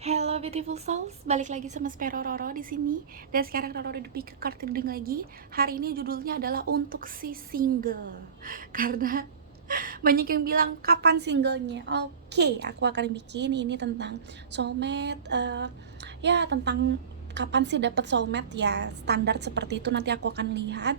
Hello beautiful souls, balik lagi sama Spero Roro di sini. Dan sekarang Roro udah pick card reading lagi. Hari ini judulnya adalah untuk si single. Karena banyak yang bilang kapan singlenya. Oke, aku akan bikin ini tentang soulmate. Ya tentang kapan sih dapat soulmate, ya standar seperti itu. Nanti aku akan lihat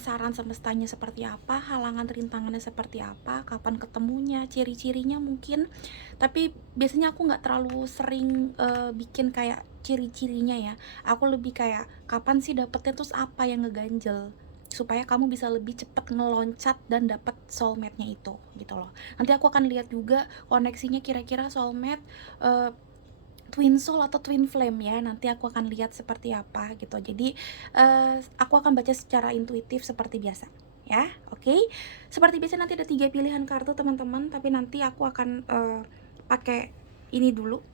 saran semestanya seperti apa, halangan rintangannya seperti apa, kapan ketemunya, ciri-cirinya mungkin. Tapi biasanya aku nggak terlalu sering bikin kayak ciri-cirinya ya. Aku lebih kayak kapan sih dapetnya, terus apa yang ngeganjel, supaya kamu bisa lebih cepat ngeloncat dan dapat soulmate-nya itu gitu loh. Nanti aku akan lihat juga koneksinya kira-kira soulmate, twin soul atau twin flame ya. Nanti aku akan lihat seperti apa gitu. Jadi aku akan baca secara intuitif seperti biasa ya. Oke. Seperti biasa nanti ada 3 pilihan kartu teman-teman, tapi nanti aku akan pakai ini dulu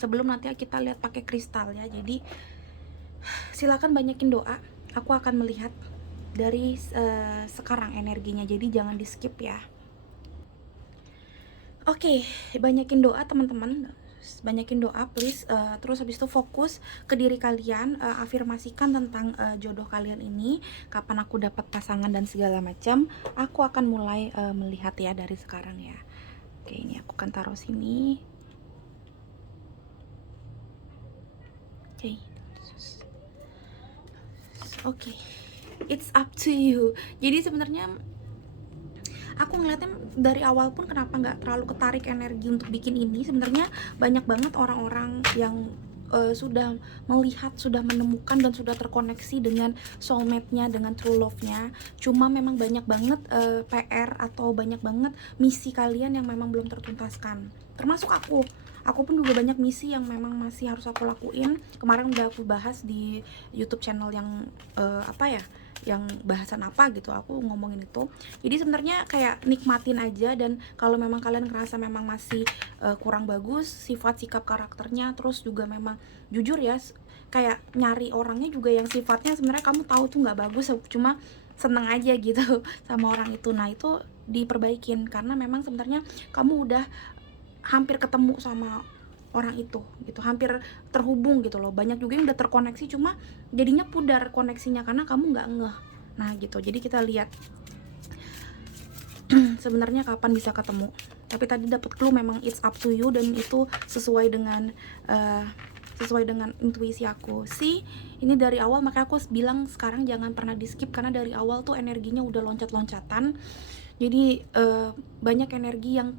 sebelum nanti kita lihat pakai kristal ya. Jadi silakan banyakin doa. Aku akan melihat dari sekarang energinya, jadi jangan di skip ya. Oke, banyakin doa teman-teman, banyakin doa please. Terus habis itu fokus ke diri kalian, afirmasikan tentang jodoh kalian ini, kapan aku dapat pasangan dan segala macam. Aku akan mulai melihat ya dari sekarang ya. Oke, ini aku akan taruh sini. Oke, it's up to you. Jadi sebenarnya aku ngeliatnya dari awal pun kenapa nggak terlalu ketarik energi untuk bikin ini. Sebenarnya banyak banget orang-orang yang sudah melihat, sudah menemukan dan sudah terkoneksi dengan soulmate-nya, dengan true love-nya. Cuma memang banyak banget PR atau banyak banget misi kalian yang memang belum tertuntaskan. Termasuk aku pun juga banyak misi yang memang masih harus aku lakuin. Kemarin udah aku bahas di YouTube channel yang yang bahasan apa gitu, aku ngomongin itu. Jadi sebenarnya kayak nikmatin aja, dan kalau memang kalian ngerasa memang masih kurang bagus sifat sikap karakternya, terus juga memang jujur ya, kayak nyari orangnya juga yang sifatnya sebenarnya kamu tahu tuh nggak bagus, cuma seneng aja gitu sama orang itu. Nah itu diperbaikin, karena memang sebenarnya kamu udah hampir ketemu sama orang itu gitu, hampir terhubung gitu loh. Banyak juga yang udah terkoneksi cuma jadinya pudar koneksinya karena kamu nggak ngeh. Nah gitu, jadi kita lihat sebenarnya kapan bisa ketemu. Tapi tadi dapat clue memang it's up to you, dan itu sesuai dengan intuisi aku sih. Ini dari awal, makanya aku bilang sekarang jangan pernah di skip, karena dari awal tuh energinya udah loncat-loncatan. Jadi banyak energi yang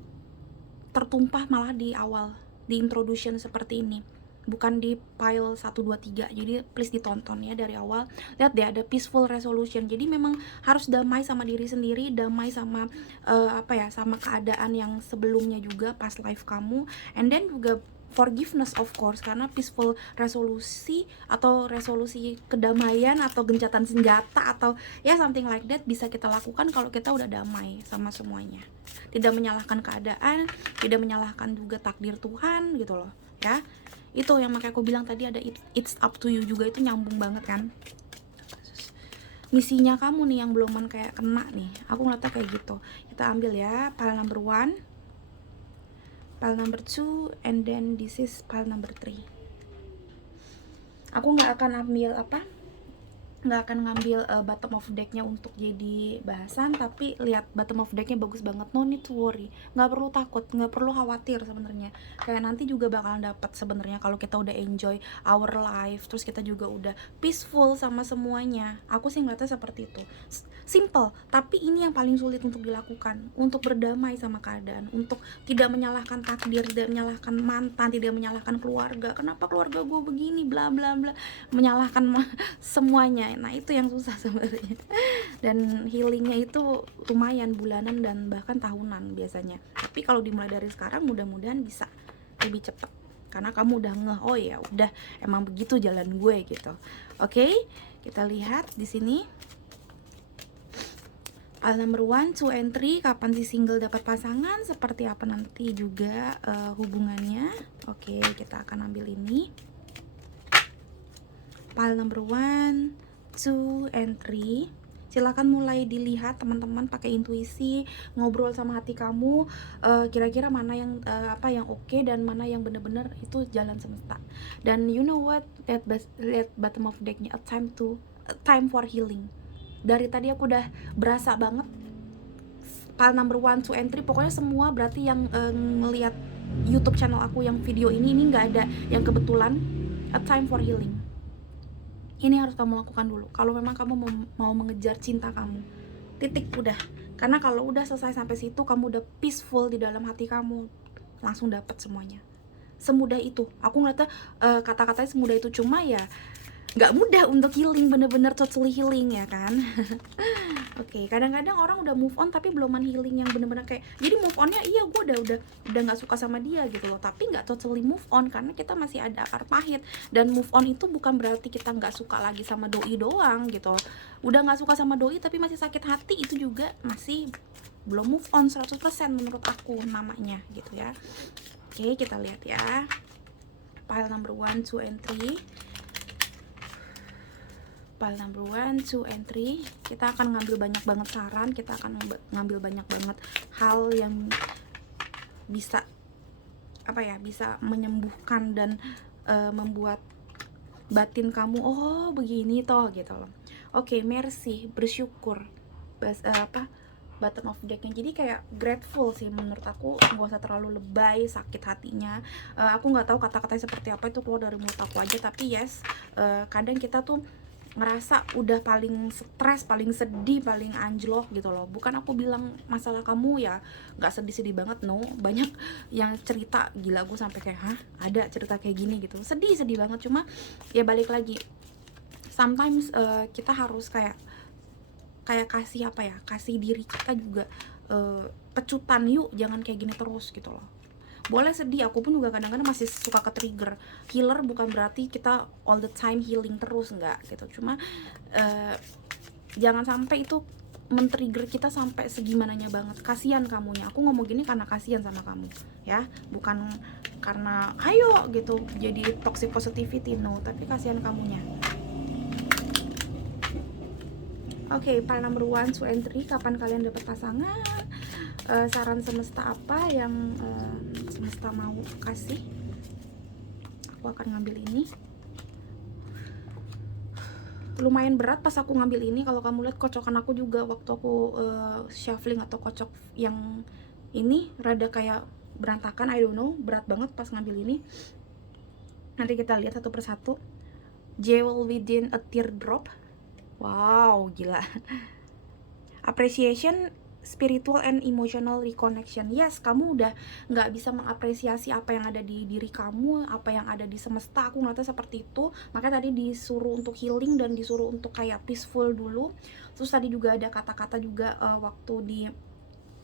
tertumpah malah di awal, di introduction seperti ini, bukan di pile 1, 2, 3. Jadi please ditonton ya dari awal. Lihat deh, ada peaceful resolution. Jadi memang harus damai sama diri sendiri, damai sama sama keadaan yang sebelumnya juga pas life kamu, and then juga forgiveness of course, karena peaceful resolusi atau resolusi kedamaian atau gencatan senjata atau ya something like that bisa kita lakukan kalau kita udah damai sama semuanya, tidak menyalahkan keadaan, tidak menyalahkan juga takdir Tuhan gitu loh ya. Itu yang makanya aku bilang tadi ada it's up to you juga, itu nyambung banget kan. Misinya kamu nih yang belum kayak kena nih, aku ngeliatnya kayak gitu. Kita ambil ya pile number 1, pile number 2, and then this is pile number 3. Aku nggak akan ambil nggak akan ngambil bottom of decknya untuk jadi bahasan, tapi lihat bottom of decknya bagus banget. No need to worry, nggak perlu takut, nggak perlu khawatir sebenarnya. Kayak nanti juga bakalan dapat sebenarnya kalau kita udah enjoy our life, terus kita juga udah peaceful sama semuanya. Aku sih ngeliatnya seperti itu. Simple, tapi ini yang paling sulit untuk dilakukan, untuk berdamai sama keadaan, untuk tidak menyalahkan takdir, tidak menyalahkan mantan, tidak menyalahkan keluarga. Kenapa keluarga gue begini, bla bla bla, menyalahkan semuanya. Nah itu yang susah sebenarnya, dan healingnya itu lumayan bulanan dan bahkan tahunan biasanya. Tapi kalau dimulai dari sekarang mudah-mudahan bisa lebih cepat, karena kamu udah ngeh, oh ya udah emang begitu jalan gue gitu. Oke, kita lihat di sini number 1, 2, and 3, kapan si single dapat pasangan, seperti apa nanti juga hubungannya. Oke, kita akan ambil ini pile number 1, 2, and 3. Silakan mulai dilihat teman-teman, pakai intuisi, ngobrol sama hati kamu, kira-kira mana yang apa yang oke dan mana yang bener-bener itu jalan semesta. Dan you know what, lihat bottom of decknya, a time for healing. Dari tadi aku udah berasa banget pile number 1, 2, and 3, pokoknya semua berarti yang ngelihat YouTube channel aku yang video ini nggak ada yang kebetulan. A time for healing. Ini harus kamu lakukan dulu kalau memang kamu mau mengejar cinta kamu. Titik, udah. Karena kalau udah selesai sampai situ, kamu udah peaceful di dalam hati kamu, langsung dapet semuanya. Semudah itu. Aku ngeliatnya kata-katanya semudah itu, cuma ya nggak mudah untuk healing, bener-bener totally healing ya kan. Oke, kadang-kadang orang udah move on tapi belum healing yang bener-bener kayak, jadi move onnya iya gue udah nggak suka sama dia gitu loh, tapi nggak totally move on karena kita masih ada akar pahit. Dan move on itu bukan berarti kita nggak suka lagi sama doi doang gitu. Udah nggak suka sama doi tapi masih sakit hati, itu juga masih belum move on 100% menurut aku namanya gitu ya. Oke, kita lihat ya pile number 1, 2, and 3. Pile number 1, 2, and 3. Kita akan ngambil banyak banget saran, kita akan ngambil banyak banget hal yang bisa apa ya, bisa menyembuhkan dan membuat batin kamu oh begini toh gitu loh. Oke, mercy, bersyukur. Bottom of decknya, jadi kayak grateful sih menurut aku, nggak usah terlalu lebay sakit hatinya. Aku nggak tahu kata-katanya seperti apa, itu keluar dari mulut aku aja, tapi yes, kadang kita tuh ngerasa udah paling stres, paling sedih, paling anjlok gitu loh. Bukan aku bilang masalah kamu ya nggak sedih-sedih banget, no. Banyak yang cerita, gila gue sampai kayak hah, ada cerita kayak gini gitu, sedih-sedih banget. Cuma ya balik lagi, sometimes kita harus kayak kasih apa ya, kasih diri kita juga pecutan, yuk jangan kayak gini terus gitu loh. Boleh sedih, aku pun juga kadang-kadang masih suka ke trigger. Healer bukan berarti kita all the time healing terus, enggak gitu. Cuma jangan sampai itu men-trigger kita sampai segimananya banget. Kasihan kamunya. Aku ngomong gini karena kasihan sama kamu ya, bukan karena ayo gitu jadi toxic positivity, no, tapi kasihan kamunya. Oke, pile number 1, 2, and 3, kapan kalian dapat pasangan? Saran semesta apa yang semesta mau kasih? Aku akan ngambil ini. Lumayan berat pas aku ngambil ini. Kalau kamu lihat kocokan aku juga waktu aku shuffling atau kocok yang ini rada kayak berantakan, I don't know, berat banget pas ngambil ini. Nanti kita lihat satu persatu. Jewel within a teardrop. Wow, gila. Appreciation, spiritual and emotional reconnection. Yes, kamu udah nggak bisa mengapresiasi apa yang ada di diri kamu, apa yang ada di semesta. Aku ngeliatnya seperti itu. Makanya tadi disuruh untuk healing dan disuruh untuk kayak peaceful dulu. Terus tadi juga ada kata-kata juga waktu di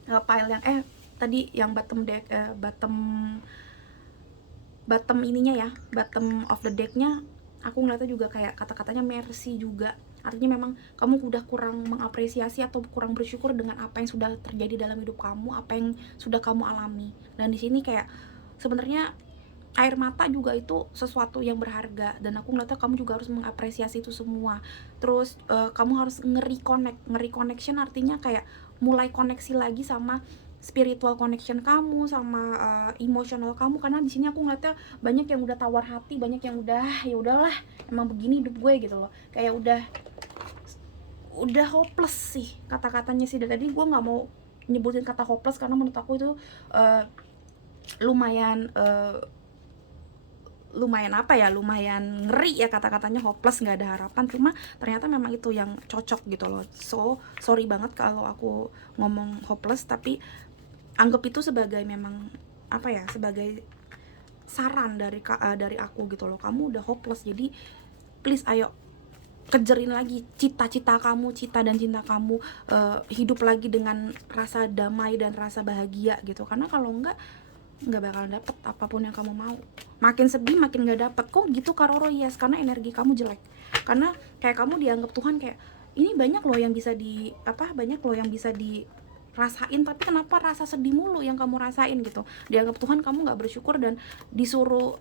pile yang tadi yang bottom deck, bottom ininya ya, bottom of the decknya, aku ngeliatnya juga kayak kata-katanya mercy juga. Artinya memang kamu udah kurang mengapresiasi atau kurang bersyukur dengan apa yang sudah terjadi dalam hidup kamu, apa yang sudah kamu alami. Dan di sini kayak sebenarnya air mata juga itu sesuatu yang berharga, dan aku ngeliatnya kamu juga harus mengapresiasi itu semua. Terus kamu harus nge-reconnection, artinya kayak mulai koneksi lagi sama spiritual connection kamu, sama emotional kamu. Karena di sini aku ngeliatnya banyak yang udah tawar hati, banyak yang udah ya udahlah emang begini hidup gue gitu loh, kayak udah hopeless sih kata-katanya sih. Dan tadi gue nggak mau nyebutin kata hopeless karena menurut aku itu lumayan apa ya, lumayan ngeri ya kata-katanya, hopeless, nggak ada harapan. Cuma ternyata memang itu yang cocok gitu loh. So sorry banget kalau aku ngomong hopeless, tapi anggap itu sebagai memang apa ya, sebagai saran dari aku gitu loh. Kamu udah hopeless, jadi please ayo kejerin lagi cita-cita kamu, cita dan cinta kamu, hidup lagi dengan rasa damai dan rasa bahagia gitu. Karena kalau nggak bakalan dapet apapun yang kamu mau. Makin sedih makin nggak dapet. Kok gitu Kak Roro? Yes, karena energi kamu jelek. Karena kayak kamu dianggap Tuhan kayak ini banyak loh yang bisa banyak loh yang bisa dirasain, tapi kenapa rasa sedih mulu yang kamu rasain gitu. Dianggap Tuhan kamu nggak bersyukur dan disuruh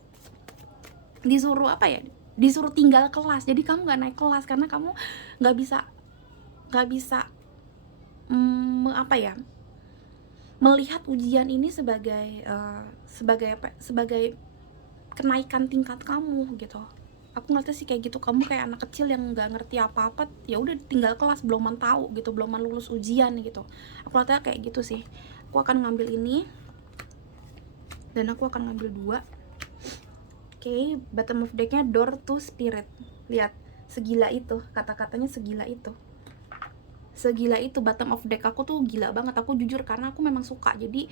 apa ya, disuruh tinggal kelas. Jadi kamu nggak naik kelas karena kamu nggak bisa nggak bisa apa ya, melihat ujian ini sebagai sebagai kenaikan tingkat kamu gitu. Aku ngerti sih kayak gitu, kamu kayak anak kecil yang nggak ngerti apa-apa, ya udah tinggal kelas, belum tahu gitu, belum lulus ujian gitu. Aku ngeliatnya kayak gitu sih. Aku akan ngambil ini dan aku akan ngambil 2. Oke, bottom of decknya Door to Spirit. Lihat, segila itu, kata-katanya segila itu. Segila itu bottom of deck aku tuh gila banget. Aku jujur karena aku memang suka. Jadi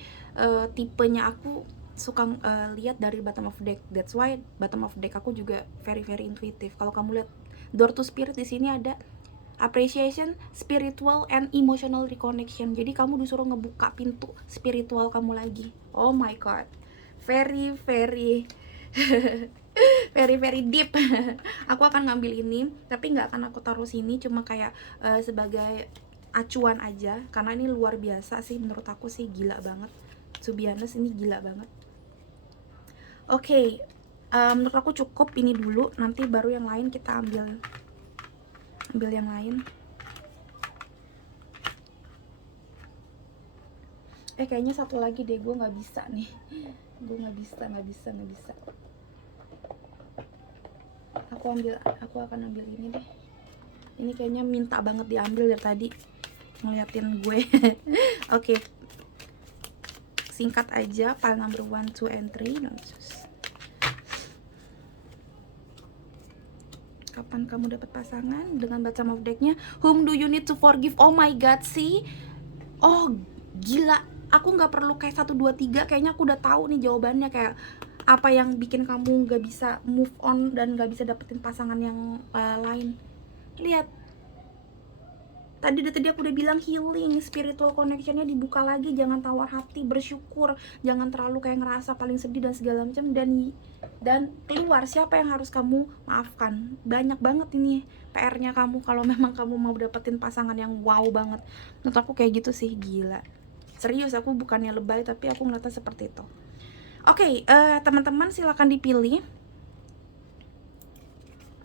tipenya aku suka lihat dari bottom of deck. That's why bottom of deck aku juga very intuitive. Kalau kamu lihat Door to Spirit di sini ada appreciation, spiritual and emotional reconnection. Jadi kamu disuruh ngebuka pintu spiritual kamu lagi. Oh my god. Very very deep. Aku akan ngambil ini, tapi nggak akan aku taruh sini, cuma kayak sebagai acuan aja, karena ini luar biasa sih menurut aku sih, gila banget. To be honest, ini gila banget. Oke, menurut aku cukup ini dulu, nanti baru yang lain kita ambil yang lain. Kayaknya satu lagi deh, gue nggak bisa nih. Gue nggak bisa. Aku akan ambil ini deh. Ini kayaknya minta banget diambil dari tadi, ngeliatin gue. Oke. Singkat aja, pile number 1, 2, and 3. Kapan kamu dapat pasangan? Dengan bottom of decknya, whom do you need to forgive? Oh my god, sih. Oh, gila. Aku nggak perlu kayak 1, 2, 3. Kayaknya aku udah tahu nih jawabannya, kayak apa yang bikin kamu nggak bisa move on dan nggak bisa dapetin pasangan yang lain. Lihat, tadi aku udah bilang healing, spiritual connectionnya dibuka lagi, jangan tawar hati, bersyukur, jangan terlalu kayak ngerasa paling sedih dan segala macam, dan keluar siapa yang harus kamu maafkan. Banyak banget ini PR-nya kamu kalau memang kamu mau dapetin pasangan yang wow banget. Menurut aku kayak gitu sih, gila. Serius, aku bukannya lebay, tapi aku ngeliatnya seperti itu. Oke, teman-teman silakan dipilih.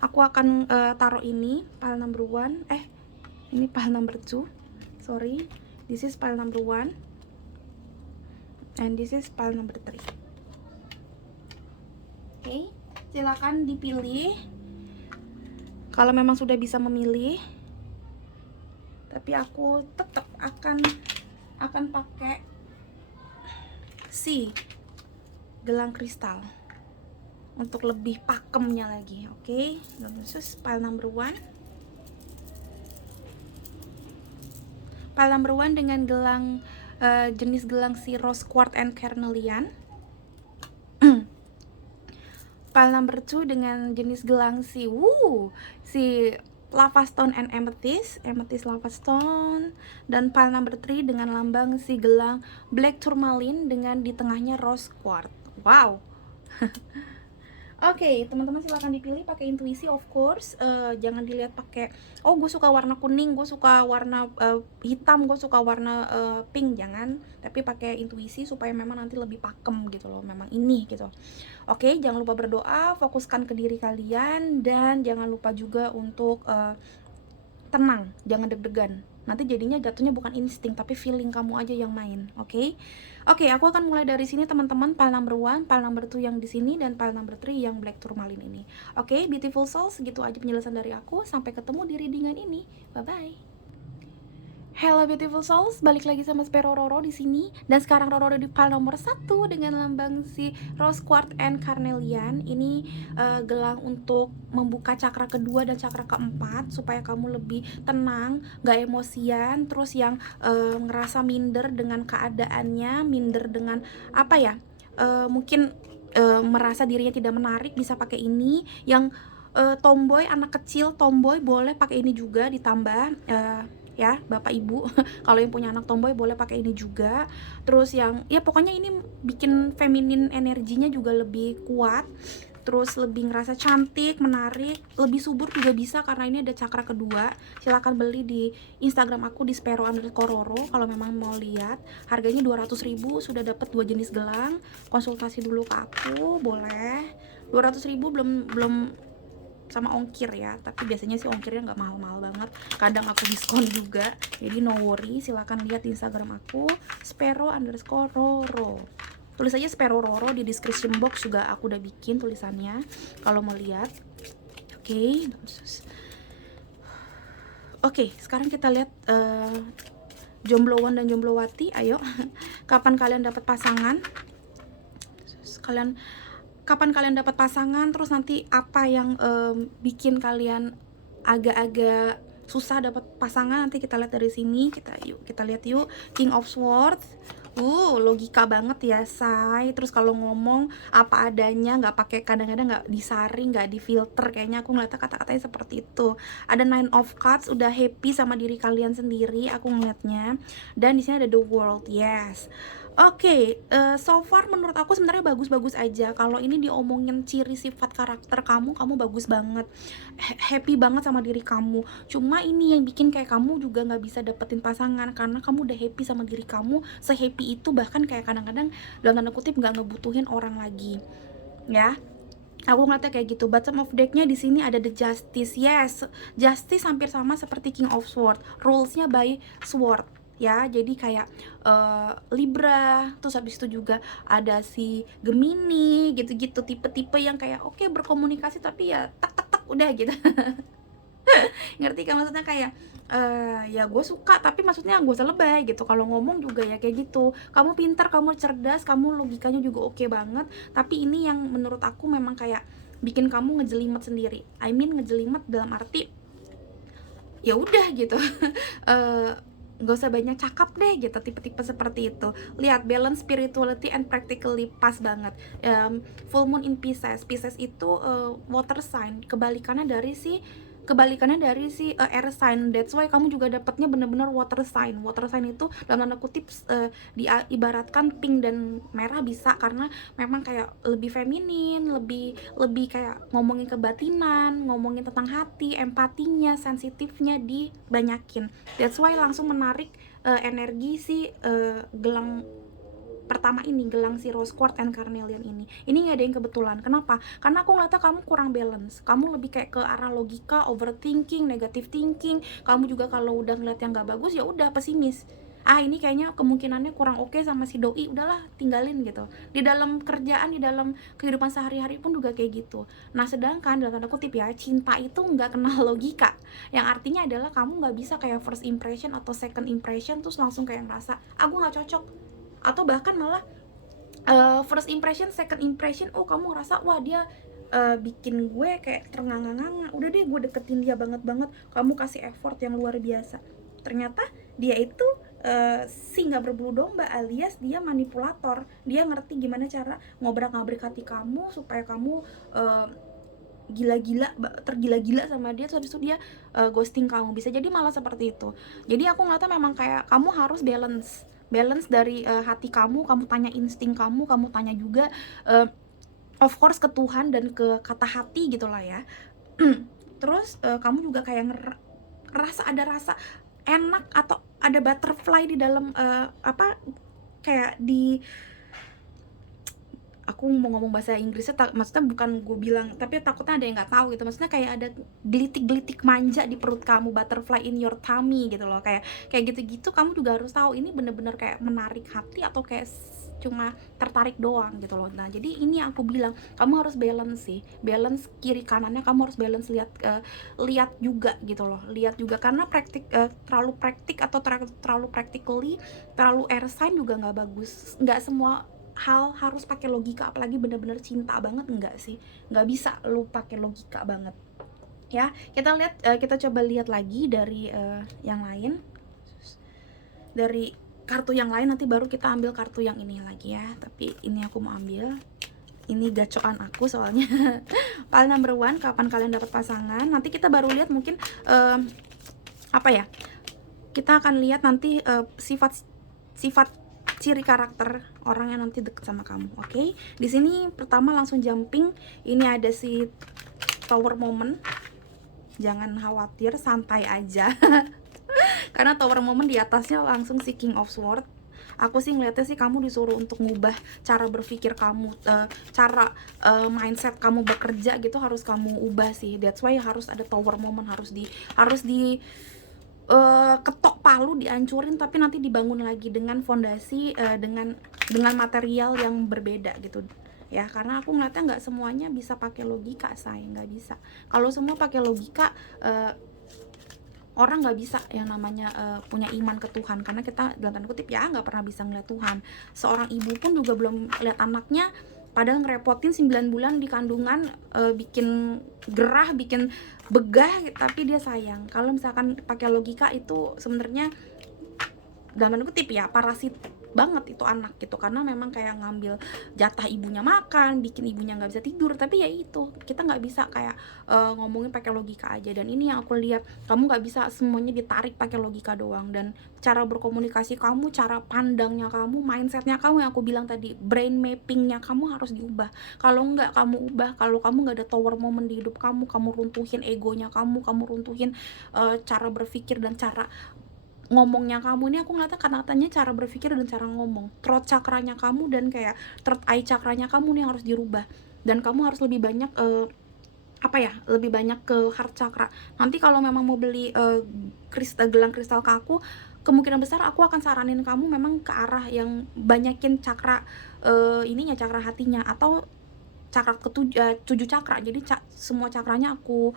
Aku akan taruh ini pile number 1. Ini pile number 2. Sorry. This is pile number 1. And this is pile number 3. Oke, silakan dipilih. Kalau memang sudah bisa memilih. Tapi aku tetap akan pakai si gelang kristal untuk lebih pakemnya lagi. Oke, khusus pile number 1. Pile number 1 dengan gelang jenis gelang si rose quartz and carnelian. Pile number 2 dengan jenis gelang si lava stone and amethyst lava stone. Dan pile number 3 dengan lambang si gelang black tourmaline dengan di tengahnya rose quartz. Wow. Oke, teman-teman silakan dipilih pakai intuisi, of course. Jangan dilihat pakai, oh gue suka warna kuning, gue suka warna hitam, gue suka warna pink, jangan. Tapi pakai intuisi supaya memang nanti lebih pakem gitu loh, memang ini gitu. Oke, jangan lupa berdoa, fokuskan ke diri kalian, dan jangan lupa juga untuk tenang, jangan deg-degan. Nanti jadinya jatuhnya bukan insting, tapi feeling kamu aja yang main. Oke, aku akan mulai dari sini teman-teman. Pile number 1, pile number 2 yang di sini, dan pile number 3 yang black tourmaline ini. Oke, beautiful souls, segitu aja penjelasan dari aku. Sampai ketemu di readingan ini. Bye bye. Hello beautiful souls, balik lagi sama Spero Roro di sini. Dan sekarang Roro di pile nomor 1 dengan lambang si rose quartz and carnelian. Ini gelang untuk membuka cakra kedua dan cakra keempat supaya kamu lebih tenang, gak emosian, terus yang ngerasa minder dengan keadaannya, minder dengan apa ya, mungkin merasa dirinya tidak menarik, bisa pakai ini. Yang tomboy, anak kecil tomboy boleh pakai ini juga, ditambah ya bapak ibu. Kalau yang punya anak tomboy boleh pakai ini juga. Terus yang ya pokoknya ini bikin feminin energinya juga lebih kuat, terus lebih ngerasa cantik, menarik, lebih subur juga bisa karena ini ada cakra kedua. Silahkan beli di Instagram aku di spero_roro kalau memang mau lihat. Harganya 200.000, sudah dapat 2 jenis gelang. Konsultasi dulu ke aku boleh. 200.000 belum sama ongkir ya, tapi biasanya sih ongkirnya nggak mahal-mahal banget, kadang aku diskon juga, jadi no worry. Silahkan lihat di Instagram aku @sparrow_roro, tulis aja Sparrow Roro, di description box juga aku udah bikin tulisannya kalau mau lihat. Oke, sekarang kita lihat jomblowan dan jomblowati. Ayo, kapan kalian dapat pasangan? Kapan kalian dapat pasangan? Terus nanti apa yang bikin kalian agak-agak susah dapat pasangan? Nanti kita lihat dari sini. Kita lihat yuk. King of Swords. Logika banget ya, say. Terus kalau ngomong apa adanya, nggak pakai, kadang-kadang nggak disaring, nggak difilter. Kayaknya aku ngeliatnya kata-katanya seperti itu. Ada Nine of Cups, udah happy sama diri kalian sendiri, aku ngeliatnya. Dan di sini ada The World, yes. Oke, so far menurut aku sebenarnya bagus-bagus aja. Kalau ini diomongin ciri sifat karakter kamu bagus banget, happy banget sama diri kamu. Cuma ini yang bikin kayak kamu juga nggak bisa dapetin pasangan, karena kamu udah happy sama diri kamu, se-happy itu bahkan kayak kadang-kadang dalam tanda kutip nggak ngebutuhin orang lagi, ya. Aku ngeliatnya kayak gitu. Bottom of decknya di sini ada The Justice. Yes, Justice hampir sama seperti King of Sword. Rulesnya by Sword ya, jadi kayak Libra. Terus habis itu juga ada si Gemini gitu-gitu, tipe-tipe yang kayak oke, berkomunikasi tapi ya tak tak tak udah gitu. Ngerti kan maksudnya, kayak ya gue suka tapi maksudnya gue usah lebay gitu. Kalau ngomong juga ya kayak gitu, kamu pintar, kamu cerdas, kamu logikanya juga oke banget, tapi ini yang menurut aku memang kayak bikin kamu ngejelimet sendiri. I mean ngejelimet dalam arti ya udah gitu. Gak usah banyak cakap deh gitu, tipe-tipe seperti itu. Lihat, balance spirituality and practically pas banget. Full moon in Pisces. Pisces itu water sign, kebalikannya dari si air sign. That's why kamu juga dapatnya bener-bener water sign. Water sign itu dalam tanda kutip diibaratkan pink dan merah bisa, karena memang kayak lebih feminin, lebih kayak ngomongin kebatinan, ngomongin tentang hati, empatinya, sensitifnya dibanyakin. That's why langsung menarik energi si gelang pertama ini, gelang si rose quartz and carnelian ini nggak ada yang kebetulan. Kenapa? Karena aku ngeliatnya kamu kurang balance, kamu lebih kayak ke arah logika, overthinking, negative thinking. Kamu juga kalau udah ngeliat yang nggak bagus ya udah pesimis. Ini kayaknya kemungkinannya kurang oke sama si doi, udahlah tinggalin gitu. Di dalam kerjaan, di dalam kehidupan sehari-hari pun juga kayak gitu. Nah sedangkan dalam tanda kutip ya, cinta itu nggak kenal logika, yang artinya adalah kamu nggak bisa kayak first impression atau second impression terus langsung kayak merasa aku nggak cocok, atau bahkan malah first impression, second impression, kamu ngerasa wah dia bikin gue kayak ternganga-nganga, udah deh gue deketin dia banget-banget, kamu kasih effort yang luar biasa, ternyata dia itu si nggak berbulu domba, alias dia manipulator. Dia ngerti gimana cara ngobrak-ngabrik hati kamu supaya kamu tergila-gila sama dia, terus habis itu dia ghosting kamu. Bisa jadi malah seperti itu. Jadi aku ngeliatnya memang kayak kamu harus balance dari hati kamu tanya insting kamu tanya juga of course ke Tuhan dan ke kata hati gitulah ya. Terus kamu juga kayak ada rasa enak atau ada butterfly di dalam kayak di, aku mau ngomong bahasa Inggrisnya maksudnya bukan gue bilang, tapi takutnya ada yang nggak tahu gitu. Maksudnya kayak ada gelitik-gelitik manja di perut kamu, butterfly in your tummy gitu loh, kayak gitu-gitu. Kamu juga harus tahu ini bener-bener kayak menarik hati atau kayak cuma tertarik doang gitu loh. Nah jadi ini aku bilang kamu harus balance kiri kanannya, kamu harus balance, lihat juga gitu loh, karena terlalu praktik atau terlalu practically, terlalu air sign juga nggak bagus. Nggak semua hal harus pakai logika, apalagi bener-bener cinta banget, enggak sih, nggak bisa lu pakai logika banget ya. Kita coba lihat lagi dari yang lain, dari kartu yang lain, nanti baru kita ambil kartu yang ini lagi ya. Tapi ini aku mau ambil, ini gacoan aku soalnya. Pile number 1, kapan kalian dapat pasangan. Nanti kita baru lihat mungkin kita akan lihat nanti sifat ciri karakter orang yang nanti deket sama kamu. Oke? Di sini pertama langsung jumping, ini ada si Tower Moment. Jangan khawatir, santai aja. Karena Tower Moment di atasnya langsung si King of Sword. Aku sih ngeliatnya sih kamu disuruh untuk ngubah cara berpikir kamu, cara mindset kamu bekerja gitu harus kamu ubah sih. That's why harus ada tower moment, harus di ketok palu, dihancurin, tapi nanti dibangun lagi dengan fondasi, dengan material yang berbeda gitu ya. Karena aku ngeliatnya nggak semuanya bisa pakai logika, say, nggak bisa. Kalau semua pakai logika, orang nggak bisa yang namanya punya iman ke Tuhan, karena kita dalam tanda kutip ya nggak pernah bisa ngeliat Tuhan. Seorang ibu pun juga belum lihat anaknya, padahal ngerepotin 9 bulan di kandungan, bikin gerah, bikin begah, tapi dia sayang. Kalau misalkan pakai logika itu sebenarnya dalam tanda kutip ya parasit banget itu anak gitu, karena memang kayak ngambil jatah ibunya makan, bikin ibunya nggak bisa tidur. Tapi ya itu kita nggak bisa kayak ngomongin pakai logika aja, dan ini yang aku lihat kamu nggak bisa semuanya ditarik pakai logika doang. Dan cara berkomunikasi kamu, cara pandangnya kamu, mindsetnya kamu yang aku bilang tadi, brain mappingnya kamu harus diubah. Kalau nggak kamu ubah, kalau kamu nggak ada tower moment di hidup kamu, kamu runtuhin egonya kamu runtuhin cara berpikir dan cara ngomongnya kamu. Ini aku ngeliatnya kata-katanya cara berpikir dan cara ngomong, throat cakranya kamu dan kayak third eye cakranya kamu nih harus dirubah. Dan kamu harus lebih banyak lebih banyak ke heart chakra. Nanti kalau memang mau beli gelang kristal ke aku, kemungkinan besar aku akan saranin kamu memang ke arah yang banyakin cakra, ininya cakra hatinya, atau cakra tujuh cakra. Jadi semua cakranya aku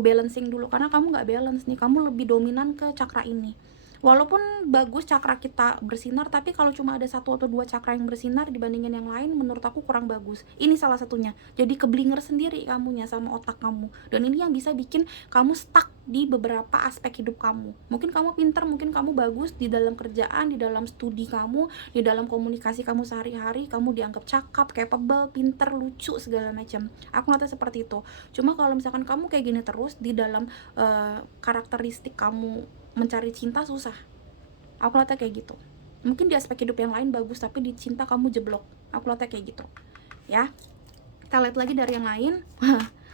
balancing dulu, karena kamu nggak balance nih, kamu lebih dominan ke cakra ini. Walaupun bagus cakra kita bersinar, tapi kalau cuma ada 1 atau 2 cakra yang bersinar dibandingin yang lain, menurut aku kurang bagus. Ini salah satunya. Jadi keblinger sendiri kamunya sama otak kamu. Dan ini yang bisa bikin kamu stuck di beberapa aspek hidup kamu. Mungkin kamu pinter, mungkin kamu bagus di dalam kerjaan, di dalam studi kamu, di dalam komunikasi kamu sehari-hari, kamu dianggap cakap, capable, pinter, lucu, segala macam. Aku ngeliatnya seperti itu. Cuma kalau misalkan kamu kayak gini terus di dalam karakteristik kamu mencari cinta susah. Aku lihatnya kayak gitu. Mungkin di aspek hidup yang lain bagus, tapi di cinta kamu jeblok. Aku lihatnya kayak gitu. Ya. Kita lihat lagi dari yang lain.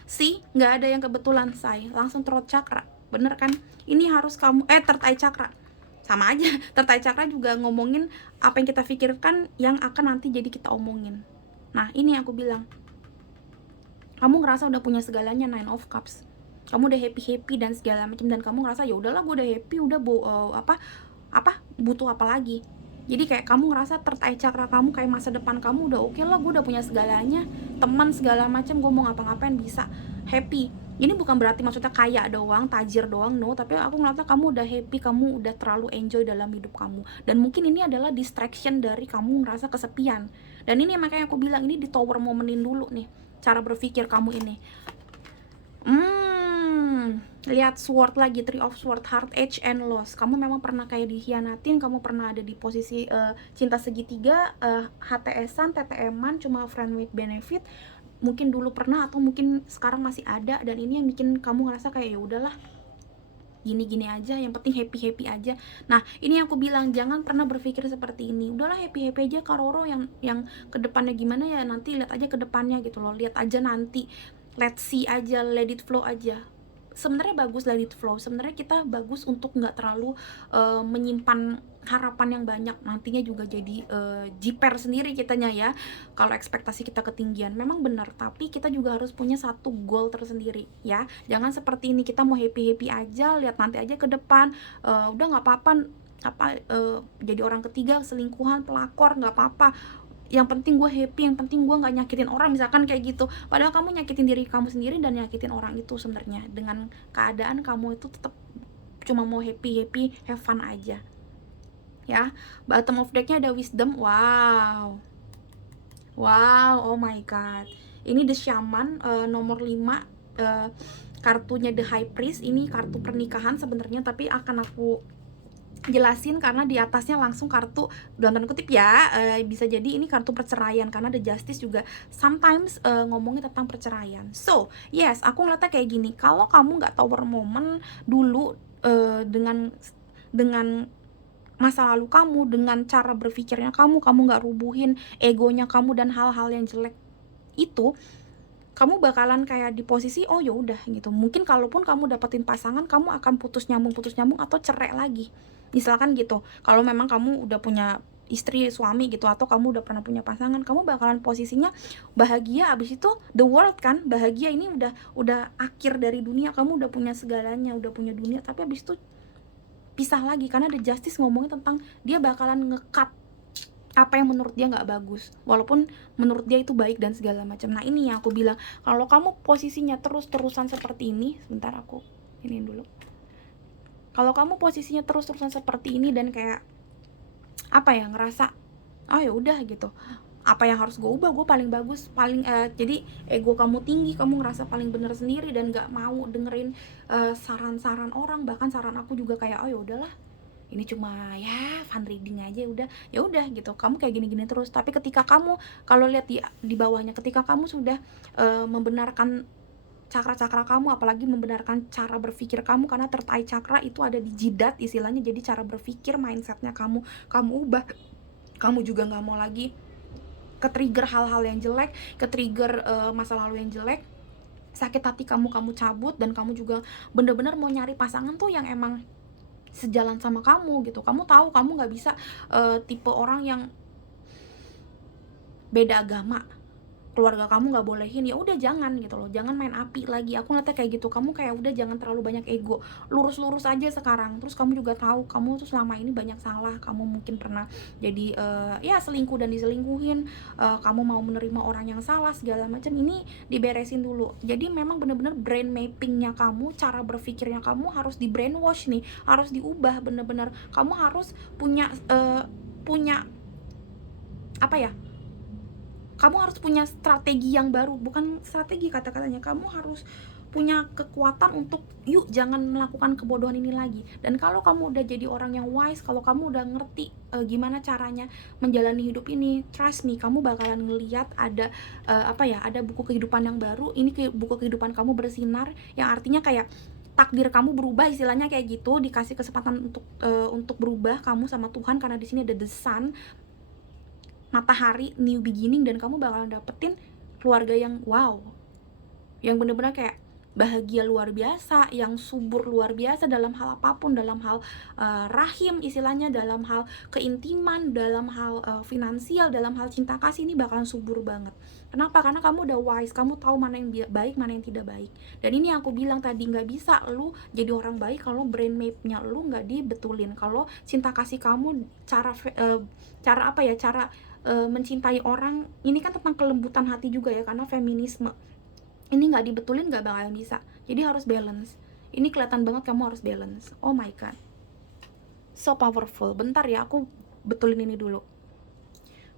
sih nggak ada yang kebetulan, say. Langsung throat chakra. Bener kan? Ini harus kamu third eye chakra. Sama aja. Third eye chakra juga ngomongin apa yang kita pikirkan yang akan nanti jadi kita omongin. Nah, ini yang aku bilang. Kamu ngerasa udah punya segalanya, 9 of Cups. Kamu udah happy dan segala macam, dan kamu ngerasa ya udahlah, gue udah happy, udah butuh apa lagi. Jadi kayak kamu ngerasa third eye chakra kamu kayak masa depan kamu udah oke lah, gue udah punya segalanya, teman segala macam, gue mau ngapa-ngapain bisa happy. Ini bukan berarti maksudnya kaya doang, tajir doang, no, tapi aku ngerasa kamu udah happy, kamu udah terlalu enjoy dalam hidup kamu. Dan mungkin ini adalah distraction dari kamu ngerasa kesepian. Dan ini makanya aku bilang ini di tower momentin dulu nih cara berpikir kamu ini. Lihat sword lagi, 3 of Sword, heart edge and loss. Kamu memang pernah kayak dikhianatin, kamu pernah ada di posisi cinta segitiga, HTS-an, TTM-an, cuma friend with benefit. Mungkin dulu pernah atau mungkin sekarang masih ada, dan ini yang bikin kamu ngerasa kayak ya udahlah, gini-gini aja, yang penting happy aja. Nah, ini yang aku bilang, jangan pernah berpikir seperti ini. Udahlah happy aja, Kak Roro, yang kedepannya gimana ya nanti lihat aja kedepannya gitu loh, lihat aja nanti, let's see aja, let it flow aja. Sebenarnya bagus let it flow. Sebenarnya kita bagus untuk nggak terlalu menyimpan harapan yang banyak, nantinya juga jadi jiper sendiri kitanya ya kalau ekspektasi kita ketinggian. Memang benar, tapi kita juga harus punya satu goal tersendiri ya. Jangan seperti ini, kita mau happy aja, lihat nanti aja ke depan, udah nggak apa-apa jadi orang ketiga, selingkuhan, pelakor, nggak apa-apa, yang penting gue happy, yang penting gue nggak nyakitin orang, misalkan kayak gitu. Padahal kamu nyakitin diri kamu sendiri dan nyakitin orang itu sebenarnya, dengan keadaan kamu itu tetap cuma mau happy, have fun aja ya. Bottom of decknya ada wisdom. Wow, oh my god, ini the shaman, nomor 5, kartunya the high priest. Ini kartu pernikahan sebenarnya, tapi akan aku jelasin karena di atasnya langsung kartu dalam tanda kutip ya, bisa jadi ini kartu perceraian, karena ada justice juga sometimes ngomongin tentang perceraian. So yes, aku ngeliatnya kayak gini, kalau kamu nggak tower moment dulu dengan masa lalu kamu, dengan cara berpikirnya kamu nggak rubuhin egonya kamu dan hal-hal yang jelek itu, kamu bakalan kayak di posisi oh ya udah gitu. Mungkin kalaupun kamu dapetin pasangan, kamu akan putus nyambung atau cerai lagi, misalkan gitu. Kalau memang kamu udah punya istri, suami gitu, atau kamu udah pernah punya pasangan, kamu bakalan posisinya bahagia, abis itu the world kan, bahagia ini udah akhir dari dunia, kamu udah punya segalanya, udah punya dunia, tapi abis itu pisah lagi karena ada justice ngomongin tentang dia bakalan nge-cut apa yang menurut dia nggak bagus, walaupun menurut dia itu baik dan segala macam. Nah ini yang aku bilang, kalau kamu posisinya terus-terusan seperti ini, sebentar aku ini dulu. Kalau kamu posisinya terus-terusan seperti ini dan kayak apa ya, ngerasa oh ya udah gitu, apa yang harus gue ubah, gue paling bagus, paling jadi ego kamu tinggi, kamu ngerasa paling bener sendiri dan nggak mau dengerin saran-saran orang, bahkan saran aku juga kayak oh ya udahlah, ini cuma ya fun reading aja, udah ya udah gitu, kamu kayak gini-gini terus. Tapi ketika kamu, kalau lihat di bawahnya, ketika kamu sudah membenarkan cakra-cakra kamu, apalagi membenarkan cara berpikir kamu, karena third eye cakra itu ada di jidat istilahnya, jadi cara berpikir, mindsetnya kamu ubah, kamu juga nggak mau lagi ke-trigger hal-hal yang jelek, ke-trigger masa lalu yang jelek, sakit hati kamu cabut, dan kamu juga bener-bener mau nyari pasangan tuh yang emang sejalan sama kamu gitu. Kamu tahu kamu nggak bisa tipe orang yang beda agama, keluarga kamu nggak bolehin, ya udah jangan gitu loh, jangan main api lagi. Aku ngeliatnya kayak gitu, kamu kayak udah jangan terlalu banyak ego, lurus-lurus aja sekarang. Terus kamu juga tahu kamu tuh selama ini banyak salah, kamu mungkin pernah jadi ya selingkuh dan diselingkuhin, kamu mau menerima orang yang salah segala macam, ini diberesin dulu. Jadi memang bener-bener brain mappingnya kamu, cara berpikirnya kamu harus di brainwash nih, harus diubah bener-bener. Kamu harus punya apa ya, kamu harus punya strategi yang baru, bukan strategi kata-katanya, kamu harus punya kekuatan untuk yuk jangan melakukan kebodohan ini lagi. Dan kalau kamu udah jadi orang yang wise, kalau kamu udah ngerti gimana caranya menjalani hidup ini, trust me, kamu bakalan ngeliat ada ada buku kehidupan yang baru. Ini buku kehidupan kamu bersinar, yang artinya kayak takdir kamu berubah istilahnya kayak gitu, dikasih kesempatan untuk berubah kamu sama Tuhan, karena di sini ada the sun, matahari, new beginning, dan kamu bakalan dapetin keluarga yang wow, yang bener-bener kayak bahagia luar biasa, yang subur luar biasa dalam hal apapun, dalam hal rahim istilahnya, dalam hal keintiman, dalam hal finansial, dalam hal cinta kasih, ini bakalan subur banget. Kenapa? Karena kamu udah wise, kamu tahu mana yang baik, mana yang tidak baik. Dan ini yang aku bilang tadi, nggak bisa lu jadi orang baik kalau brain map-nya lu nggak dibetulin. Kalau cinta kasih kamu, cara mencintai orang ini kan tentang kelembutan hati juga ya, karena feminisme ini nggak dibetulin nggak bakalan bisa. Jadi harus balance, ini kelihatan banget kamu harus balance. Oh my god, so powerful. Bentar ya, aku betulin ini dulu.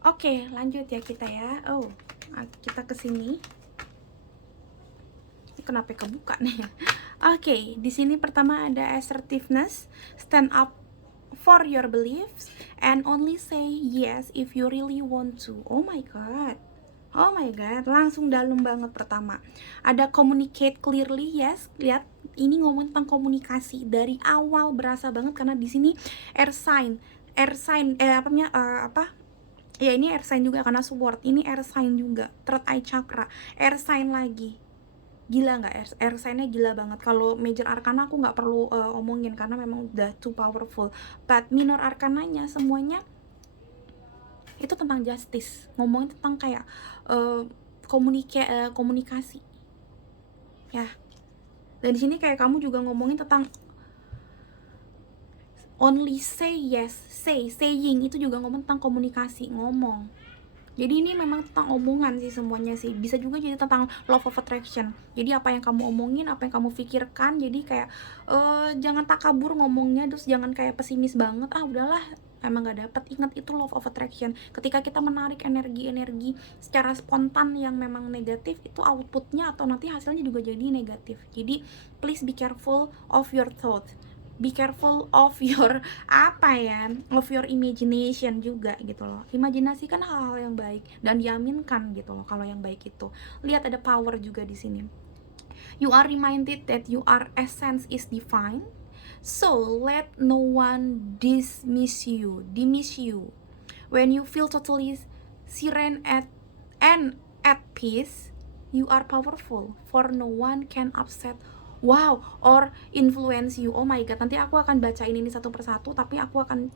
Oke, lanjut ya kita ya. Kita kesini. Ini kenapa kebuka nih? Oke, di sini pertama ada assertiveness, stand up for your beliefs and only say yes if you really want to. Oh my god, langsung dalam banget. Pertama ada communicate clearly. Yes, lihat ini ngomong tentang komunikasi dari awal, berasa banget karena di sini air sign ya, ini air sign juga karena sword, ini air sign juga, third eye chakra, air sign lagi. Gila nggak, air sign-nya gila banget. Kalau major arcana aku nggak perlu omongin karena memang udah too powerful, but minor arcananya semuanya itu tentang justice, ngomongin tentang kayak komunikasi ya. Dan di sini kayak kamu juga ngomongin tentang only say yes, saying itu juga ngomong tentang komunikasi, ngomong. Jadi ini memang tentang omongan sih semuanya sih. Bisa juga jadi tentang law of attraction. Jadi apa yang kamu omongin, apa yang kamu pikirkan. Jadi kayak jangan takabur ngomongnya, terus jangan kayak pesimis banget. Udahlah, emang gak dapet. Ingat, itu law of attraction. Ketika kita menarik energi-energi secara spontan yang memang negatif, itu outputnya atau nanti hasilnya juga jadi negatif. Jadi please be careful of your thoughts. Be careful of your of your imagination juga gitu loh. Imajinasikan hal-hal yang baik dan diaminkan gitu loh kalau yang baik itu. Lihat ada power juga di sini. You are reminded that your essence is divine. So let no one dismiss you. When you feel totally serene and at peace, you are powerful. For no one can upset wow, or influence you. Oh my god, nanti aku akan bacain ini satu persatu, tapi aku akan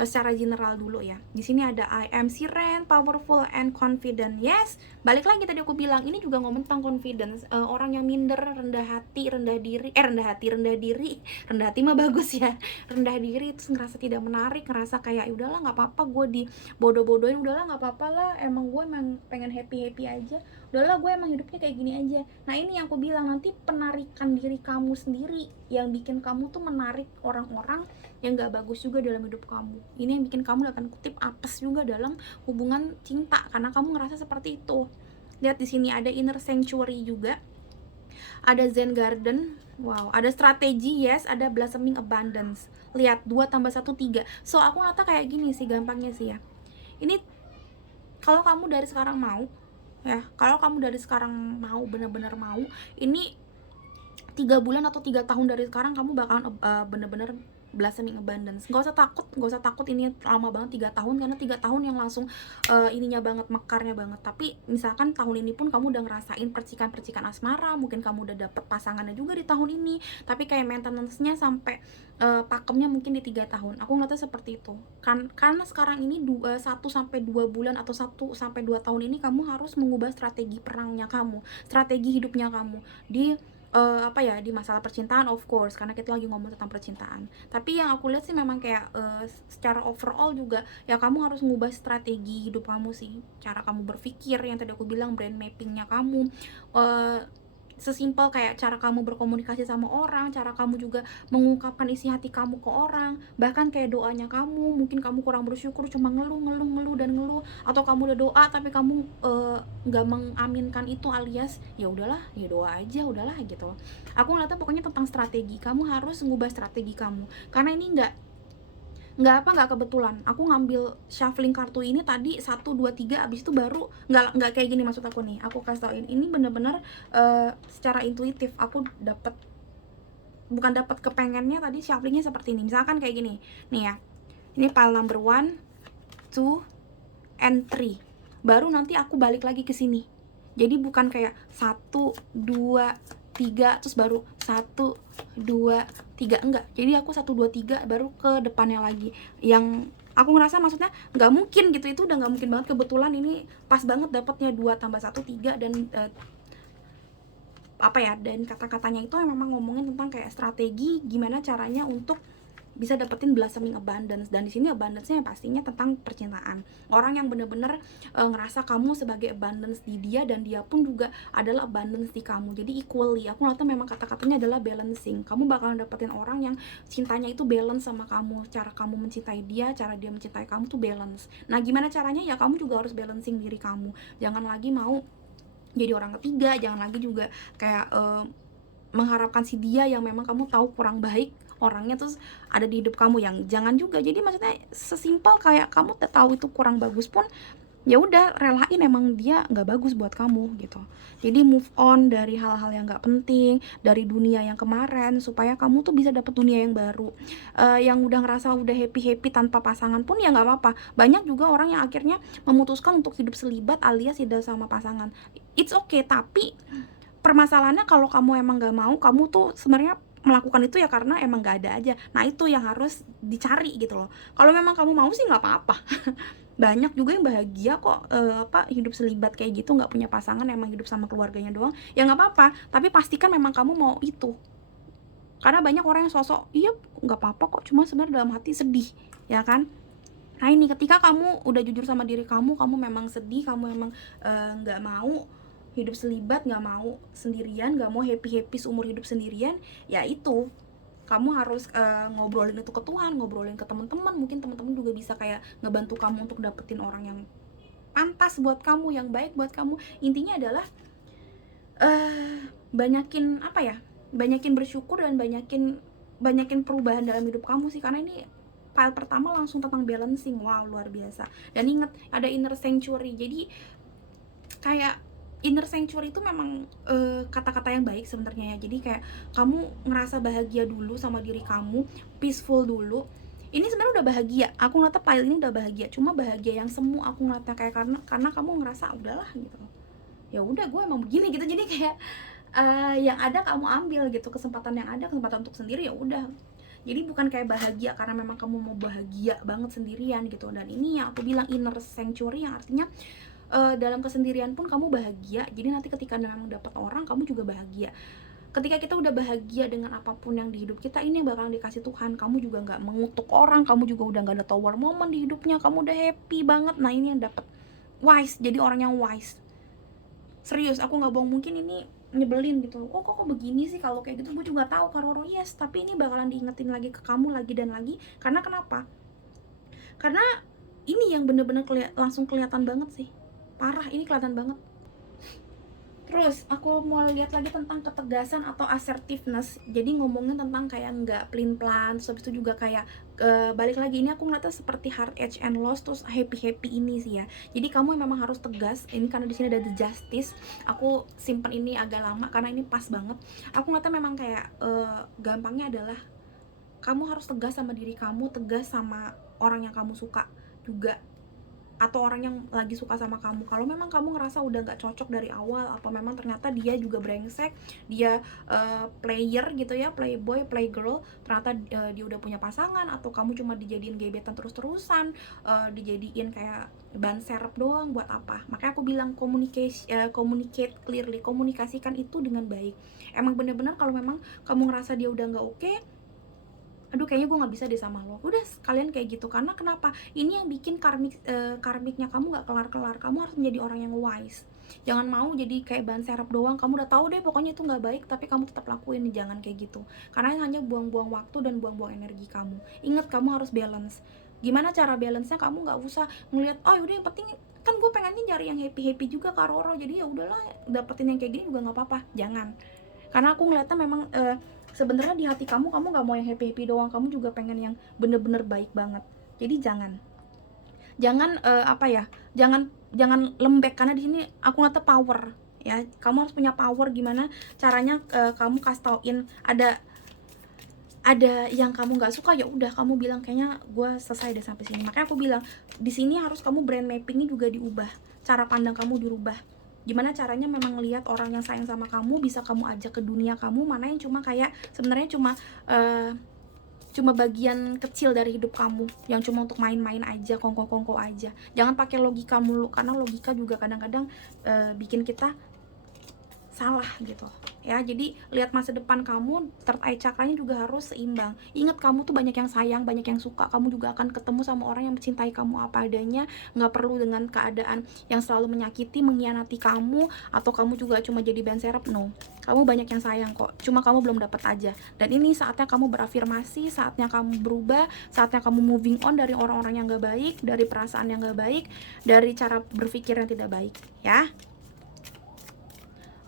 secara general dulu ya. Di sini ada I am Siren, powerful and confident. Yes, balik lagi tadi aku bilang, ini juga ngomong tentang confidence. Orang yang minder, rendah hati, rendah diri, rendah hati mah bagus ya. Rendah diri, terus ngerasa tidak menarik, ngerasa kayak udahlah nggak apa-apa gue di bodoh-bodohin, udahlah nggak apa-apa lah, emang gue emang pengen happy aja, udahlah gue emang hidupnya kayak gini aja. Nah ini yang aku bilang, nanti penarikan diri kamu sendiri yang bikin kamu tuh menarik orang-orang yang gak bagus juga dalam hidup kamu. Ini yang bikin kamu akan kutip apes juga dalam hubungan cinta, karena kamu ngerasa seperti itu. Lihat di sini ada inner sanctuary juga, ada zen garden, wow, ada strategi, yes, ada blossoming abundance. Lihat 2 tambah 1 3. So aku ngerasa kayak gini sih gampangnya sih ya. Ini kalau kamu dari sekarang mau ya, kalau kamu dari sekarang mau, bener-bener mau, ini 3 bulan atau 3 tahun dari sekarang kamu bakalan bener-bener blossoming abundance. Gak usah takut ini lama banget 3 tahun, karena 3 tahun yang langsung ininya banget, mekarnya banget. Tapi misalkan tahun ini pun kamu udah ngerasain percikan-percikan asmara, mungkin kamu udah dapet pasangannya juga di tahun ini, tapi kayak maintenance-nya sampai pakemnya mungkin di 3 tahun. Aku ngeliatnya seperti itu karena sekarang ini 1-2 bulan atau 1-2 tahun ini kamu harus mengubah strategi perangnya kamu, strategi hidupnya kamu di di masalah percintaan, of course, karena kita lagi ngomong tentang percintaan. Tapi yang aku lihat sih memang kayak secara overall juga ya kamu harus ngubah strategi hidup kamu sih, cara kamu berpikir yang tadi aku bilang, brand mappingnya kamu, sesimpel kayak cara kamu berkomunikasi sama orang, cara kamu juga mengungkapkan isi hati kamu ke orang, bahkan kayak doanya kamu, mungkin kamu kurang bersyukur, cuma ngeluh, atau kamu udah doa tapi kamu nggak mengaminkan itu, alias ya udahlah, ya doa aja, udahlah gitu. Aku ngeliatnya pokoknya tentang strategi, kamu harus ngubah strategi kamu, karena ini nggak kebetulan aku ngambil shuffling kartu ini tadi 1 2 3, abis itu baru nggak kayak gini. Maksud aku nih, aku kasih tau ini bener-bener secara intuitif aku bukan dapat kepengennya tadi shufflingnya seperti ini. Misalkan kayak gini nih ya, ini pile number 1 2 and 3, baru nanti aku balik lagi ke sini. Jadi bukan kayak 1 2 3 terus baru 1 2 3, enggak. Jadi aku 1 2 3 baru ke depannya lagi. Yang aku ngerasa maksudnya nggak mungkin gitu, itu udah nggak mungkin banget, kebetulan ini pas banget dapatnya 2 tambah 1 3, dan dan kata-katanya itu memang ngomongin tentang kayak strategi gimana caranya untuk bisa dapetin blossoming abundance. Dan di sini abundance-nya pastinya tentang percintaan. Orang yang bener-bener ngerasa kamu sebagai abundance di dia, dan dia pun juga adalah abundance di kamu. Jadi equally, aku ngeliatnya memang kata-katanya adalah balancing. Kamu bakalan dapetin orang yang cintanya itu balance sama kamu. Cara kamu mencintai dia, cara dia mencintai kamu tuh balance. Nah gimana caranya? Ya kamu juga harus balancing diri kamu. Jangan lagi mau jadi orang ketiga, jangan lagi juga kayak mengharapkan si dia yang memang kamu tahu kurang baik orangnya terus ada di hidup kamu, yang jangan juga. Jadi maksudnya sesimpel kayak kamu tahu itu kurang bagus pun ya udah relain, emang dia nggak bagus buat kamu gitu. Jadi move on dari hal-hal yang nggak penting, dari dunia yang kemarin, supaya kamu tuh bisa dapet dunia yang baru. Yang udah ngerasa udah happy tanpa pasangan pun ya nggak apa-apa. Banyak juga orang yang akhirnya memutuskan untuk hidup selibat alias tidak sama pasangan. It's okay, tapi permasalahannya kalau kamu emang nggak mau, kamu tuh sebenarnya melakukan itu ya karena emang nggak ada aja. Nah itu yang harus dicari gitu loh. Kalau memang kamu mau sih nggak apa-apa. Banyak juga yang bahagia kok hidup selibat kayak gitu, nggak punya pasangan, emang hidup sama keluarganya doang, ya nggak apa-apa. Tapi pastikan memang kamu mau itu, karena banyak orang yang sosok iya nggak apa-apa kok, cuma sebenarnya dalam hati sedih, ya kan. Nah ini ketika kamu udah jujur sama diri kamu memang sedih, kamu memang nggak mau hidup selibat, nggak mau sendirian, nggak mau happy seumur hidup sendirian, ya itu kamu harus ngobrolin itu ke Tuhan, ngobrolin ke teman-teman. Mungkin teman-teman juga bisa kayak ngebantu kamu untuk dapetin orang yang pantas buat kamu, yang baik buat kamu. Intinya adalah banyakin bersyukur dan banyakin perubahan dalam hidup kamu sih, karena ini file pertama langsung tentang balancing. Wow, luar biasa. Dan ingat ada inner sanctuary. Jadi kayak inner sanctuary itu memang kata-kata yang baik sebenarnya ya. Jadi kayak kamu ngerasa bahagia dulu sama diri kamu, peaceful dulu. Ini sebenarnya udah bahagia. Aku ngeliatnya file ini udah bahagia. Cuma bahagia yang semu aku ngeliatnya kayak karena kamu ngerasa udahlah gitu. Ya udah gue emang begini gitu. Jadi kayak yang ada kamu ambil gitu, kesempatan yang ada, kesempatan untuk sendiri, ya udah. Jadi bukan kayak bahagia karena memang kamu mau bahagia banget sendirian gitu. Dan ini yang aku bilang inner sanctuary, yang artinya dalam kesendirian pun kamu bahagia. Jadi nanti ketika memang dapat orang, kamu juga bahagia. Ketika kita udah bahagia dengan apapun yang di hidup kita, ini yang bakalan dikasih Tuhan. Kamu juga nggak mengutuk orang, kamu juga udah nggak ada tower moment di hidupnya, kamu udah happy banget. Nah ini yang dapat wise, jadi orang yang wise. Serius, aku nggak bohong, mungkin ini nyebelin gitu. Kok begini sih kalau kayak gitu. Gue juga tahu Karoro, yes, tapi ini bakalan diingetin lagi ke kamu lagi dan lagi. Karena kenapa? Karena ini yang bener-bener langsung kelihatan banget sih. Parah, ini kelihatan banget. Terus aku mau lihat lagi tentang ketegasan atau assertiveness. Jadi ngomongin tentang kayak nggak pelin-pelan. Terus habis itu juga kayak balik lagi, ini aku ngeliatnya seperti hard edge and loss, terus happy ini sih ya. Jadi kamu memang harus tegas. Ini karena di sini ada the justice. Aku simpen ini agak lama karena ini pas banget. Aku ngeliatnya memang kayak gampangnya adalah kamu harus tegas sama diri kamu, tegas sama orang yang kamu suka juga, atau orang yang lagi suka sama kamu. Kalau memang kamu ngerasa udah nggak cocok dari awal, apa memang ternyata dia juga brengsek, dia player gitu ya, playboy, playgirl, ternyata dia udah punya pasangan, atau kamu cuma dijadiin gebetan terus-terusan, dijadiin kayak ban serep doang, buat apa? Makanya aku bilang communicate clearly, komunikasikan itu dengan baik. Emang bener-bener kalau memang kamu ngerasa dia udah nggak oke, aduh kayaknya gue nggak bisa deh sama lo, udah kalian kayak gitu. Karena kenapa? Ini yang bikin karmiknya kamu nggak kelar-kelar. Kamu harus menjadi orang yang wise. Jangan mau jadi kayak ban serep doang. Kamu udah tahu deh pokoknya itu nggak baik, tapi kamu tetap lakuin. Jangan kayak gitu, karena hanya buang-buang waktu dan buang-buang energi kamu. Ingat, kamu harus balance. Gimana cara balance-nya? Kamu nggak usah ngelihat, oh yaudah yang penting kan gue pengennya cari yang happy juga Kak Roro, jadi ya udahlah dapetin yang kayak gini juga nggak apa-apa. Jangan. Karena aku ngeliatnya memang sebenarnya di hati kamu nggak mau yang happy doang, kamu juga pengen yang bener-bener baik banget. Jadi jangan apa ya, jangan lembek. Karena di sini aku ngeliatnya power ya, kamu harus punya power. Gimana caranya kamu kasih tauin ada yang kamu nggak suka, ya udah kamu bilang kayaknya gue selesai deh sampai sini. Makanya aku bilang di sini harus kamu brand mappingnya juga diubah, cara pandang kamu dirubah. Gimana caranya memang ngelihat orang yang sayang sama kamu bisa kamu ajak ke dunia kamu, mana yang cuma kayak sebenarnya cuma bagian kecil dari hidup kamu, yang cuma untuk main-main aja, kongko-kongko aja. Jangan pakai logika mulu, karena logika juga kadang-kadang bikin kita salah gitu ya. Jadi lihat masa depan kamu, third eye cakranya juga harus seimbang. Ingat, kamu tuh banyak yang sayang, banyak yang suka. Kamu juga akan ketemu sama orang yang mencintai kamu apa adanya. Nggak perlu dengan keadaan yang selalu menyakiti, mengkhianati kamu, atau kamu juga cuma jadi ban serep. No, kamu banyak yang sayang kok, cuma kamu belum dapat aja. Dan ini saatnya kamu berafirmasi, saatnya kamu berubah, saatnya kamu moving on dari orang-orang yang gak baik, dari perasaan yang gak baik, dari cara berpikir yang tidak baik ya.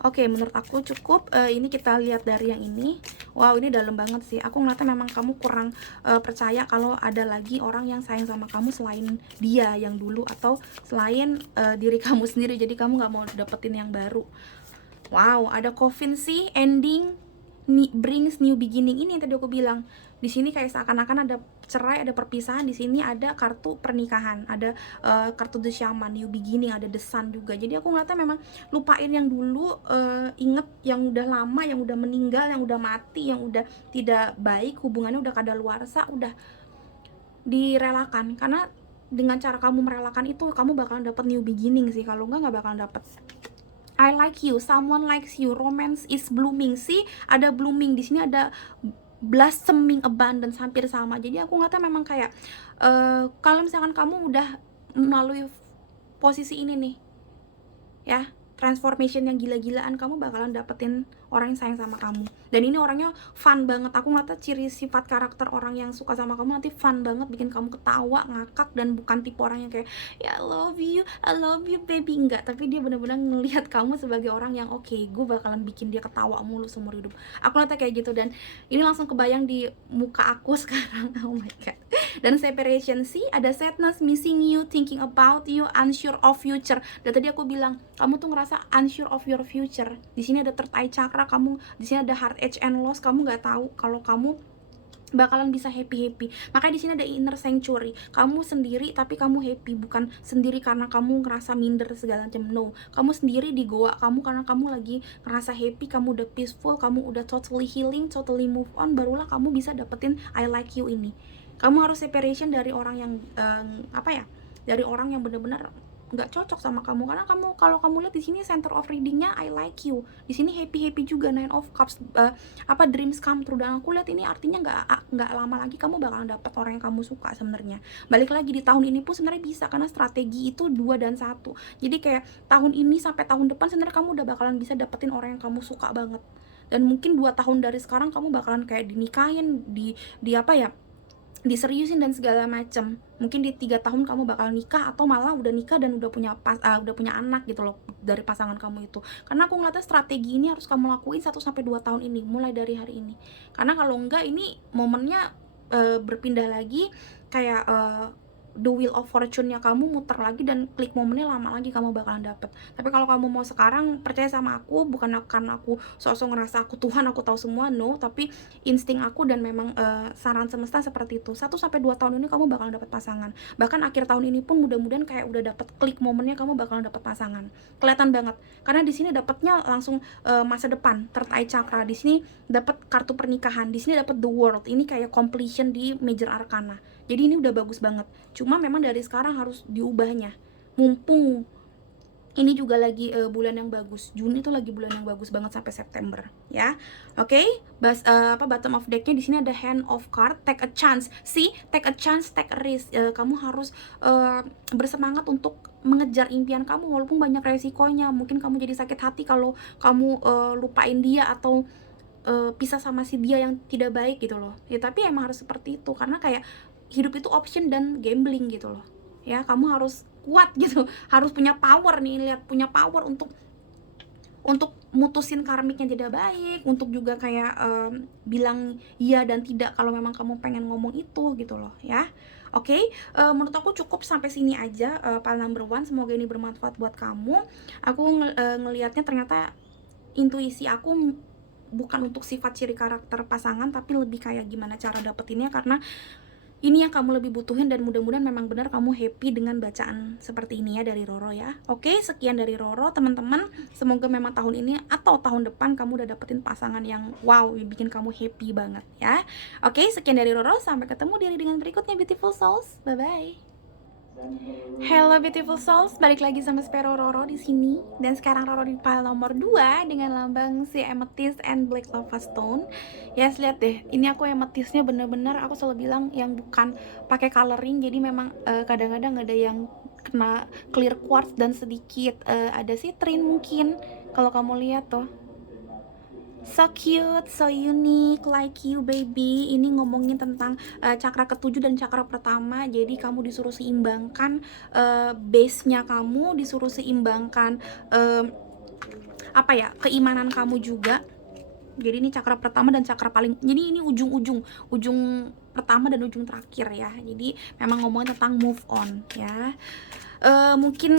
Oke, menurut aku cukup. Ini kita lihat dari yang ini. Wow, ini dalam banget sih. Aku ngeliatnya memang kamu kurang percaya kalau ada lagi orang yang sayang sama kamu selain dia yang dulu, atau selain diri kamu sendiri. Jadi kamu nggak mau dapetin yang baru. Wow, ada coffin sih, ending brings new beginning. Ini yang tadi aku bilang. Di sini kayak seakan-akan ada cerai, ada perpisahan. Di sini ada kartu pernikahan, ada kartu the shaman, new beginning, ada the sun juga. Jadi aku ngeliatnya memang lupain yang dulu, inget yang udah lama, yang udah meninggal, yang udah mati, yang udah tidak baik, hubungannya udah kadaluarsa, udah direlakan. Karena dengan cara kamu merelakan itu, kamu bakalan dapet new beginning sih. Kalau nggak bakalan dapet. I like you, someone likes you, romance is blooming. Sih, ada blooming di sini, ada blossoming, abundance, hampir sama. Jadi aku ngeliatnya memang kayak kalau misalkan kamu udah melalui posisi ini nih ya, transformation yang gila-gilaan, kamu bakalan dapetin orang yang sayang sama kamu. Dan ini orangnya fun banget. Aku ngeliatnya ciri sifat karakter orang yang suka sama kamu nanti fun banget, bikin kamu ketawa, ngakak, dan bukan tipe orang yang kayak ya I love you baby, enggak. Tapi dia bener-bener ngelihat kamu sebagai orang yang oke, gue bakalan bikin dia ketawa mulu seumur hidup. Aku ngeliatnya kayak gitu, dan ini langsung kebayang di muka aku sekarang. Oh my god. Dan separation sih, ada sadness, missing you, thinking about you, unsure of future. Dan tadi aku bilang kamu tuh ngerasa unsure of your future. Di sini ada third eye chakra, kamu di sini ada heart edge and loss. Kamu nggak tahu kalau kamu bakalan bisa happy. Makanya di sini ada inner sanctuary. Kamu sendiri tapi kamu happy, bukan sendiri karena kamu ngerasa minder segala macam. No, kamu sendiri di goa kamu karena kamu lagi ngerasa happy, kamu udah peaceful, kamu udah totally healing, totally move on, barulah kamu bisa dapetin I like you ini. Kamu harus separation dari orang yang apa ya? Dari orang yang bener-bener nggak cocok sama kamu, karena kamu, kalau kamu lihat di sini center of readingnya I like you, di sini happy juga, nine of cups, apa, dreams come true. Dan aku lihat ini artinya nggak lama lagi kamu bakalan dapet orang yang kamu suka sebenarnya. Balik lagi di tahun ini pun sebenarnya bisa, karena strategi itu 2 dan 1. Jadi kayak tahun ini sampai tahun depan sebenarnya kamu udah bakalan bisa dapetin orang yang kamu suka banget. Dan mungkin 2 tahun dari sekarang kamu bakalan kayak dinikahin, di apa ya, diseriusin dan segala macem. Mungkin di 3 tahun kamu bakal nikah, atau malah udah nikah dan udah punya anak gitu loh dari pasangan kamu itu. Karena aku ngeliatnya strategi ini harus kamu lakuin 1 sampai 2 tahun ini, mulai dari hari ini. Karena kalau enggak ini momennya berpindah lagi, kayak the wheel of fortune-nya kamu muter lagi, dan klik momennya lama lagi kamu bakalan dapet. Tapi kalau kamu mau sekarang, percaya sama aku, bukan karena aku sosok ngerasa aku Tuhan, aku tahu semua, no, tapi insting aku dan memang saran semesta seperti itu. 1 sampai 2 tahun ini kamu bakalan dapet pasangan. Bahkan akhir tahun ini pun mudah-mudahan kayak udah dapet klik momennya, kamu bakalan dapet pasangan. Kelihatan banget. Karena di sini dapetnya langsung masa depan, third eye chakra. Di sini dapet kartu pernikahan, di sini dapet the world. Ini kayak completion di major arcana. Jadi ini udah bagus banget. Cuma memang dari sekarang harus diubahnya. Mumpung ini juga lagi bulan yang bagus. Juni itu lagi bulan yang bagus banget sampai September, ya. Oke, bottom of decknya di sini ada hand of card, take a chance. See, take a chance, take a risk. Kamu harus bersemangat untuk mengejar impian kamu walaupun banyak resikonya. Mungkin kamu jadi sakit hati kalau kamu lupain dia, atau pisah sama si dia yang tidak baik gitu loh. Ya tapi emang harus seperti itu, karena kayak hidup itu option dan gambling gitu loh. Ya, kamu harus kuat gitu, harus punya power nih, lihat, punya power untuk mutusin karmik yang tidak baik, untuk juga kayak bilang iya dan tidak kalau memang kamu pengen ngomong itu gitu loh, ya. Oke, menurut aku cukup sampai sini aja pile number 1. Semoga ini bermanfaat buat kamu. Aku ngelihatnya ternyata intuisi aku bukan untuk sifat ciri karakter pasangan, tapi lebih kayak gimana cara dapetinnya, karena ini yang kamu lebih butuhin. Dan mudah-mudahan memang benar kamu happy dengan bacaan seperti ini ya dari Roro ya. Oke, sekian dari Roro teman-teman. Semoga memang tahun ini atau tahun depan kamu udah dapetin pasangan yang wow, bikin kamu happy banget ya. Oke, sekian dari Roro. Sampai ketemu di readingan berikutnya, beautiful souls. Bye-bye. Hello beautiful souls, balik lagi sama Spero Roro di sini. Dan sekarang Roro di pile nomor 2 dengan lambang si Amethyst and Black Lava Stone. Yes, lihat deh, ini aku amethystnya bener-bener, aku selalu bilang yang bukan pakai coloring. Jadi memang kadang-kadang ada yang kena clear quartz dan sedikit ada citrine mungkin. Kalau kamu lihat tuh, so cute, so unique, like you baby. Ini ngomongin tentang cakra ketujuh dan cakra pertama. Jadi kamu disuruh seimbangkan base-nya, kamu disuruh seimbangkan apa ya, keimanan kamu juga. Jadi ini cakra pertama dan cakra paling, jadi ini ujung pertama dan ujung terakhir ya. Jadi memang ngomongin tentang move on ya. Mungkin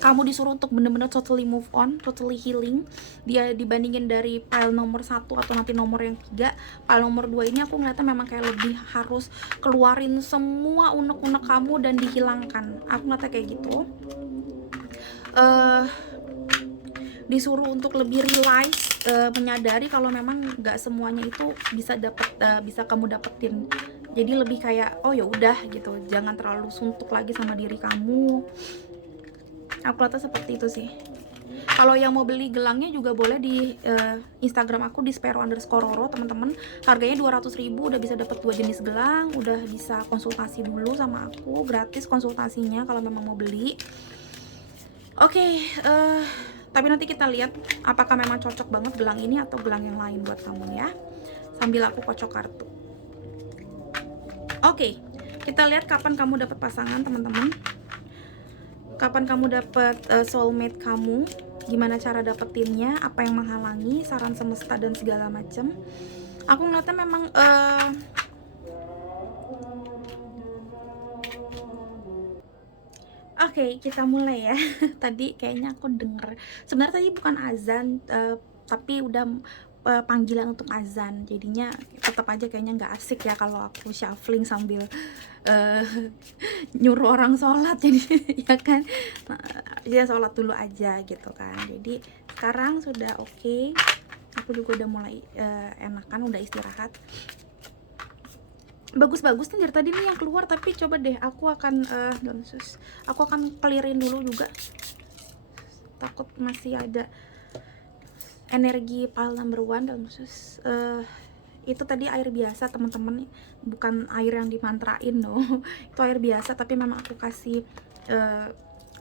kamu disuruh untuk bener-bener totally move on, totally healing. Dia dibandingin dari pile nomor 1 atau nanti nomor yang 3, pile nomor 2 ini aku ngeliatnya memang kayak lebih harus keluarin semua unek-unek kamu dan dihilangkan. Aku ngeliatnya kayak gitu. Disuruh untuk lebih realize, menyadari kalau memang nggak semuanya itu bisa kamu dapetin. Jadi lebih kayak oh ya udah gitu, jangan terlalu suntuk lagi sama diri kamu. Aku rata seperti itu sih. Kalau yang mau beli gelangnya juga boleh di Instagram aku di spero_roro teman-teman. Harganya 200.000, udah bisa dapat 2 jenis gelang, udah bisa konsultasi dulu sama aku, gratis konsultasinya kalau memang mau beli. Oke, tapi nanti kita lihat apakah memang cocok banget gelang ini atau gelang yang lain buat kamu ya. Sambil aku kocok kartu. Oke, kita lihat kapan kamu dapat pasangan teman-teman. Kapan kamu dapat soulmate kamu, gimana cara dapetinnya, apa yang menghalangi, saran semesta dan segala macem. Aku ngeliatnya memang Oke, kita mulai ya. Tadi kayaknya aku denger, sebenarnya tadi bukan azan, tapi udah panggilan untuk azan, jadinya tetap aja kayaknya nggak asik ya kalau aku shuffling sambil uh, nyuruh orang sholat jadi ya kan. Nah, ya sholat dulu aja gitu kan. Jadi sekarang sudah oke, aku juga udah mulai enakan, udah istirahat. Bagus-bagus nih dari tadi nih yang keluar, tapi coba deh aku akan aku akan clearin dulu juga, takut masih ada energi pile number one dalam khusus. Itu tadi air biasa teman-teman, bukan air yang dimantrain no. Itu air biasa, tapi memang aku kasih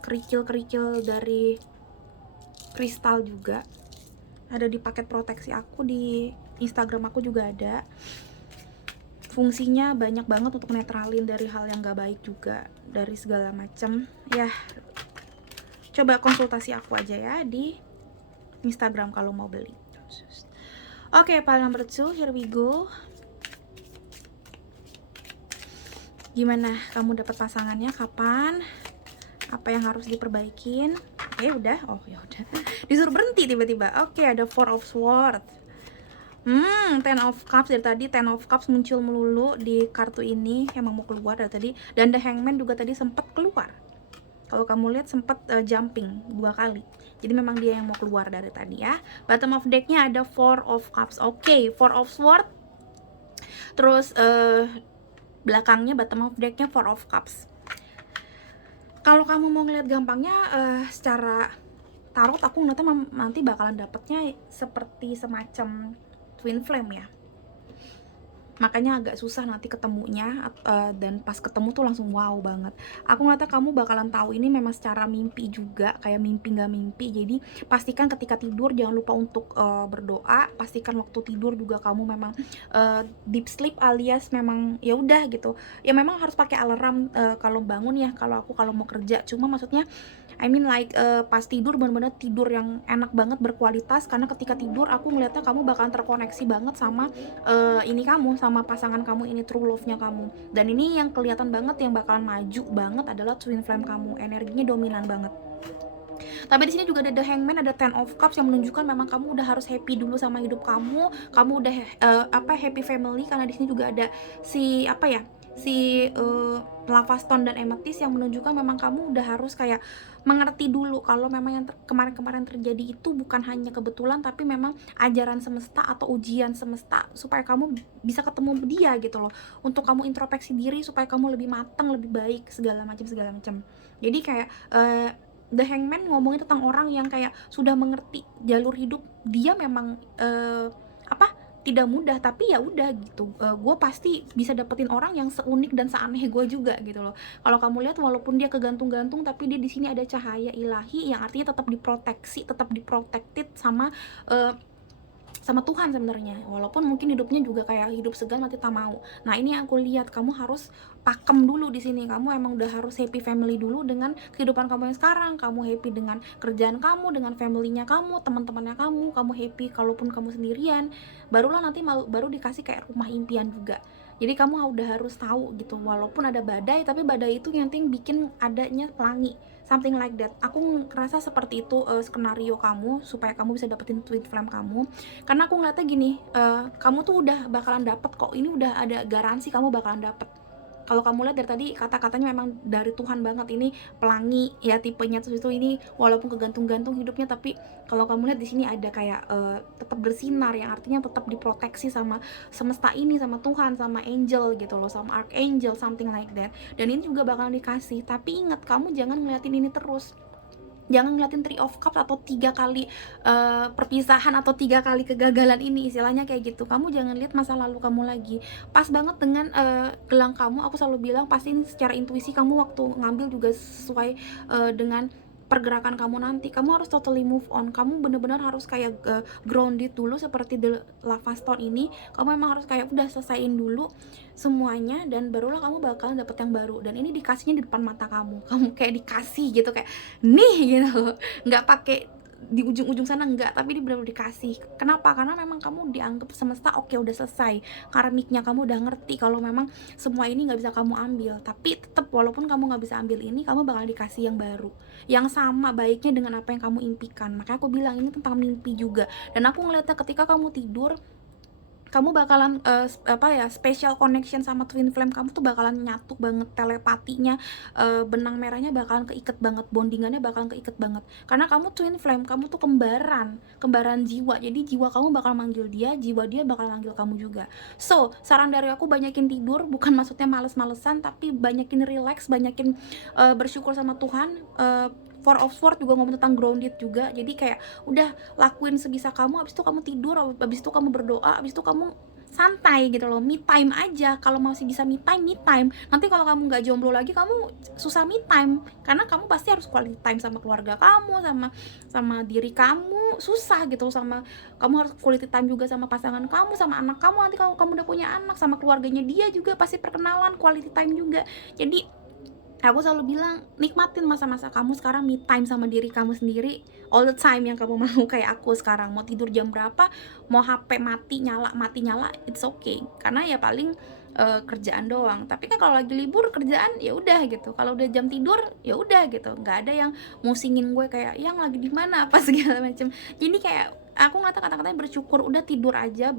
kerikil-kerikil dari kristal juga. Ada di paket proteksi aku, di Instagram aku juga ada. Fungsinya banyak banget untuk netralin dari hal yang gak baik juga, dari segala macam ya. Coba konsultasi aku aja ya di Instagram kalau mau beli. Oke, pile number 2, here we go. Gimana kamu dapat pasangannya kapan? Apa yang harus diperbaikin? Oke, udah. Oh, ya udah. Disuruh berhenti tiba-tiba. Oke, ada 4 of Swords. 10 of Cups dari tadi. 10 of Cups muncul melulu di kartu ini, emang mau keluar dari tadi. Dan The Hangman juga tadi sempat keluar. Kalau kamu lihat sempat jumping 2 kali. Jadi memang dia yang mau keluar dari tadi ya. Bottom of decknya ada 4 of Cups. Oke, 4 of Swords. Terus belakangnya bottom of decknya 4 of Cups. Kalau kamu mau ngeliat gampangnya, secara tarot aku ngeliatnya nanti bakalan dapetnya seperti semacam twin flame ya. Makanya agak susah nanti ketemunya, dan pas ketemu tuh langsung wow banget. Aku ngeliatnya kamu bakalan tahu ini memang secara mimpi juga, kayak mimpi nggak mimpi. Jadi pastikan ketika tidur jangan lupa untuk berdoa. Pastikan waktu tidur juga kamu memang deep sleep, alias memang ya udah gitu. Ya memang harus pakai alarm kalau bangun ya, kalau mau kerja. Cuma maksudnya pas tidur bener-bener tidur yang enak banget, berkualitas. Karena ketika tidur aku ngeliatnya kamu bakalan terkoneksi banget sama ini kamu, sama pasangan kamu ini, true love-nya kamu. Dan ini yang kelihatan banget yang bakalan maju banget adalah twin flame kamu, energinya dominan banget. Tapi di sini juga ada The Hangman, ada 10 of Cups yang menunjukkan memang kamu udah harus happy dulu sama hidup kamu udah happy family. Karena di sini juga ada si lava stone dan amethyst yang menunjukkan memang kamu udah harus kayak mengerti dulu kalau memang yang kemarin-kemarin terjadi itu bukan hanya kebetulan, tapi memang ajaran semesta atau ujian semesta supaya kamu bisa ketemu dia gitu loh, untuk kamu introspeksi diri supaya kamu lebih matang, lebih baik, segala macam. Jadi kayak The Hangman ngomongin tentang orang yang kayak sudah mengerti jalur hidup dia, memang tidak mudah, tapi ya udah gitu. Gue pasti bisa dapetin orang yang seunik dan seaneh gue juga gitu loh. Kalau kamu lihat, walaupun dia kegantung-gantung, tapi dia di sini ada cahaya ilahi yang artinya tetap diproteksi, tetap diprotected sama Tuhan sebenarnya. Walaupun mungkin hidupnya juga kayak hidup segan mati tak mau. Nah, ini yang aku lihat, kamu harus pakem dulu di sini. Kamu emang udah harus happy family dulu dengan kehidupan kamu yang sekarang. Kamu happy dengan kerjaan kamu, dengan familynya kamu, teman-temannya kamu happy kalaupun kamu sendirian. Barulah nanti baru dikasih kayak rumah impian juga. Jadi kamu udah harus tahu gitu, walaupun ada badai, tapi badai itu yang penting bikin adanya pelangi, something like that. Aku ngerasa seperti itu skenario kamu supaya kamu bisa dapetin twin flame kamu. Karena aku ngeliatnya gini, kamu tuh udah bakalan dapet kok, ini udah ada garansi kamu bakalan dapet. Kalau kamu lihat dari tadi kata-katanya memang dari Tuhan banget, ini pelangi ya tipenya. Terus itu ini walaupun kegantung-gantung hidupnya, tapi kalau kamu lihat di sini ada kayak tetap bersinar, yang artinya tetap diproteksi sama semesta ini, sama Tuhan, sama angel gitu loh, sama archangel, something like that. Dan ini juga bakalan dikasih. Tapi ingat, kamu jangan ngeliatin ini terus. Jangan ngeliatin 3 of Cups atau 3 kali perpisahan atau 3 kali kegagalan ini, istilahnya kayak gitu. Kamu jangan lihat masa lalu kamu lagi. Pas banget dengan gelang kamu, aku selalu bilang pastiin secara intuisi kamu waktu ngambil juga sesuai dengan pergerakan kamu nanti. Kamu harus totally move on. Kamu bener-bener harus kayak grounded dulu seperti the lava stone ini. Kamu emang harus kayak udah selesaiin dulu semuanya, dan barulah kamu bakalan dapet yang baru. Dan ini dikasihnya di depan mata kamu kayak dikasih gitu, kayak nih gitu loh, nggak pakai di ujung-ujung sana enggak, tapi dia benar-benar dikasih. Kenapa? Karena memang kamu dianggap semesta oke, udah selesai. Karmiknya kamu udah ngerti kalau memang semua ini nggak bisa kamu ambil. Tapi tetap walaupun kamu nggak bisa ambil ini, kamu bakal dikasih yang baru, yang sama baiknya dengan apa yang kamu impikan. Makanya aku bilang ini tentang mimpi juga. Dan aku ngeliatnya ketika kamu tidur, kamu bakalan special connection sama twin flame kamu tuh bakalan nyatu banget, telepatinya, benang merahnya bakalan keiket banget, bondingannya bakalan keiket banget. Karena kamu twin flame, kamu tuh kembaran jiwa. Jadi jiwa kamu bakal manggil dia, jiwa dia bakal manggil kamu juga. So, saran dari aku banyakin tidur, bukan maksudnya males-malesan, tapi banyakin relax, banyakin bersyukur sama Tuhan. Four of Swords juga ngomong tentang grounded juga. Jadi kayak udah lakuin sebisa kamu, abis itu kamu tidur, abis itu kamu berdoa, abis itu kamu santai gitu loh, me time aja. Kalau masih bisa me time. Nanti kalau kamu nggak jomblo lagi, kamu susah me time, karena kamu pasti harus quality time sama keluarga kamu, sama diri kamu, susah gitu. Sama kamu harus quality time juga sama pasangan kamu, sama anak kamu. Nanti kalau kamu udah punya anak, sama keluarganya dia juga pasti perkenalan, quality time juga. Jadi aku selalu bilang, nikmatin masa-masa kamu sekarang, me time sama diri kamu sendiri all the time yang kamu mau. Kayak aku sekarang, mau tidur jam berapa, mau HP mati nyala, it's okay. Karena ya paling kerjaan doang. Tapi kan kalau lagi libur kerjaan ya udah gitu. Kalau udah jam tidur ya udah gitu. Nggak ada yang musingin gue kayak yang lagi di mana apa segala macam. Jadi kayak aku kata-katanya bersyukur, udah tidur aja,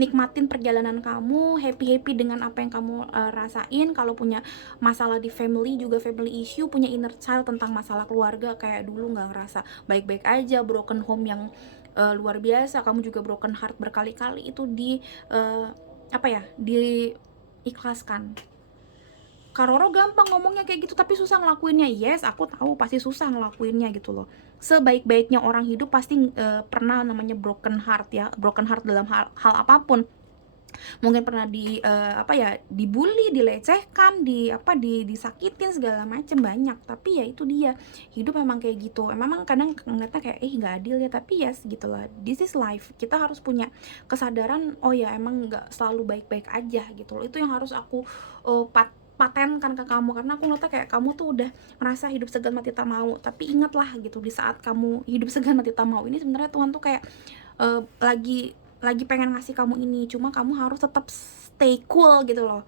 nikmatin perjalanan kamu, happy dengan apa yang kamu rasain. Kalau punya masalah di family juga, family issue, punya inner child tentang masalah keluarga, kayak dulu nggak ngerasa baik-baik aja, broken home yang luar biasa, kamu juga broken heart berkali-kali, itu diikhlaskan. Karoro gampang ngomongnya kayak gitu, tapi susah ngelakuinnya. Yes, aku tahu pasti susah ngelakuinnya gitu loh. Sebaik-baiknya orang hidup pasti pernah namanya broken heart ya, broken heart dalam hal apapun. Mungkin pernah dibully, dilecehkan, disakitin segala macem, banyak. Tapi ya itu dia, hidup memang kayak gitu. Memang kadang ngeliatnya kayak nggak adil ya, tapi yes gitu lah, this is life. Kita harus punya kesadaran, oh ya emang nggak selalu baik-baik aja gitu loh. Itu yang harus aku patenkan ke kamu, karena aku ngeliatnya kayak kamu tuh udah merasa hidup segan mati tak mau. Tapi ingatlah gitu, di saat kamu hidup segan mati tak mau ini, sebenarnya Tuhan tuh kayak lagi pengen ngasih kamu ini, cuma kamu harus tetap stay cool gitu loh,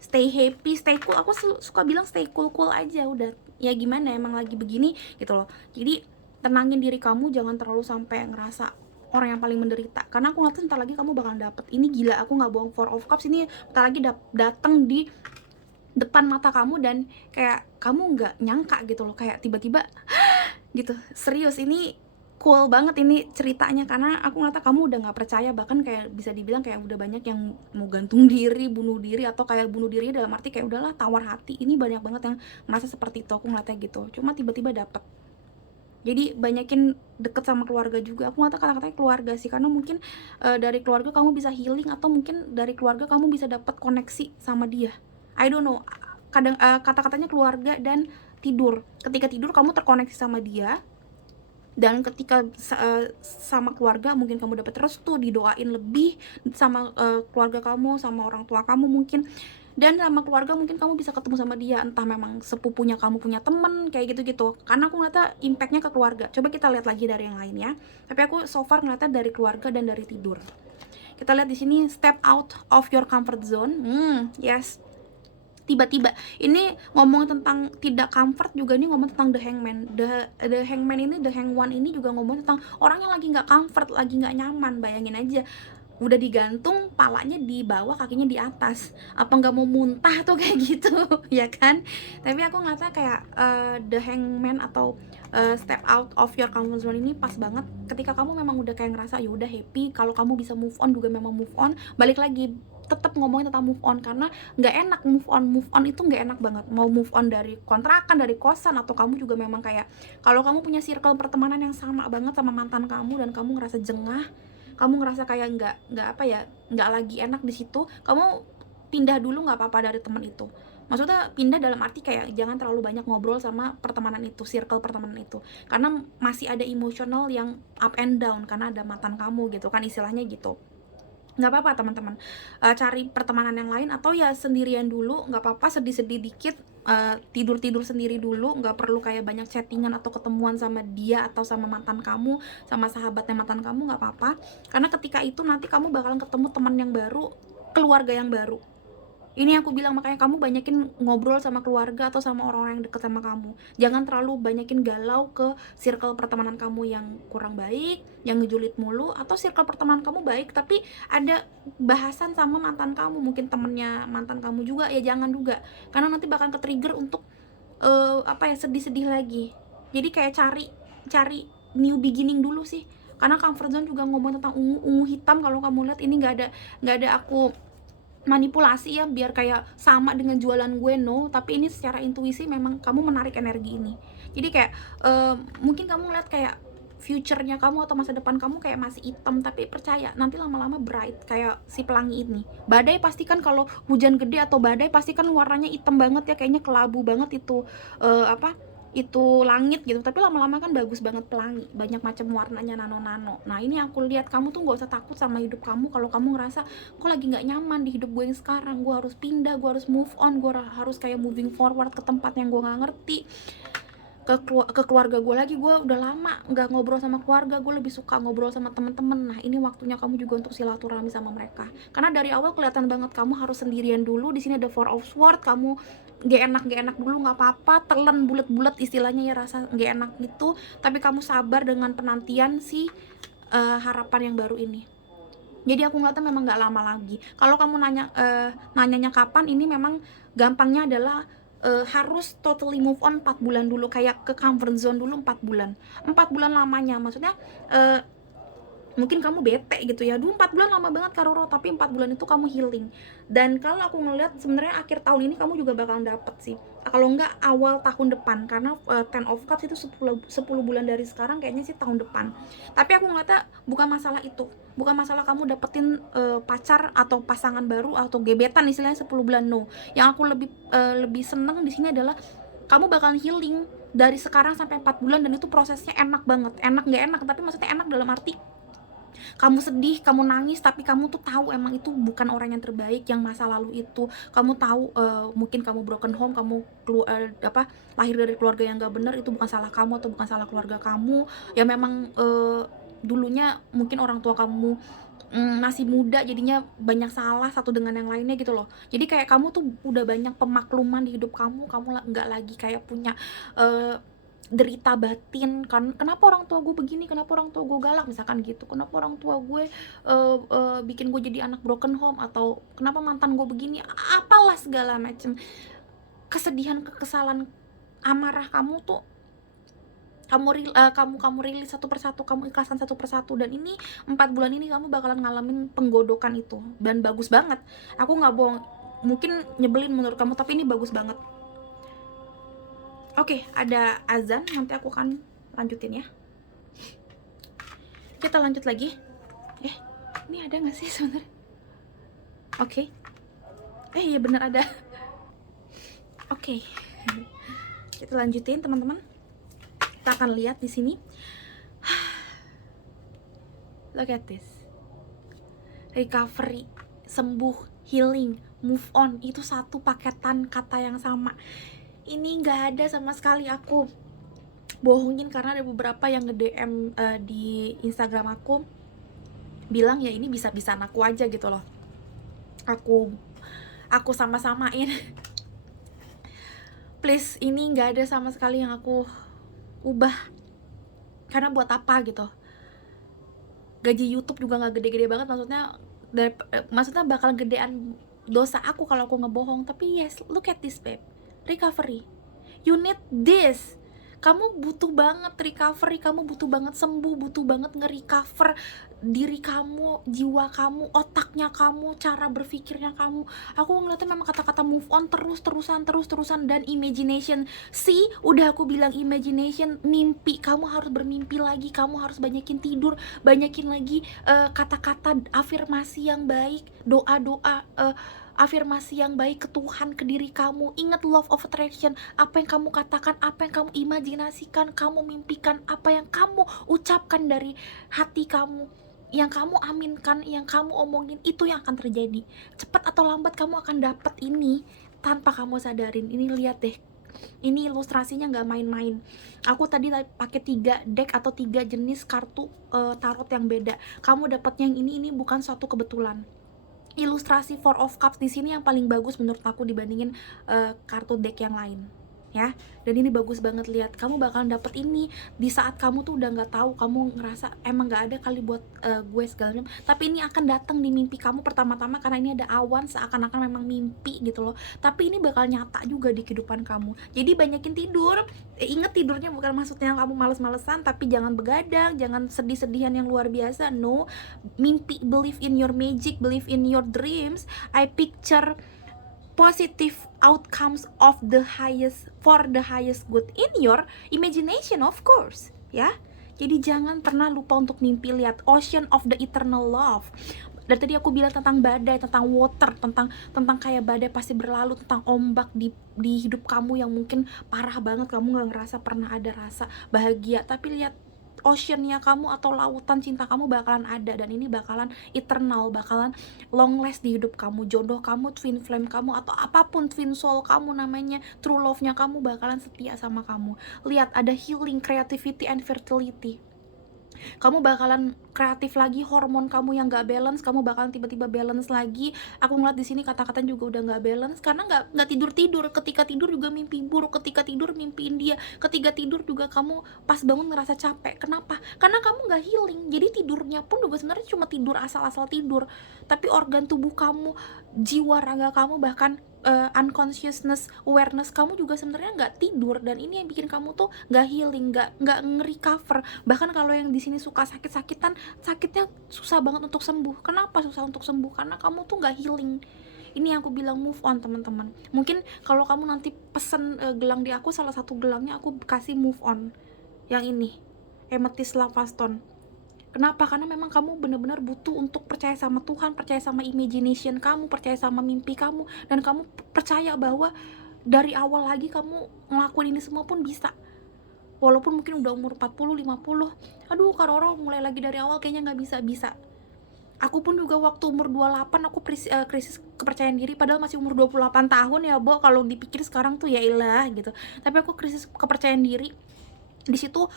stay happy, stay cool. Aku suka bilang stay cool aja udah. Ya gimana, emang lagi begini gitu loh. Jadi tenangin diri kamu, jangan terlalu sampai ngerasa orang yang paling menderita, karena aku ngerti ntar lagi kamu bakal dapet ini. Gila, aku nggak bohong, Four of Cups ini ntar lagi datang di depan mata kamu, dan kayak kamu nggak nyangka gitu loh, kayak tiba-tiba gitu. Serius, ini cool banget ini ceritanya, karena aku ngeliat kamu udah nggak percaya, bahkan kayak bisa dibilang kayak udah banyak yang mau gantung diri, bunuh diri, atau kayak bunuh diri dalam arti kayak udahlah tawar hati. Ini banyak banget yang ngerasa seperti itu, aku ngeliatnya gitu. Cuma tiba-tiba dapet. Jadi banyakin deket sama keluarga juga. Aku ngeliatnya kata-katanya keluarga sih, karena mungkin dari keluarga kamu bisa healing, atau mungkin dari keluarga kamu bisa dapet koneksi sama dia. I don't know. Kadang kata-katanya keluarga dan tidur. Ketika tidur kamu terkoneksi sama dia, dan ketika sama keluarga mungkin kamu dapat restu, didoain lebih sama keluarga kamu, sama orang tua kamu mungkin, dan sama keluarga mungkin kamu bisa ketemu sama dia, entah memang sepupunya kamu punya temen kayak gitu-gitu. Karena aku ngeliatnya impactnya ke keluarga. Coba kita lihat lagi dari yang lain ya, tapi aku so far ngeliatnya dari keluarga dan dari tidur. Kita lihat di sini, step out of your comfort zone. Yes, tiba-tiba ini ngomong tentang tidak comfort, juga ini ngomong tentang the hangman. The hangman ini, the hang one ini juga ngomong tentang orang yang lagi nggak comfort, lagi nggak nyaman. Bayangin aja, udah digantung, palanya di bawah, kakinya di atas, apa nggak mau muntah tuh kayak gitu ya kan. Tapi aku ngerasa kayak the hangman atau step out of your comfort zone ini pas banget ketika kamu memang udah kayak ngerasa ya udah happy. Kalau kamu bisa move on juga memang move on, balik lagi tetap ngomongin tentang move on, karena nggak enak move on itu nggak enak banget. Mau move on dari kontrakan, dari kosan, atau kamu juga memang kayak kalau kamu punya circle pertemanan yang sama banget sama mantan kamu dan kamu ngerasa jengah, kamu ngerasa kayak nggak lagi enak di situ, kamu pindah dulu, nggak apa-apa dari teman itu. Maksudnya pindah dalam arti kayak jangan terlalu banyak ngobrol sama pertemanan itu, circle pertemanan itu, karena masih ada emosional yang up and down karena ada mantan kamu gitu kan, istilahnya gitu. Nggak apa-apa teman-teman, cari pertemanan yang lain, atau ya sendirian dulu, nggak apa-apa, sedih-sedih dikit, tidur-tidur sendiri dulu, nggak perlu kayak banyak chattingan atau ketemuan sama dia atau sama mantan kamu, sama sahabatnya mantan kamu, nggak apa-apa. Karena ketika itu nanti kamu bakalan ketemu teman yang baru, keluarga yang baru. Ini aku bilang, makanya kamu banyakin ngobrol sama keluarga atau sama orang-orang yang deket sama kamu. Jangan terlalu banyakin galau ke circle pertemanan kamu yang kurang baik, yang ngejulit mulu, atau circle pertemanan kamu baik tapi ada bahasan sama mantan kamu, mungkin temennya mantan kamu juga, ya jangan juga. Karena nanti bakal ke-trigger untuk sedih-sedih lagi. Jadi kayak cari new beginning dulu sih. Karena comfort zone juga ngomong tentang ungu hitam, kalau kamu lihat ini nggak ada aku manipulasi ya biar kayak sama dengan jualan gue, no, tapi ini secara intuisi memang kamu menarik energi ini. Jadi kayak mungkin kamu ngeliat kayak future-nya kamu atau masa depan kamu kayak masih hitam, tapi percaya nanti lama-lama bright kayak si pelangi ini. Badai pasti kan, kalau hujan gede atau badai pasti kan warnanya hitam banget ya, kayaknya kelabu banget itu itu langit gitu, tapi lama-lama kan bagus banget pelangi, banyak macam warnanya, nano-nano. Nah ini aku lihat kamu tuh nggak usah takut sama hidup kamu. Kalau kamu ngerasa kok lagi nggak nyaman di hidup gue yang sekarang, gue harus pindah, gue harus move on, gue harus kayak moving forward ke tempat yang gue nggak ngerti, ke keluarga gue lagi. Gue udah lama nggak ngobrol sama keluarga, gue lebih suka ngobrol sama temen-temen. Nah ini waktunya kamu juga untuk silaturahmi sama mereka, karena dari awal kelihatan banget kamu harus sendirian dulu. Di sini ada Four of Swords, kamu gak enak dulu, nggak apa-apa, telan bulat-bulat istilahnya ya, rasa gak enak gitu, tapi kamu sabar dengan penantian si harapan yang baru ini. Jadi aku ngeliatnya memang nggak lama lagi. Kalau kamu nanyanya kapan, ini memang gampangnya adalah harus totally move on 4 bulan dulu, kayak ke comfort zone dulu 4 bulan. 4 bulan lamanya, maksudnya mungkin kamu bete gitu ya, 4 bulan lama banget Karoro, tapi 4 bulan itu kamu healing. Dan kalau aku ngeliat sebenarnya akhir tahun ini kamu juga bakalan dapet sih, kalau enggak awal tahun depan, karena Ten of Cups itu 10 bulan dari sekarang, kayaknya sih tahun depan. Tapi aku ngeliatnya bukan masalah itu, bukan masalah kamu dapetin pacar atau pasangan baru atau gebetan istilahnya 10 bulan, no. Yang aku lebih seneng di sini adalah kamu bakalan healing dari sekarang sampai 4 bulan, dan itu prosesnya enak banget. Enak nggak enak, tapi maksudnya enak dalam arti kamu sedih, kamu nangis, tapi kamu tuh tahu emang itu bukan orang yang terbaik yang masa lalu itu. Kamu tahu mungkin kamu broken home, kamu lahir dari keluarga yang gak bener, itu bukan salah kamu atau bukan salah keluarga kamu. Ya memang dulunya mungkin orang tua kamu masih muda, jadinya banyak salah satu dengan yang lainnya gitu loh. Jadi kayak kamu tuh udah banyak pemakluman di hidup kamu nggak lagi kayak punya derita batin kan, kenapa orang tua gue begini, kenapa orang tua gue galak misalkan gitu, kenapa orang tua gue bikin gue jadi anak broken home, atau kenapa mantan gue begini, apalah segala macem kesedihan, kekesalan, amarah kamu tuh kamu rilis satu persatu, kamu ikhlaskan satu persatu. Dan ini 4 bulan ini kamu bakalan ngalamin penggodokan itu, dan bagus banget. Aku nggak bohong, mungkin nyebelin menurut kamu, tapi ini bagus banget. Oke, ada azan, nanti aku akan lanjutin ya. Kita lanjut lagi. Ini ada nggak sih sebenarnya? Oke. Iya bener ada. Oke. Kita lanjutin teman-teman. Kita akan lihat di sini. Look at this. Recovery, sembuh, healing, move on, itu satu paketan kata yang sama. Ini nggak ada sama sekali aku bohongin, karena ada beberapa yang nge-DM di Instagram aku bilang ya ini bisa-bisaan aku aja gitu loh. Aku sama-samain. Please, ini nggak ada sama sekali yang aku ubah. Karena buat apa gitu? Gaji YouTube juga nggak gede-gede banget, maksudnya bakal gedean dosa aku kalau aku ngebohong. Tapi yes, look at this babe. Recovery, you need this. Kamu butuh banget recovery, kamu butuh banget sembuh, butuh banget nge-recover diri kamu, jiwa kamu, otaknya kamu, cara berpikirnya kamu. Aku ngeliatnya memang kata-kata move on terus-terusan, dan imagination. Udah aku bilang imagination, mimpi. Kamu harus bermimpi lagi, kamu harus banyakin tidur, banyakin lagi kata-kata afirmasi yang baik, doa-doa afirmasi yang baik ke Tuhan, ke diri kamu. Ingat law of attraction, apa yang kamu katakan, apa yang kamu imajinasikan, kamu mimpikan, apa yang kamu ucapkan dari hati kamu, yang kamu aminkan, yang kamu omongin, itu yang akan terjadi. Cepat atau lambat kamu akan dapat ini. tanpa kamu sadarin. Ini lihat deh, ini ilustrasinya nggak main-main. Aku tadi pakai 3 deck atau 3 jenis kartu tarot yang beda. Kamu dapatnya yang ini bukan suatu kebetulan. Ilustrasi Four of Cups di sini yang paling bagus menurut aku dibandingin kartu deck yang lain, ya. Dan ini bagus banget, lihat, kamu bakalan dapet ini di saat kamu tuh udah nggak tahu, kamu ngerasa emang nggak ada kali buat gue segala macam, tapi ini akan datang di mimpi kamu pertama-tama karena ini ada awan, seakan-akan memang mimpi gitu loh, tapi ini bakal nyata juga di kehidupan kamu. Jadi banyakin tidur, inget tidurnya bukan maksudnya kamu males-malesan, tapi jangan begadang, jangan sedih-sedihan yang luar biasa, no. Mimpi, believe in your magic, believe in your dreams. I picture positive outcomes of the highest, for the highest good in your imagination, of course, ya. Jadi jangan pernah lupa untuk mimpi. Lihat ocean of the eternal love. Dan tadi aku bilang tentang badai, tentang water, tentang kayak badai pasti berlalu, tentang ombak di hidup kamu yang mungkin parah banget, kamu nggak ngerasa pernah ada rasa bahagia, tapi lihat oceannya kamu atau lautan cinta kamu bakalan ada, dan ini bakalan eternal, bakalan long last di hidup kamu. Jodoh kamu, twin flame kamu, atau apapun twin soul kamu namanya, true love-nya kamu bakalan setia sama kamu. Lihat ada healing, creativity, and fertility. Kamu bakalan kreatif lagi, hormon kamu yang gak balance, kamu bakalan tiba-tiba balance lagi. Aku ngeliat di sini kata-kata juga udah gak balance karena nggak tidur. Ketika tidur juga mimpi buruk, ketika tidur mimpiin dia, ketika tidur juga kamu pas bangun ngerasa capek. Kenapa? Karena kamu nggak healing. Jadi tidurnya pun juga sebenarnya cuma tidur, asal-asal tidur, tapi organ tubuh kamu, jiwa raga kamu, bahkan unconsciousness awareness kamu juga sebenarnya nggak tidur, dan ini yang bikin kamu tuh nggak healing, nggak nge-recover. Bahkan kalau yang di sini suka sakit-sakitan, sakitnya susah banget untuk sembuh. Kenapa susah untuk sembuh? Karena kamu tuh nggak healing. Ini yang aku bilang, move on teman-teman. Mungkin kalau kamu nanti pesen gelang di aku, salah satu gelangnya aku kasih move on yang ini, Amethyst Lava Stone. Kenapa? Karena memang kamu benar-benar butuh untuk percaya sama Tuhan, percaya sama imagination kamu, percaya sama mimpi kamu, dan kamu percaya bahwa dari awal lagi kamu ngelakuin ini semua pun bisa. Walaupun mungkin udah umur 40, 50, aduh Kak Roro mulai lagi dari awal kayaknya nggak bisa. Aku pun juga waktu umur 28 aku krisis kepercayaan diri, padahal masih umur 28 tahun ya, Bo. Kalau dipikir sekarang tuh ya ilah gitu. Tapi aku krisis kepercayaan diri. Di situ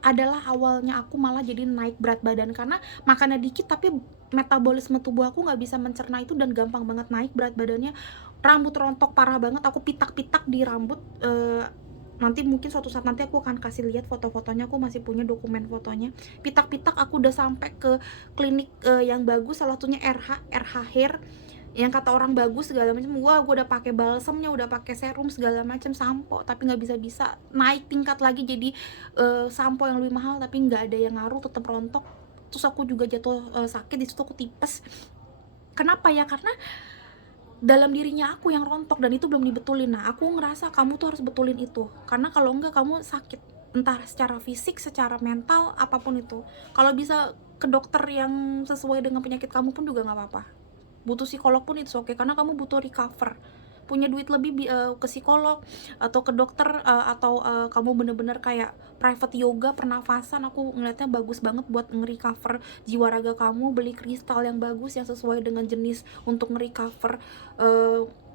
adalah awalnya aku malah jadi naik berat badan karena makannya dikit tapi metabolisme tubuh aku nggak bisa mencerna itu dan gampang banget naik berat badannya. Rambut rontok parah banget, aku pitak-pitak di rambut. Nanti mungkin suatu saat nanti aku akan kasih lihat foto-fotonya, aku masih punya dokumen fotonya. Pitak-pitak aku udah sampai ke klinik yang bagus, salah satunya RH Hair, yang kata orang bagus segala macam. Gue udah pakai balsamnya, udah pakai serum segala macam, sampo, tapi nggak bisa naik tingkat lagi jadi sampo yang lebih mahal, tapi nggak ada yang ngaruh, tetap rontok. Terus aku juga jatuh sakit di situ, aku tipes. Kenapa ya? Karena dalam dirinya aku yang rontok dan itu belum dibetulin. Nah, aku ngerasa kamu tuh harus betulin itu, karena kalau enggak kamu sakit, entah secara fisik, secara mental, apapun itu. Kalau bisa ke dokter yang sesuai dengan penyakit kamu pun juga nggak apa-apa. Butuh psikolog pun itu oke, karena kamu butuh recover. Punya duit lebih ke psikolog atau ke dokter, atau kamu bener-bener kayak private yoga pernafasan, aku ngeliatnya bagus banget buat nge-recover jiwa raga kamu. Beli kristal yang bagus yang sesuai dengan jenis untuk nge-recover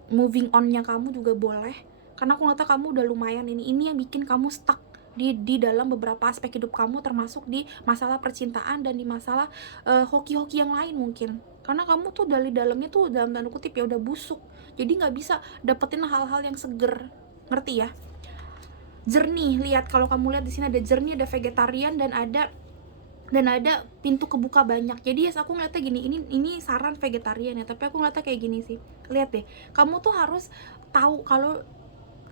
moving on-nya kamu juga boleh, karena aku ngeliatnya kamu udah lumayan. Ini yang bikin kamu stuck di dalam beberapa aspek hidup kamu, termasuk di masalah percintaan dan di masalah hoki-hoki yang lain mungkin, karena kamu tuh dari dalamnya tuh dalam tanda kutip ya udah busuk, jadi nggak bisa dapetin hal-hal yang seger, ngerti ya? Jernih, lihat, kalau kamu lihat di sini ada jernih, ada vegetarian, dan ada pintu kebuka banyak. Jadi yes, aku ngeliatnya gini, ini saran vegetarian ya, tapi aku ngeliatnya kayak gini sih. Lihat deh, kamu tuh harus tahu kalau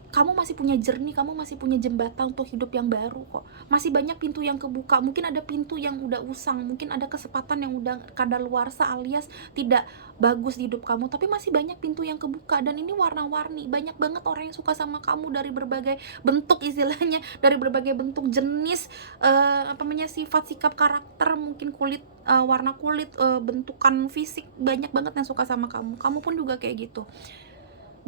kamu masih punya jernih, kamu masih punya jembatan untuk hidup yang baru kok. Masih banyak pintu yang kebuka. Mungkin ada pintu yang udah usang, mungkin ada kesempatan yang udah kadaluarsa alias tidak bagus di hidup kamu, tapi masih banyak pintu yang kebuka, dan ini warna-warni. Banyak banget orang yang suka sama kamu dari berbagai bentuk, istilahnya dari berbagai bentuk, jenis, sifat, sikap, karakter, mungkin kulit, warna kulit, bentukan fisik, banyak banget yang suka sama kamu. Kamu pun juga kayak gitu.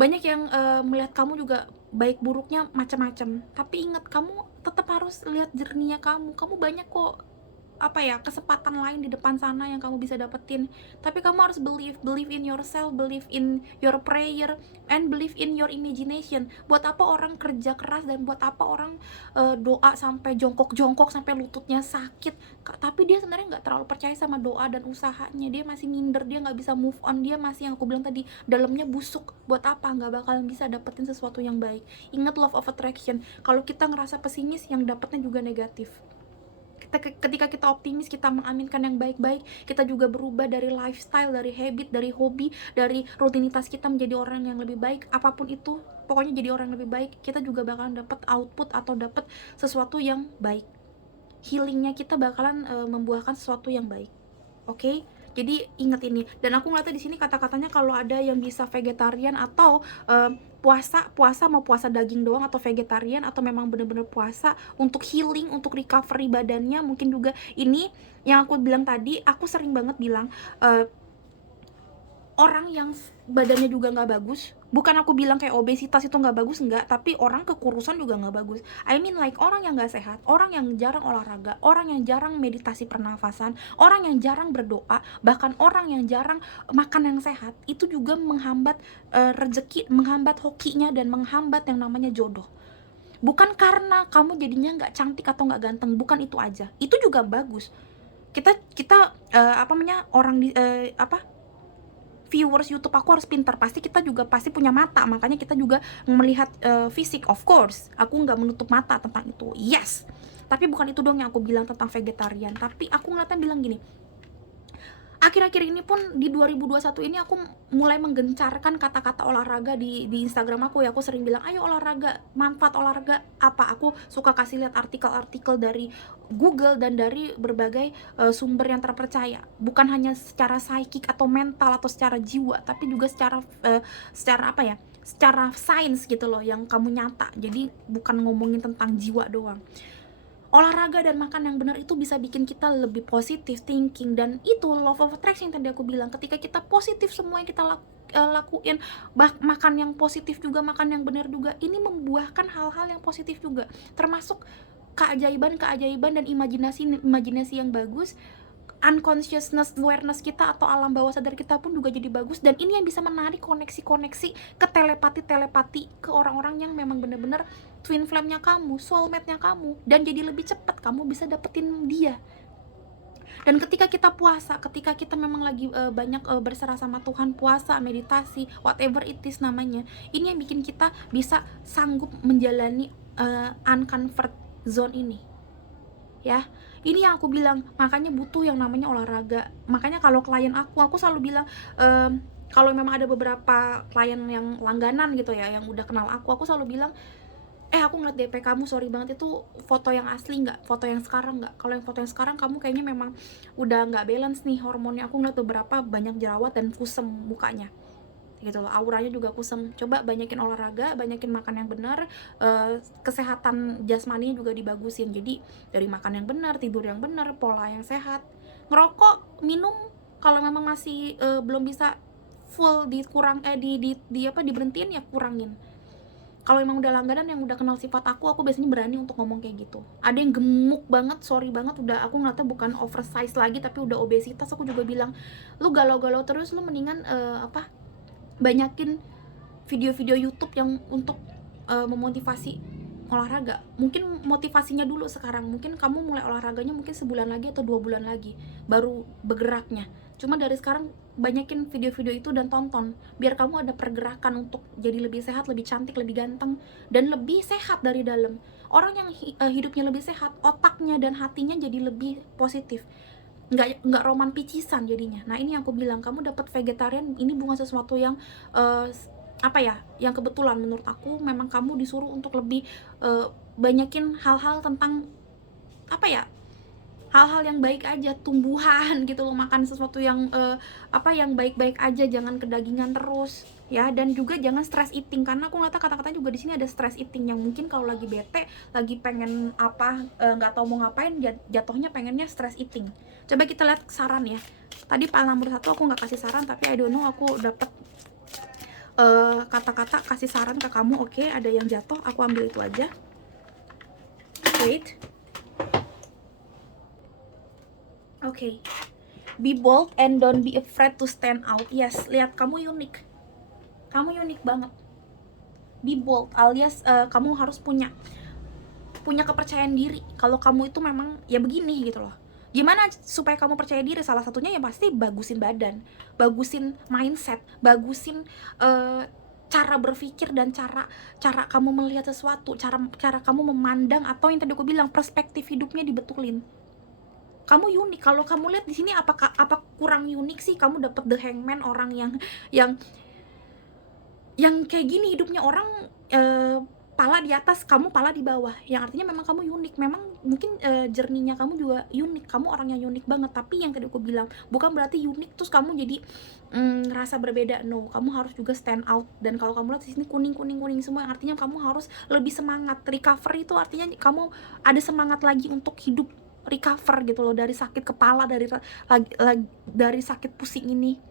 Banyak yang melihat kamu juga baik buruknya macam-macam, tapi ingat, kamu tetap harus lihat jernihnya kamu banyak kok apa ya, kesempatan lain di depan sana yang kamu bisa dapetin. Tapi kamu harus believe in yourself, believe in your prayer, and believe in your imagination. Buat apa orang kerja keras, dan buat apa orang doa sampai jongkok-jongkok sampai lututnya sakit, tapi dia sebenarnya nggak terlalu percaya sama doa dan usahanya. Dia masih minder, dia nggak bisa move on, dia masih, yang aku bilang tadi, dalamnya busuk. Buat apa? Nggak bakalan bisa dapetin sesuatu yang baik. Ingat law of attraction, kalau kita ngerasa pesimis, yang dapetnya juga negatif. Ketika kita optimis, kita mengaminkan yang baik-baik, kita juga berubah dari lifestyle, dari habit, dari hobi, dari rutinitas kita menjadi orang yang lebih baik. Apapun itu, pokoknya jadi orang yang lebih baik, kita juga bakalan dapat output atau dapat sesuatu yang baik. Healingnya kita bakalan membuahkan sesuatu yang baik. Oke? Jadi ingat ini. Dan aku ngeliatnya di sini kata-katanya kalau ada yang bisa vegetarian atau puasa mau puasa daging doang atau vegetarian, atau memang bener-bener puasa untuk healing, untuk recovery badannya. Mungkin juga ini yang aku bilang tadi, aku sering banget bilang orang yang badannya juga nggak bagus, bukan aku bilang kayak obesitas itu nggak bagus, nggak, tapi orang kekurusan juga nggak bagus. I mean like orang yang nggak sehat, orang yang jarang olahraga, orang yang jarang meditasi pernafasan, orang yang jarang berdoa, bahkan orang yang jarang makan yang sehat, itu juga menghambat rezeki, menghambat hokinya, dan menghambat yang namanya jodoh. Bukan karena kamu jadinya nggak cantik atau nggak ganteng, bukan itu aja, itu juga bagus. Kita apa namanya, orang di viewers YouTube aku harus pintar, pasti kita juga pasti punya mata, makanya kita juga melihat fisik, of course, aku nggak menutup mata tentang itu, yes. Tapi bukan itu dong yang aku bilang tentang vegetarian, tapi aku ngeliatnya bilang gini, akhir-akhir ini pun di 2021 ini aku mulai menggencarkan kata-kata olahraga di Instagram aku ya. Aku sering bilang, ayo olahraga, manfaat olahraga apa. Aku suka kasih lihat artikel-artikel dari Google dan dari berbagai sumber yang terpercaya. Bukan hanya secara psikik atau mental atau secara jiwa, tapi juga secara apa ya? Secara sains gitu loh, yang kamu nyata. Jadi bukan ngomongin tentang jiwa doang. Olahraga dan makan yang benar itu bisa bikin kita lebih positif thinking, dan itu law of attraction yang tadi aku bilang. Ketika kita positif, semua yang kita lakuin, makan yang positif juga, makan yang benar juga, ini membuahkan hal-hal yang positif juga, termasuk keajaiban dan imajinasi yang bagus. Unconsciousness awareness kita atau alam bawah sadar kita pun juga jadi bagus, dan ini yang bisa menarik koneksi-koneksi ke telepati ke orang-orang yang memang bener-bener twin flame-nya kamu, soulmate-nya kamu, dan jadi lebih cepat kamu bisa dapetin dia. Dan ketika kita puasa, ketika kita memang lagi banyak berserah sama Tuhan, puasa, meditasi, whatever it is namanya, ini yang bikin kita bisa sanggup menjalani uncomfort zone ini. Ya, ini yang aku bilang, makanya butuh yang namanya olahraga. Makanya kalau klien aku selalu bilang, kalau memang ada beberapa klien yang langganan gitu ya, yang udah kenal aku selalu bilang, aku ngeliat DP kamu, sorry banget, itu foto yang asli nggak, foto yang sekarang nggak. Kalau yang foto yang sekarang kamu kayaknya memang udah nggak balance nih hormonnya. Aku ngeliat beberapa banyak jerawat dan kusem mukanya gitu loh, auranya juga kusem. Coba banyakin olahraga, banyakin makan yang benar, kesehatan jasmaninya juga dibagusin. Jadi dari makan yang benar, tidur yang benar, pola yang sehat, ngerokok, minum kalau memang masih belum bisa full diberhentiin, ya kurangin. Kalau emang udah langganan, yang udah kenal sifat aku biasanya berani untuk ngomong kayak gitu. Ada yang gemuk banget, sorry banget, udah aku ngeliatnya bukan oversize lagi tapi udah obesitas, aku juga bilang, lu galau-galau terus, lu mendingan banyakin video-video YouTube yang untuk memotivasi olahraga. Mungkin motivasinya dulu sekarang, mungkin kamu mulai olahraganya mungkin sebulan lagi atau 2 bulan lagi baru bergeraknya. Cuma dari sekarang banyakin video-video itu dan tonton, biar kamu ada pergerakan untuk jadi lebih sehat, lebih cantik, lebih ganteng, dan lebih sehat dari dalam. Orang yang hidupnya lebih sehat, otaknya dan hatinya jadi lebih positif, nggak roman picisan jadinya. Nah ini yang aku bilang, kamu dapat vegetarian ini bukan sesuatu yang yang kebetulan. Menurut aku memang kamu disuruh untuk lebih banyakin hal-hal tentang hal-hal yang baik aja, tumbuhan gitu loh, makan sesuatu yang yang baik-baik aja, jangan kedagingan terus ya. Dan juga jangan stress eating, karena aku ngeliat kata-katanya juga di sini ada stress eating, yang mungkin kalau lagi bete, lagi pengen nggak tahu mau ngapain, jatuhnya pengennya stress eating. Coba kita lihat saran ya. Tadi Pak nomor 1 aku nggak kasih saran, tapi I don't know, aku dapet kata-kata kasih saran ke kamu. Oke, ada yang jatuh, aku ambil itu aja. Wait. Oke. Be bold and don't be afraid to stand out. Yes, lihat, kamu unik. Kamu unik banget. Be bold alias kamu harus punya kepercayaan diri kalau kamu itu memang ya begini gitu loh. Gimana supaya kamu percaya diri? Salah satunya ya pasti bagusin badan, bagusin mindset, bagusin cara berpikir dan cara kamu melihat sesuatu, cara kamu memandang, atau yang tadi aku bilang perspektif hidupnya dibetulin. Kamu unik. Kalau kamu lihat di sini, apa kurang unik sih? Kamu dapat The Hangman, orang yang kayak gini hidupnya, orang pala di atas, kamu pala di bawah, yang artinya memang kamu unik. Memang mungkin journey-nya kamu juga unik, kamu orang yang unik banget. Tapi yang tadi aku bilang, bukan berarti unik terus kamu jadi ngerasa berbeda. No, kamu harus juga stand out. Dan kalau kamu lihat di sini kuning semua, yang artinya kamu harus lebih semangat. Recovery itu artinya kamu ada semangat lagi untuk hidup, recover gitu loh dari sakit kepala, dari sakit pusing ini.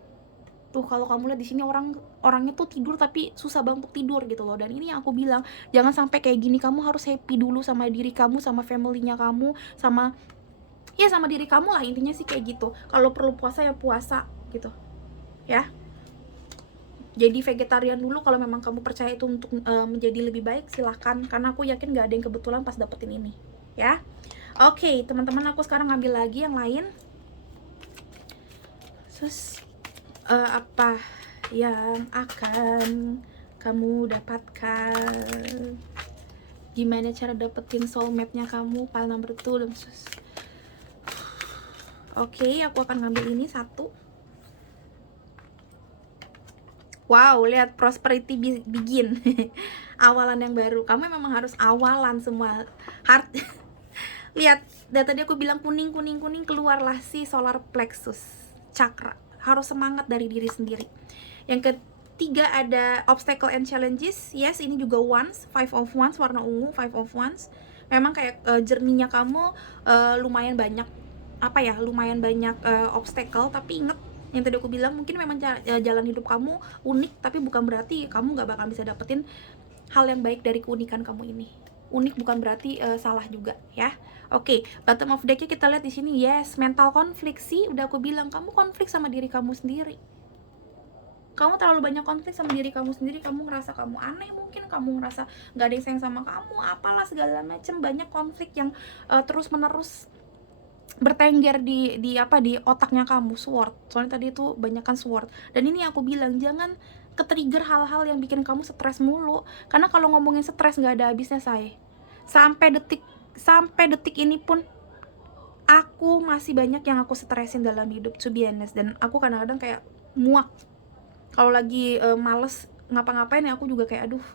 Tuh, kalau kamu lihat di sini, orangnya tuh tidur tapi susah banget untuk tidur gitu loh. Dan ini yang aku bilang, jangan sampai kayak gini. Kamu harus happy dulu sama diri kamu, sama family-nya kamu, sama diri kamu lah, intinya sih kayak gitu. Kalau perlu puasa ya puasa gitu ya. Jadi vegetarian dulu kalau memang kamu percaya itu untuk menjadi lebih baik, silahkan. Karena aku yakin gak ada yang kebetulan pas dapetin ini ya. Oke, teman-teman, aku sekarang ngambil lagi yang lain. Terus apa yang akan kamu dapatkan? Gimana cara dapetin soulmate-nya kamu, pile number 2 dan sus. Oke, aku akan ngambil ini satu. Wow, lihat, prosperity begin. Awalan yang baru. Kamu memang harus awalan semua. Heart. Lihat, dari tadi aku bilang kuning, keluarlah si solar plexus chakra. Harus semangat dari diri sendiri. Yang ketiga ada obstacle and challenges. Yes, ini juga wands, 5 of wands, warna ungu, 5 of wands. Memang kayak journey-nya kamu lumayan banyak, lumayan banyak obstacle. Tapi inget yang tadi aku bilang, mungkin memang jalan hidup kamu unik, tapi bukan berarti kamu gak bakal bisa dapetin hal yang baik dari keunikan kamu ini. Unik bukan berarti salah juga ya. Oke, bottom of deck-nya kita lihat di sini. Yes, mental konflik sih. Udah aku bilang, kamu konflik sama diri kamu sendiri. Kamu terlalu banyak konflik sama diri kamu sendiri. Kamu ngerasa kamu aneh, mungkin kamu ngerasa gak ada yang sayang sama kamu, apalah segala macem. Banyak konflik yang terus menerus bertengger di otaknya kamu. Sword, soalnya tadi itu banyakan sword. Dan ini aku bilang, jangan ketrigger hal-hal yang bikin kamu stres mulu. Karena kalau ngomongin stres gak ada habisnya, saya. Sampai detik ini pun aku masih banyak yang aku stresin dalam hidup, to be honest. Dan aku kadang-kadang kayak muak kalau lagi males ngapa-ngapain, ya aku juga kayak aduh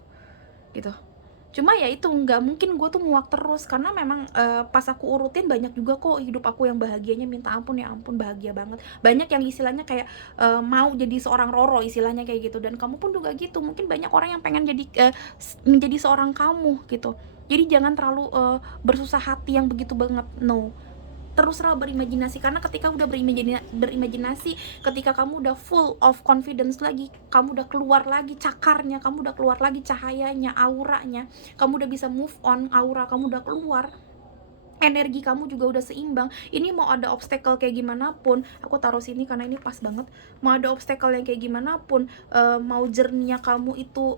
gitu. Cuma ya itu, nggak mungkin gue tuh muak terus, karena memang pas aku urutin banyak juga kok hidup aku yang bahagianya minta ampun, ya ampun, bahagia banget. Banyak yang istilahnya kayak mau jadi seorang Roro, istilahnya kayak gitu. Dan kamu pun juga gitu, mungkin banyak orang yang pengen jadi menjadi seorang kamu gitu. Jadi jangan terlalu bersusah hati yang begitu banget, no. Teruslah berimajinasi, karena ketika udah berimajinasi, ketika kamu udah full of confidence lagi, kamu udah keluar lagi cakarnya, kamu udah keluar lagi cahayanya, auranya, kamu udah bisa move on, aura kamu udah keluar, energi kamu juga udah seimbang. Ini mau ada obstacle kayak gimana pun, aku taruh sini karena ini pas banget. Mau ada obstacle yang kayak gimana pun, mau journey-nya kamu itu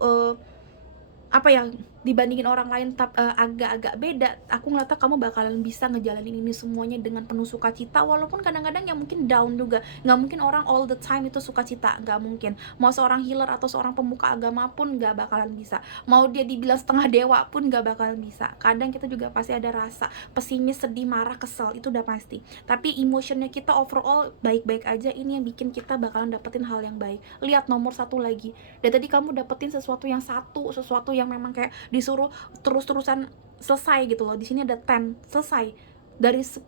dibandingin orang lain agak-agak beda, aku ngeliatnya kamu bakalan bisa ngejalanin ini semuanya dengan penuh sukacita. Walaupun kadang-kadang ya mungkin down juga, nggak mungkin orang all the time itu sukacita, nggak mungkin. Mau seorang healer atau seorang pemuka agama pun nggak bakalan bisa. Mau dia dibilang setengah dewa pun nggak bakalan bisa. Kadang kita juga pasti ada rasa pesimis, sedih, marah, kesel, itu udah pasti. Tapi emotionnya kita overall baik-baik aja. Ini yang bikin kita bakalan dapetin hal yang baik. Lihat nomor satu lagi, dari tadi kamu dapetin sesuatu yang memang kayak disuruh terus-terusan selesai gitu loh. Di sini ada 10, selesai. Dari 10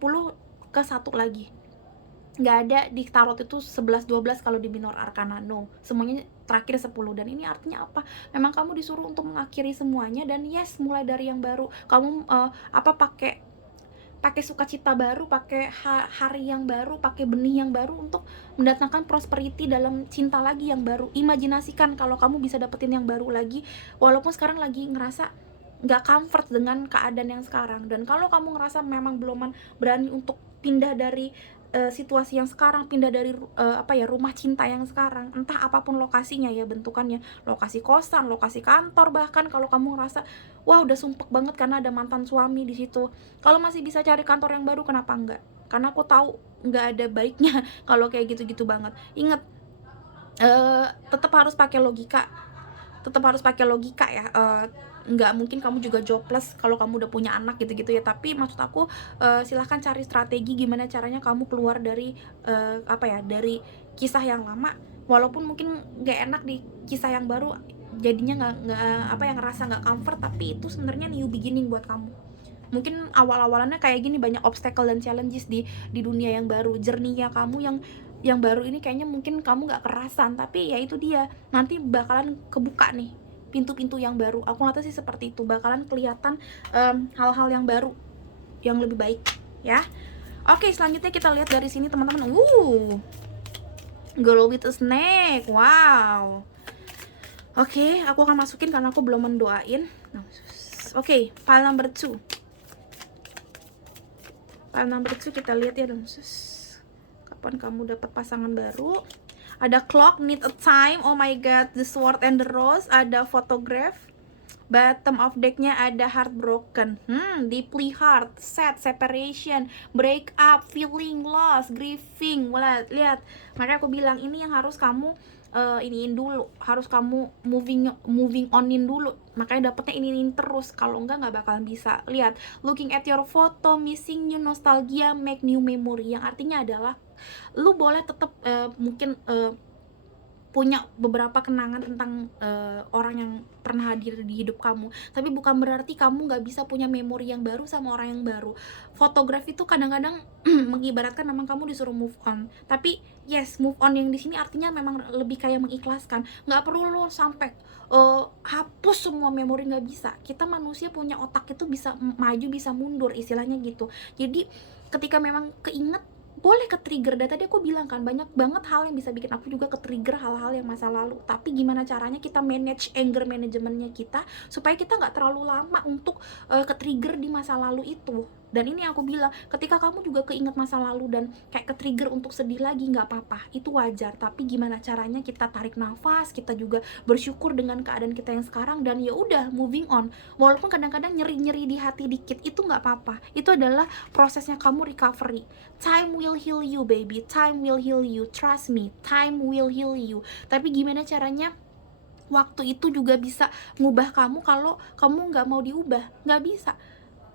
ke 1 lagi. Nggak ada di tarot itu 11, 12 kalau di minor arcana, no. Semuanya terakhir 10. Dan ini artinya apa? Memang kamu disuruh untuk mengakhiri semuanya, dan yes, mulai dari yang baru. Kamu pakai sukacita baru, pakai hari yang baru, pakai benih yang baru untuk mendatangkan prosperity dalam cinta lagi yang baru. Imajinasikan kalau kamu bisa dapetin yang baru lagi, walaupun sekarang lagi ngerasa nggak comfort dengan keadaan yang sekarang. Dan kalau kamu ngerasa memang belum berani untuk pindah dari situasi yang sekarang, pindah dari rumah cinta yang sekarang, entah apapun lokasinya ya bentukannya, lokasi kosan, lokasi kantor, bahkan kalau kamu ngerasa wah udah sumpek banget karena ada mantan suami di situ, kalau masih bisa cari kantor yang baru kenapa enggak? Karena aku tahu nggak ada baiknya kalau kayak gitu-gitu banget. Ingat, tetap harus pakai logika, tetap harus pakai logika ya. Nggak mungkin kamu juga jobless kalau kamu udah punya anak gitu-gitu ya, tapi maksud aku, silahkan cari strategi gimana caranya kamu keluar dari, dari kisah yang lama, walaupun mungkin nggak enak di kisah yang baru, jadinya ngerasa nggak comfort, tapi itu sebenarnya new beginning buat kamu. Mungkin awal-awalannya kayak gini, banyak obstacle dan challenges di dunia yang baru, journey-nya kamu yang baru ini kayaknya mungkin kamu nggak kerasan, tapi ya itu dia, nanti bakalan kebuka nih pintu-pintu yang baru. Aku ngeliatnya sih seperti itu, bakalan kelihatan hal-hal yang baru yang lebih baik ya. Oke, selanjutnya kita lihat dari sini teman-teman. Girl with a snake. Wow. Oke, aku akan masukin karena aku belum mendoain. Oke, pile number 2. Pile number 2 kita lihat ya dong. Kapan kamu dapat pasangan baru? Ada clock, need a time, oh my god, the sword and the rose, ada photograph. Bottom of decknya ada heartbroken, deeply hurt, sad, separation, break up, feeling lost, grieving. Lihat, makanya aku bilang ini yang harus kamu iniin dulu, harus kamu moving onin dulu, makanya dapetnya iniin terus, kalau enggak bakalan bisa. Lihat, looking at your photo, missing new, nostalgia, make new memory, yang artinya adalah lu boleh tetap mungkin punya beberapa kenangan tentang orang yang pernah hadir di hidup kamu, tapi bukan berarti kamu nggak bisa punya memori yang baru sama orang yang baru. Fotografi itu kadang-kadang mengibaratkan memang kamu disuruh move on, tapi yes, move on yang di sini artinya memang lebih kayak mengikhlaskan. Nggak perlu lo sampai hapus semua memori, nggak bisa. Kita manusia punya otak itu bisa maju bisa mundur istilahnya gitu. Jadi ketika memang keinget, boleh ke trigger. Dan tadi aku bilang kan banyak banget hal yang bisa bikin aku juga ke trigger hal-hal yang masa lalu, tapi gimana caranya kita manage anger manajemennya kita supaya kita nggak terlalu lama untuk ke trigger di masa lalu itu. Dan ini aku bilang, ketika kamu juga keinget masa lalu dan kayak ke trigger untuk sedih lagi, nggak apa-apa, itu wajar, tapi gimana caranya kita tarik nafas, kita juga bersyukur dengan keadaan kita yang sekarang, dan ya udah moving on. Walaupun kadang-kadang nyeri-nyeri di hati dikit, itu nggak apa-apa, itu adalah prosesnya kamu recovery. Time will heal you baby, time will heal you, trust me, time will heal you. Tapi gimana caranya waktu itu juga bisa ngubah kamu kalau kamu nggak mau diubah? Nggak bisa.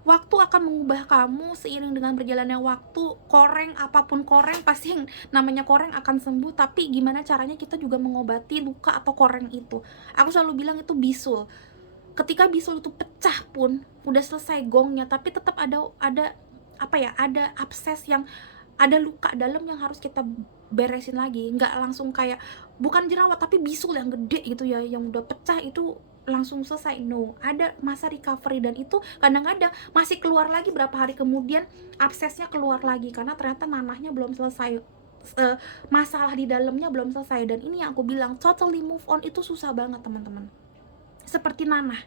Waktu akan mengubah kamu seiring dengan berjalannya waktu. Koreng, apapun koreng, pasti yang namanya koreng akan sembuh, tapi gimana caranya kita juga mengobati luka atau koreng itu. Aku selalu bilang itu bisul. Ketika bisul itu pecah pun udah selesai gongnya, tapi tetap ada abses, yang ada luka dalam yang harus kita beresin lagi. Nggak langsung kayak, bukan jerawat tapi bisul yang gede gitu ya, yang udah pecah itu langsung selesai. No, ada masa recovery, dan itu kadang-kadang masih keluar lagi berapa hari kemudian, absesnya keluar lagi karena ternyata nanahnya belum selesai, masalah di dalamnya belum selesai. Dan ini yang aku bilang, totally move on itu susah banget teman-teman. Seperti nanah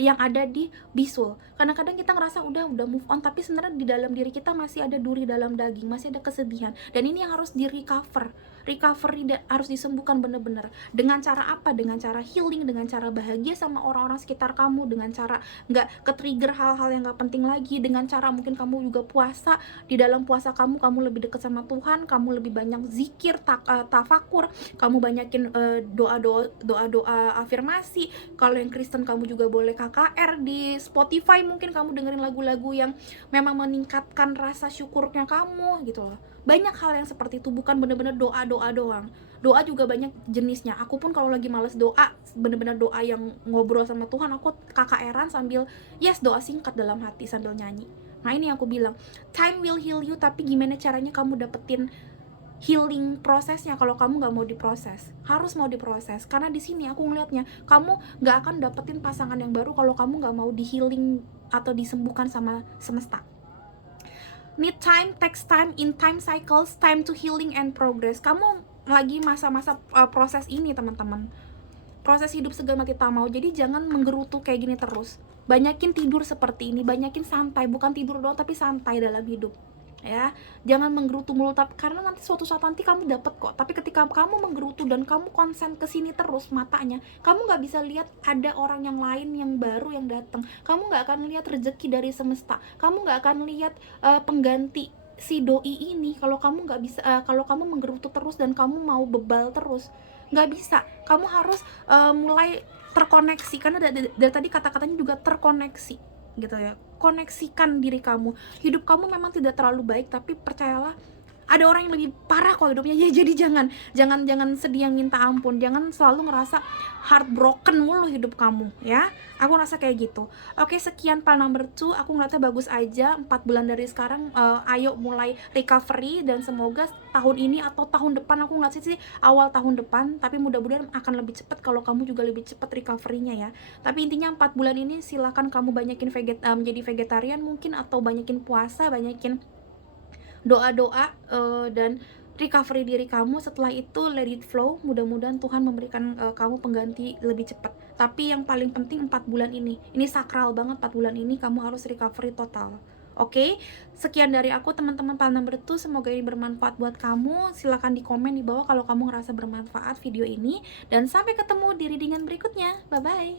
yang ada di bisul, kadang-kadang kita ngerasa udah move on, tapi sebenarnya di dalam diri kita masih ada duri dalam daging, masih ada kesedihan, dan ini yang harus di recovery dan harus disembuhkan bener-bener. Dengan cara apa? Dengan cara healing, dengan cara bahagia sama orang-orang sekitar kamu, dengan cara nggak ke-trigger hal-hal yang nggak penting lagi, dengan cara mungkin kamu juga puasa. Di dalam puasa kamu lebih dekat sama Tuhan, kamu lebih banyak zikir, tafakur, kamu banyakin doa-doa afirmasi. Kalau yang Kristen kamu juga boleh KKR di Spotify, mungkin kamu dengerin lagu-lagu yang memang meningkatkan rasa syukurnya kamu gitu loh. Banyak hal yang seperti itu, bukan bener-bener doa doang. Doa juga banyak jenisnya. Aku pun kalau lagi males doa, bener-bener doa yang ngobrol sama Tuhan, aku KKR-an sambil doa singkat dalam hati sambil nyanyi. Nah ini yang aku bilang, time will heal you, tapi gimana caranya kamu dapetin healing prosesnya. Kalau kamu nggak mau diproses, harus mau diproses. Karena di sini aku ngelihatnya, kamu nggak akan dapetin pasangan yang baru kalau kamu nggak mau di healing atau disembuhkan sama semesta. Need time, takes time, in time cycles, time to healing and progress. Kamu lagi masa-masa proses ini teman-teman, proses hidup segan mati tak mau. Jadi jangan menggerutu kayak gini terus. Banyakin tidur seperti ini, banyakin santai, bukan tidur doang tapi santai dalam hidup. ya. Jangan menggerutu mulu, karena nanti suatu saat nanti kamu dapet kok. Tapi ketika kamu menggerutu dan kamu konsen ke sini terus matanya, kamu nggak bisa lihat ada orang yang lain yang baru yang datang. Kamu nggak akan lihat rezeki dari semesta. Kamu nggak akan lihat pengganti si doi ini kalau kamu nggak bisa, kalau kamu menggerutu terus dan kamu mau bebal terus. Nggak bisa. Kamu harus mulai terkoneksi, karena dari tadi kata-katanya juga terkoneksi gitu ya. Koneksikan diri kamu. Hidup kamu memang tidak terlalu baik, tapi percayalah ada orang yang lebih parah kok hidupnya ya. Jadi jangan sedih yang minta ampun, jangan selalu ngerasa heartbroken mulu hidup kamu ya. Aku ngerasa kayak gitu. Oke, sekian pile number 2. Aku ngeliatnya bagus aja. 4 bulan dari sekarang, ayo mulai recovery, dan semoga tahun ini atau tahun depan, aku ngeliat sih awal tahun depan, tapi mudah-mudahan akan lebih cepat kalau kamu juga lebih cepat recovery-nya ya. Tapi intinya 4 bulan ini silakan kamu banyakin menjadi vegetarian mungkin, atau banyakin puasa, banyakin doa-doa, dan recovery diri kamu. Setelah itu let it flow, mudah-mudahan Tuhan memberikan kamu pengganti lebih cepat. Tapi yang paling penting 4 bulan ini sakral banget. 4 bulan ini kamu harus recovery total. Oke, sekian dari aku teman-teman pile number 2. Semoga ini bermanfaat buat kamu. Silahkan di komen di bawah kalau kamu ngerasa bermanfaat video ini, dan sampai ketemu di readingan berikutnya. Bye bye.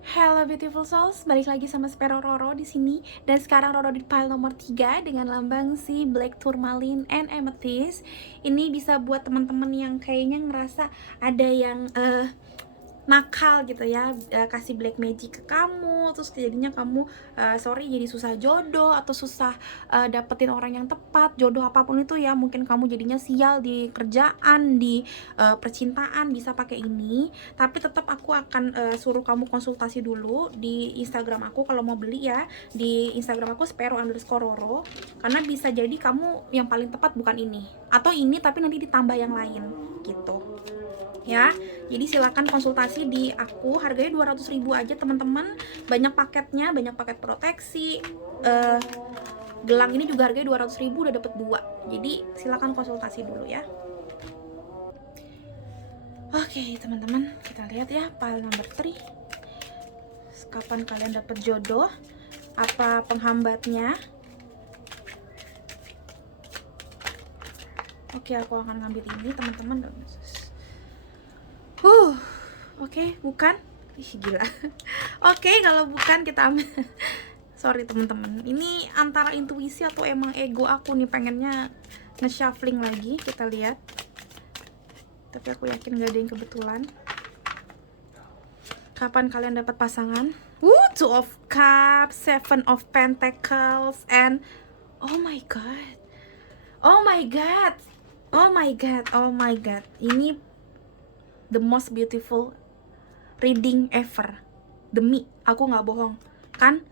Hello beautiful souls, balik lagi sama Spero Roro di sini. Dan sekarang Roro di pile nomor 3 dengan lambang si Black Tourmaline and Amethyst. Ini bisa buat teman-teman yang kayaknya ngerasa ada yang nakal gitu ya, kasih black magic ke kamu, terus jadinya kamu jadi susah jodoh, atau susah dapetin orang yang tepat, jodoh apapun itu ya. Mungkin kamu jadinya sial di kerjaan, di percintaan, bisa pakai ini. Tapi tetap aku akan suruh kamu konsultasi dulu di Instagram aku kalau mau beli ya. Di Instagram aku spero_roro, karena bisa jadi kamu yang paling tepat bukan ini, atau ini tapi nanti ditambah yang lain gitu ya. Jadi silakan konsultasi di aku, harganya 200.000 aja teman-teman. Banyak paketnya, banyak paket proteksi. Gelang ini juga harganya 200.000, udah dapet 2. Jadi silakan konsultasi dulu ya. Oke teman-teman, kita lihat ya pile number 3. Kapan kalian dapet jodoh? Apa penghambatnya? Oke, aku akan ngambil ini teman-teman. Oke, bukan? Ih, gila. Oke, kalau bukan kita ambil. Sorry teman-teman, ini antara intuisi atau emang ego aku nih pengennya nge-shuffling lagi. Kita lihat. Tapi aku yakin gak ada yang kebetulan. Kapan kalian dapat pasangan? Two of Cups, Seven of Pentacles, and oh my god. Oh my god. Oh my god. Oh my god. Ini the most beautiful reading ever. Demi aku nggak bohong kan,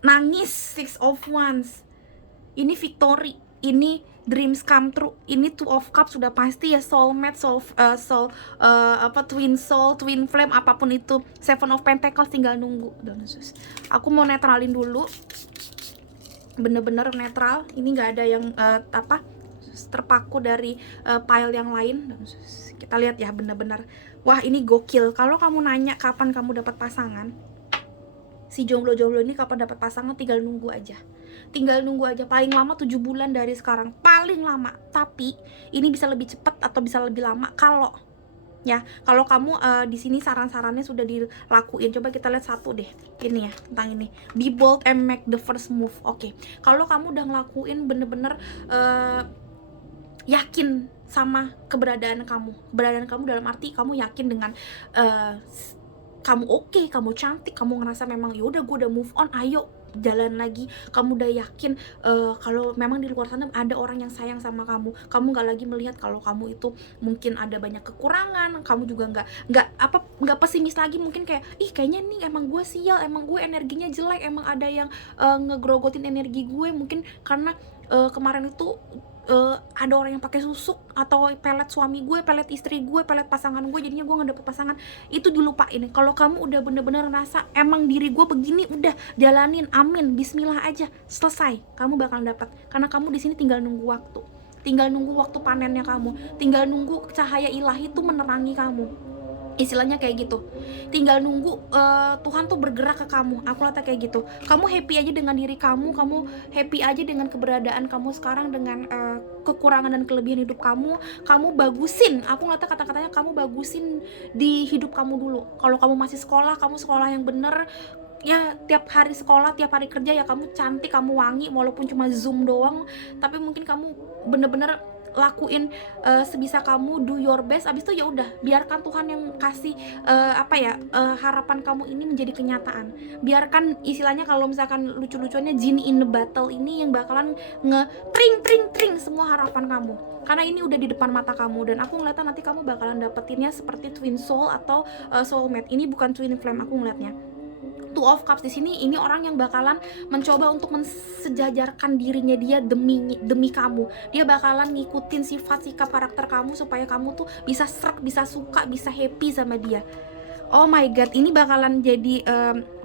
nangis. Six of Wands, ini victory, ini dreams come true, ini Two of Cups sudah pasti ya, soulmate, twin soul, twin flame, apapun itu. Seven of Pentacles tinggal nunggu. Aku mau netralin dulu, bener-bener netral. Ini nggak ada yang terpaku dari pile yang lain. Kita lihat ya, bener-bener wah ini gokil. Kalau kamu nanya kapan kamu dapat pasangan, si jomblo-jomblo ini kapan dapat pasangan, tinggal nunggu aja. Tinggal nunggu aja, paling lama 7 bulan dari sekarang, paling lama. Tapi ini bisa lebih cepat atau bisa lebih lama kalau kamu di sini saran-sarannya sudah dilakuin. Coba kita lihat satu deh, ini ya, tentang ini, be bold and make the first move. Oke, kalau kamu udah ngelakuin bener-bener yakin sama keberadaan kamu dalam arti kamu yakin dengan kamu oke, kamu cantik, kamu ngerasa memang yaudah gue udah move on, ayo jalan lagi. Kamu udah yakin kalau memang di luar sana ada orang yang sayang sama kamu nggak lagi melihat kalau kamu itu mungkin ada banyak kekurangan. Kamu juga nggak pesimis lagi, mungkin kayak kayaknya nih emang gue sial, emang gue energinya jelek, emang ada yang ngegrogotin energi gue, mungkin karena kemarin itu ada orang yang pakai susuk, atau pelet suami gue, pelet istri gue, pelet pasangan gue, jadinya gue nggak dapet pasangan. Itu dilupain. Kalau kamu udah bener-bener ngerasa emang diri gue begini, udah jalanin, amin, bismillah aja, selesai, kamu bakal dapet. Karena kamu di sini tinggal nunggu waktu, tinggal nunggu waktu panennya kamu, tinggal nunggu cahaya ilahi itu menerangi kamu. istilahnya kayak gitu. Tinggal nunggu Tuhan tuh bergerak ke kamu. Aku lihatnya kayak gitu. Kamu happy aja dengan diri kamu, kamu happy aja dengan keberadaan kamu sekarang, dengan kekurangan dan kelebihan hidup kamu. Kamu bagusin. Aku ngeliatnya kata-katanya kamu bagusin di hidup kamu dulu. Kalau kamu masih sekolah, kamu sekolah yang bener. Ya tiap hari sekolah, tiap hari kerja ya kamu cantik, kamu wangi, walaupun cuma Zoom doang, tapi mungkin kamu bener-bener lakuin sebisa kamu, do your best. Abis itu ya udah, biarkan Tuhan yang kasih harapan kamu ini menjadi kenyataan. Biarkan, istilahnya kalau misalkan lucu-lucuannya, genie in the bottle ini yang bakalan nge-tring tring tring semua harapan kamu, karena ini udah di depan mata kamu. Dan aku ngeliatnya nanti kamu bakalan dapetinnya seperti twin soul atau soulmate. Ini bukan twin flame aku ngeliatnya. Two of Cups di sini, ini orang yang bakalan mencoba untuk mensejajarkan dirinya dia demi kamu. Dia bakalan ngikutin sifat sikap karakter kamu supaya kamu tuh bisa serak, bisa suka, bisa happy sama dia. Oh my god, ini bakalan jadi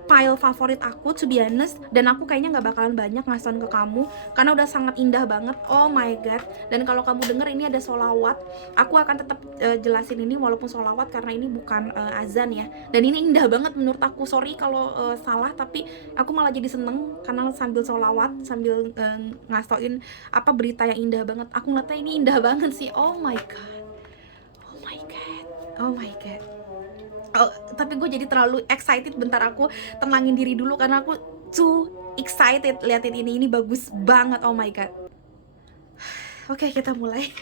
pile favorit aku, to be honest. Dan aku kayaknya nggak bakalan banyak ngasih ke kamu karena udah sangat indah banget. Oh my god. Dan kalau kamu denger ini ada sholawat, aku akan tetap jelasin ini walaupun sholawat, karena ini bukan azan ya. Dan ini indah banget menurut aku. Sorry kalau salah, tapi aku malah jadi seneng karena sambil sholawat, sambil ngastoin apa berita yang indah banget. Aku ngeliatnya ini indah banget sih. Oh my god, oh my god, oh my god. Oh, tapi gue jadi terlalu excited. Bentar, aku tenangin diri dulu karena aku too excited liatin ini bagus banget. Oh my god. Oke, kita mulai.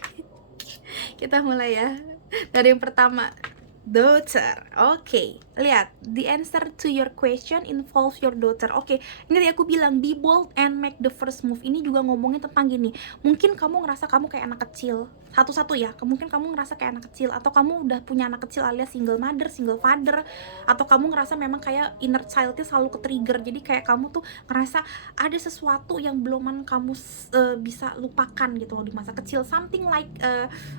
Kita mulai ya dari yang pertama, daughter. Oke, lihat, the answer to your question involves your daughter. Oke, ini tadi aku bilang be bold and make the first move. Ini juga ngomongin tentang gini, mungkin kamu ngerasa kamu kayak anak kecil, satu-satu ya, mungkin kamu ngerasa kayak anak kecil, atau kamu udah punya anak kecil alias single mother, single father, atau kamu ngerasa memang kayak inner childnya selalu ke-trigger. Jadi kayak kamu tuh ngerasa ada sesuatu yang belum kamu bisa lupakan gitu loh di masa kecil, something like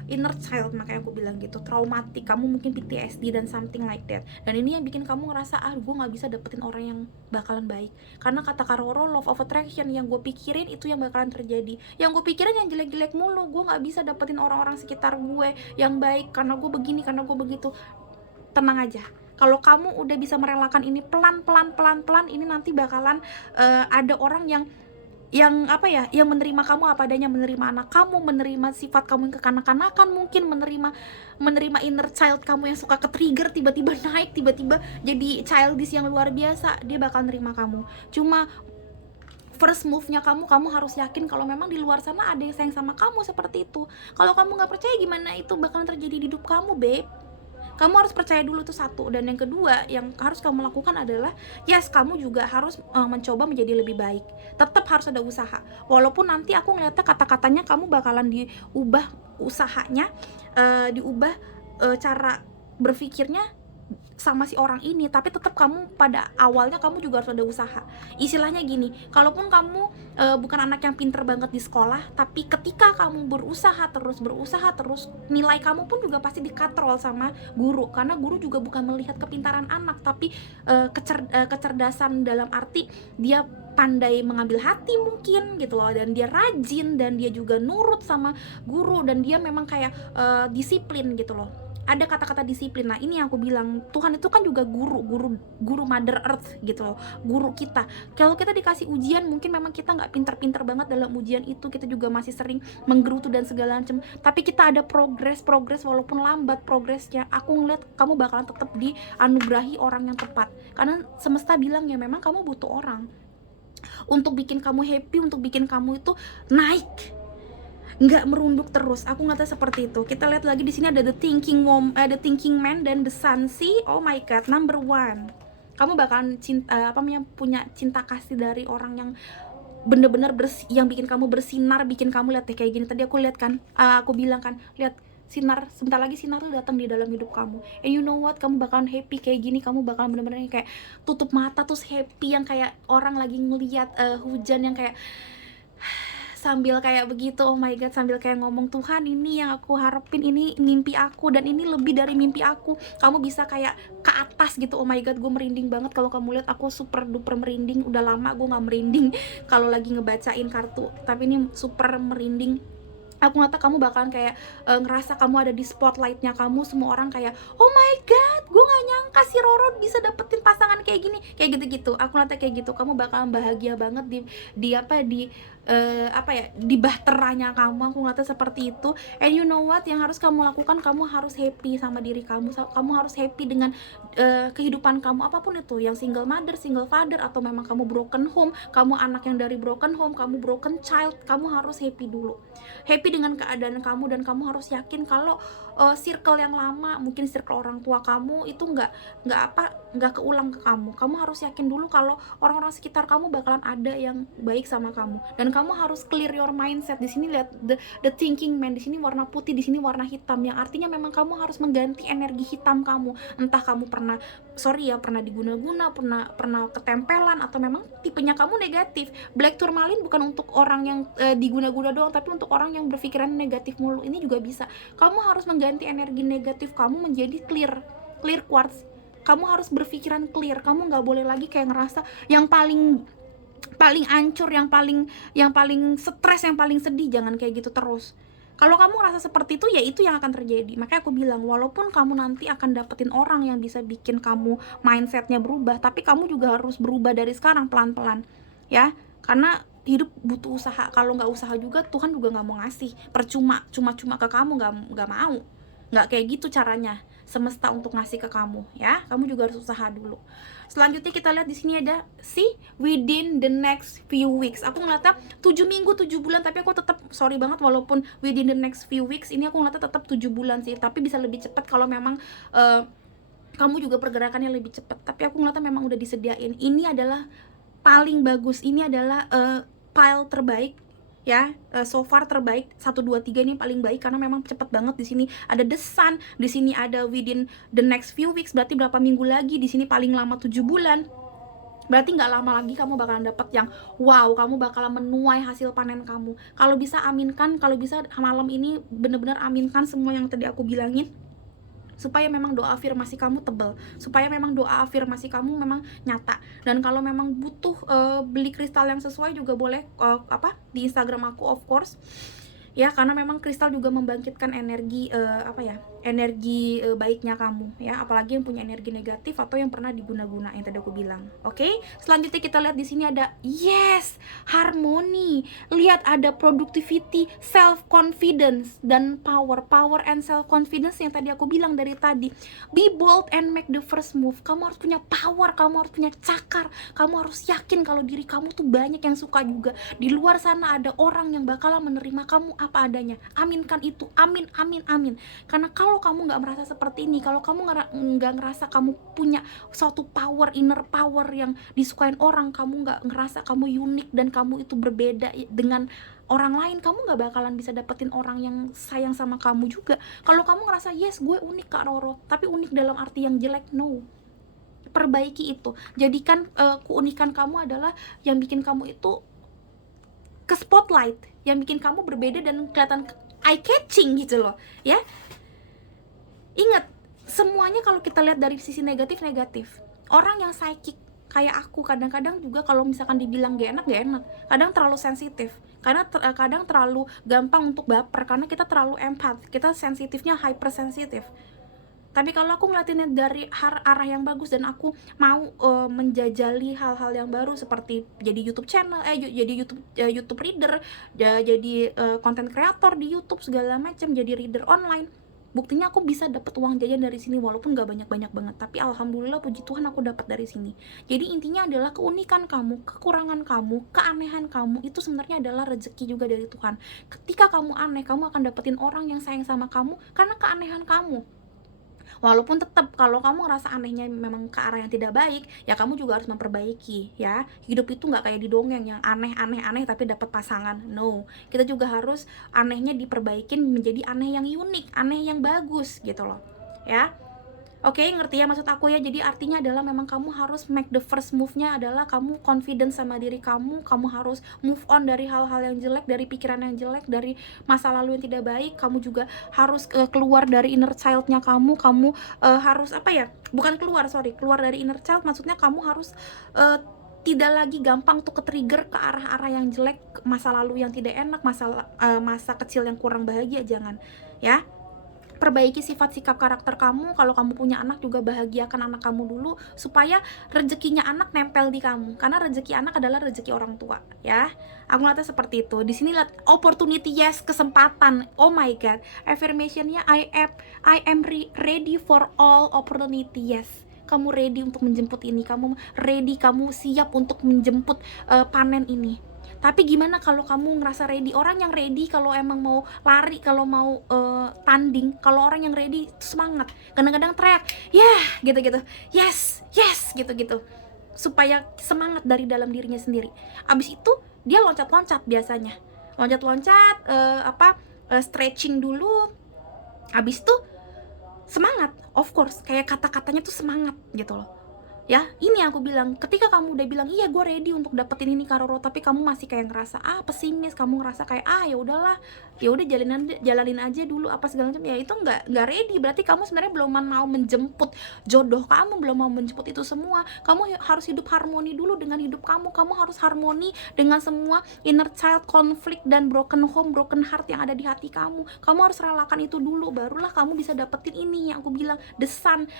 inner child, makanya aku bilang gitu, traumatik, kamu mungkin PTSD dan something like that. Dan ini yang bikin kamu ngerasa, gue gak bisa dapetin orang yang bakalan baik, karena kata Kak Roro, law of attraction, yang gue pikirin itu yang bakalan terjadi. Yang gue pikirin yang jelek-jelek mulu, gue gak bisa dapetin orang-orang sekitar gue yang baik, karena gue begini, karena gue begitu. Tenang aja, kalau kamu udah bisa merelakan ini pelan-pelan, ini nanti bakalan ada orang yang menerima kamu apa adanya, menerima anak kamu, menerima sifat kamu yang kekanak-kanakan, mungkin menerima inner child kamu yang suka ke-trigger, tiba-tiba naik, tiba-tiba jadi childish yang luar biasa. Dia bakal nerima kamu. Cuma first move-nya kamu harus yakin kalau memang di luar sana ada yang sayang sama kamu seperti itu. Kalau kamu nggak percaya, gimana itu bakalan terjadi di hidup kamu, babe? Kamu harus percaya dulu, tuh satu. Dan yang kedua yang harus kamu lakukan adalah, yes, kamu juga harus mencoba menjadi lebih baik. Tetap harus ada usaha. Walaupun nanti aku ngeliatnya kata-katanya kamu bakalan diubah usahanya, diubah cara berpikirnya sama si orang ini, tapi tetap kamu pada awalnya kamu juga harus ada usaha. Istilahnya gini, kalaupun kamu bukan anak yang pinter banget di sekolah, tapi ketika kamu berusaha terus, nilai kamu pun juga pasti dikatrol sama guru, karena guru juga bukan melihat kepintaran anak, tapi kecerdasan dalam arti dia pandai mengambil hati mungkin gitu loh, dan dia rajin, dan dia juga nurut sama guru, dan dia memang kayak disiplin gitu loh. Ada kata-kata disiplin. Nah, ini yang aku bilang, Tuhan itu kan juga guru Mother Earth gitu loh, guru kita. Kalau kita dikasih ujian, mungkin memang kita nggak pinter-pinter banget dalam ujian itu, kita juga masih sering menggerutu dan segala macam, tapi kita ada progres walaupun lambat progresnya. Aku ngeliat kamu bakalan tetap dianugerahi orang yang tepat, karena semesta bilang ya memang kamu butuh orang untuk bikin kamu happy, untuk bikin kamu itu naik, nggak merunduk terus. Aku ngeliatnya seperti itu. Kita lihat lagi di sini ada the thinking man dan the sun. See, oh my god, number one, kamu bakalan punya cinta kasih dari orang yang bener-bener yang bikin kamu bersinar, bikin kamu lihat deh kayak gini. Tadi aku lihat kan, aku bilang kan, lihat sinar, sebentar lagi sinar tuh datang di dalam hidup kamu. And you know what, kamu bakalan happy kayak gini. Kamu bakalan bener-bener kayak tutup mata terus happy, yang kayak orang lagi ngeliat hujan, yang kayak sambil kayak begitu, oh my god, sambil kayak ngomong, Tuhan, ini yang aku harapin, ini mimpi aku, dan ini lebih dari mimpi aku. Kamu bisa kayak ke atas gitu. Oh my god, gue merinding banget kalau kamu lihat, aku super duper merinding. Udah lama gue nggak merinding kalau lagi ngebacain kartu, tapi ini super merinding. Aku ngata kamu bakalan kayak ngerasa kamu ada di spotlightnya kamu, semua orang kayak, oh my god, gue nggak nyangka si Roro bisa dapetin pasangan kayak gini, kayak gitu-gitu. Aku ngata kayak gitu, kamu bakalan bahagia banget di apa apa ya, di bahteranya kamu. Aku ngata seperti itu. And you know what, yang harus kamu lakukan, kamu harus happy sama diri kamu, kamu harus happy dengan kehidupan kamu, apapun itu, yang single mother, single father, atau memang kamu broken home, kamu anak yang dari broken home, kamu broken child, kamu harus happy dulu, happy dengan keadaan kamu. Dan kamu harus yakin kalau circle yang lama, mungkin circle orang tua kamu itu nggak keulang ke kamu. Kamu harus yakin dulu kalau orang-orang sekitar kamu bakalan ada yang baik sama kamu. Dan kamu harus clear your mindset. Di sini lihat the thinking man, di sini warna putih, di sini warna hitam, yang artinya memang kamu harus mengganti energi hitam kamu. Entah kamu pernah diguna-guna, pernah ketempelan, atau memang tipenya kamu negatif. Black tourmaline bukan untuk orang yang diguna-guna doang, tapi untuk orang yang berpikiran negatif mulu. Ini juga bisa. Kamu harus mengganti energi negatif kamu menjadi clear quartz. Kamu harus berpikiran clear. Kamu nggak boleh lagi kayak ngerasa yang paling ancur, yang paling stres, yang paling sedih. Jangan kayak gitu terus. Kalau kamu ngerasa seperti itu, ya itu yang akan terjadi. Makanya aku bilang, walaupun kamu nanti akan dapetin orang yang bisa bikin kamu mindsetnya berubah, tapi kamu juga harus berubah dari sekarang pelan-pelan, ya. Karena hidup butuh usaha. Kalau nggak usaha juga, Tuhan juga nggak mau ngasih percuma, cuma ke kamu, nggak mau. Nggak kayak gitu caranya semesta untuk ngasih ke kamu, ya. Kamu juga harus usaha dulu. Selanjutnya kita lihat di sini ada within the next few weeks. Aku ngeliatnya 7 minggu, 7 bulan, tapi aku tetap sorry banget, walaupun within the next few weeks ini aku ngeliatnya tetap 7 bulan sih, tapi bisa lebih cepat kalau memang kamu juga pergerakannya lebih cepat. Tapi aku ngeliatnya memang udah disediain. Ini adalah paling bagus, ini adalah pile terbaik, ya. So far terbaik, 1 2 3 ini paling baik karena memang cepet banget. Di sini ada the sun, di sini ada within the next few weeks, berarti berapa minggu lagi. Di sini paling lama 7 bulan. Berarti nggak lama lagi kamu bakalan dapet yang wow, kamu bakalan menuai hasil panen kamu. Kalau bisa aminkan, kalau bisa malam ini bener-bener aminkan semua yang tadi aku bilangin, supaya memang doa afirmasi kamu tebal, supaya memang doa afirmasi kamu memang nyata. Dan kalau memang butuh beli kristal yang sesuai juga boleh di Instagram aku, of course, ya, karena memang kristal juga membangkitkan energi energi baiknya kamu, ya. Apalagi yang punya energi negatif atau yang pernah diguna-guna, yang tadi aku bilang. Oke, selanjutnya kita lihat di sini ada harmoni. Lihat ada productivity, self confidence, dan power and self confidence yang tadi aku bilang dari tadi. Be bold and make the first move. Kamu harus punya power, kamu harus punya cakar, kamu harus yakin kalau diri kamu tuh banyak yang suka juga. Di luar sana ada orang yang bakalan menerima kamu apa adanya. Aminkan itu, amin. Karena kalau kamu nggak merasa seperti ini, kalau kamu nggak ngerasa kamu punya suatu power, inner power yang disukain orang, kamu nggak ngerasa kamu unik dan kamu itu berbeda dengan orang lain, kamu nggak bakalan bisa dapetin orang yang sayang sama kamu juga. Kalau kamu ngerasa yes, gue unik Kak Roro, tapi unik dalam arti yang jelek, no. Perbaiki itu. Jadikan keunikan kamu adalah yang bikin kamu itu ke spotlight, yang bikin kamu berbeda dan kelihatan eye catching gitu loh, ya. Ingat, semuanya kalau kita lihat dari sisi negatif. Orang yang psychic kayak aku kadang-kadang juga kalau misalkan dibilang gak enak, kadang terlalu sensitif, karena kadang terlalu gampang untuk baper, karena kita terlalu empath, kita sensitifnya hypersensitif. Tapi kalau aku ngeliatinnya dari arah yang bagus, dan aku mau menjajali hal-hal yang baru, seperti jadi YouTube channel, jadi YouTube reader, jadi content creator di YouTube segala macam, jadi reader online. Buktinya aku bisa dapat uang jajan dari sini, walaupun gak banyak-banyak banget, tapi alhamdulillah, puji Tuhan, aku dapat dari sini. Jadi intinya adalah keunikan kamu, kekurangan kamu, keanehan kamu itu sebenarnya adalah rezeki juga dari Tuhan. Ketika kamu aneh, kamu akan dapetin orang yang sayang sama kamu karena keanehan kamu. Walaupun tetap kalau kamu ngerasa anehnya memang ke arah yang tidak baik, ya kamu juga harus memperbaiki, ya. Hidup itu nggak kayak di dongeng yang aneh tapi dapat pasangan. No, kita juga harus anehnya diperbaikin menjadi aneh yang unik, aneh yang bagus gitu loh, ya. Oke, ngerti ya maksud aku ya? Jadi artinya adalah memang kamu harus make the first move-nya adalah kamu confident sama diri kamu harus move on dari hal-hal yang jelek, dari pikiran yang jelek, dari masa lalu yang tidak baik. Kamu juga harus keluar dari inner child-nya kamu harus bukan keluar dari inner child, maksudnya kamu harus tidak lagi gampang untuk ke-trigger ke arah-arah yang jelek, masa lalu yang tidak enak, masa kecil yang kurang bahagia, jangan ya. Perbaiki sifat sikap karakter kamu. Kalau kamu punya anak juga bahagiakan anak kamu dulu, supaya rezekinya anak nempel di kamu, karena rezeki anak adalah rezeki orang tua ya. Aku ngeliatnya seperti itu. Di sini lihat opportunity, yes, kesempatan. Oh my god, affirmationnya I am ready for all opportunity, yes. Kamu ready untuk menjemput ini, kamu ready, kamu siap untuk menjemput panen ini. Tapi gimana kalau kamu ngerasa ready? Orang yang ready kalau emang mau lari, kalau mau tanding, kalau orang yang ready itu semangat. Kadang-kadang teriak, "Yeah!" gitu-gitu. "Yes, yes!" gitu-gitu. Supaya semangat dari dalam dirinya sendiri. Abis itu dia loncat-loncat biasanya. Loncat-loncat, stretching dulu. Abis itu semangat, of course, kayak kata-katanya tuh semangat gitu loh. Ya, ini aku bilang, ketika kamu udah bilang iya gue ready untuk dapetin ini Kak Roro, tapi kamu masih kayak ngerasa pesimis, kamu ngerasa kayak ya udahlah, ya udah jalanin aja dulu apa segala macam, ya itu nggak ready. Berarti kamu sebenarnya belum mau menjemput jodoh kamu, belum mau menjemput itu semua. Kamu harus hidup harmoni dulu dengan hidup kamu harus harmoni dengan semua inner child conflict dan broken home, broken heart yang ada di hati kamu harus relakan itu dulu, barulah kamu bisa dapetin ini yang aku bilang, the sun,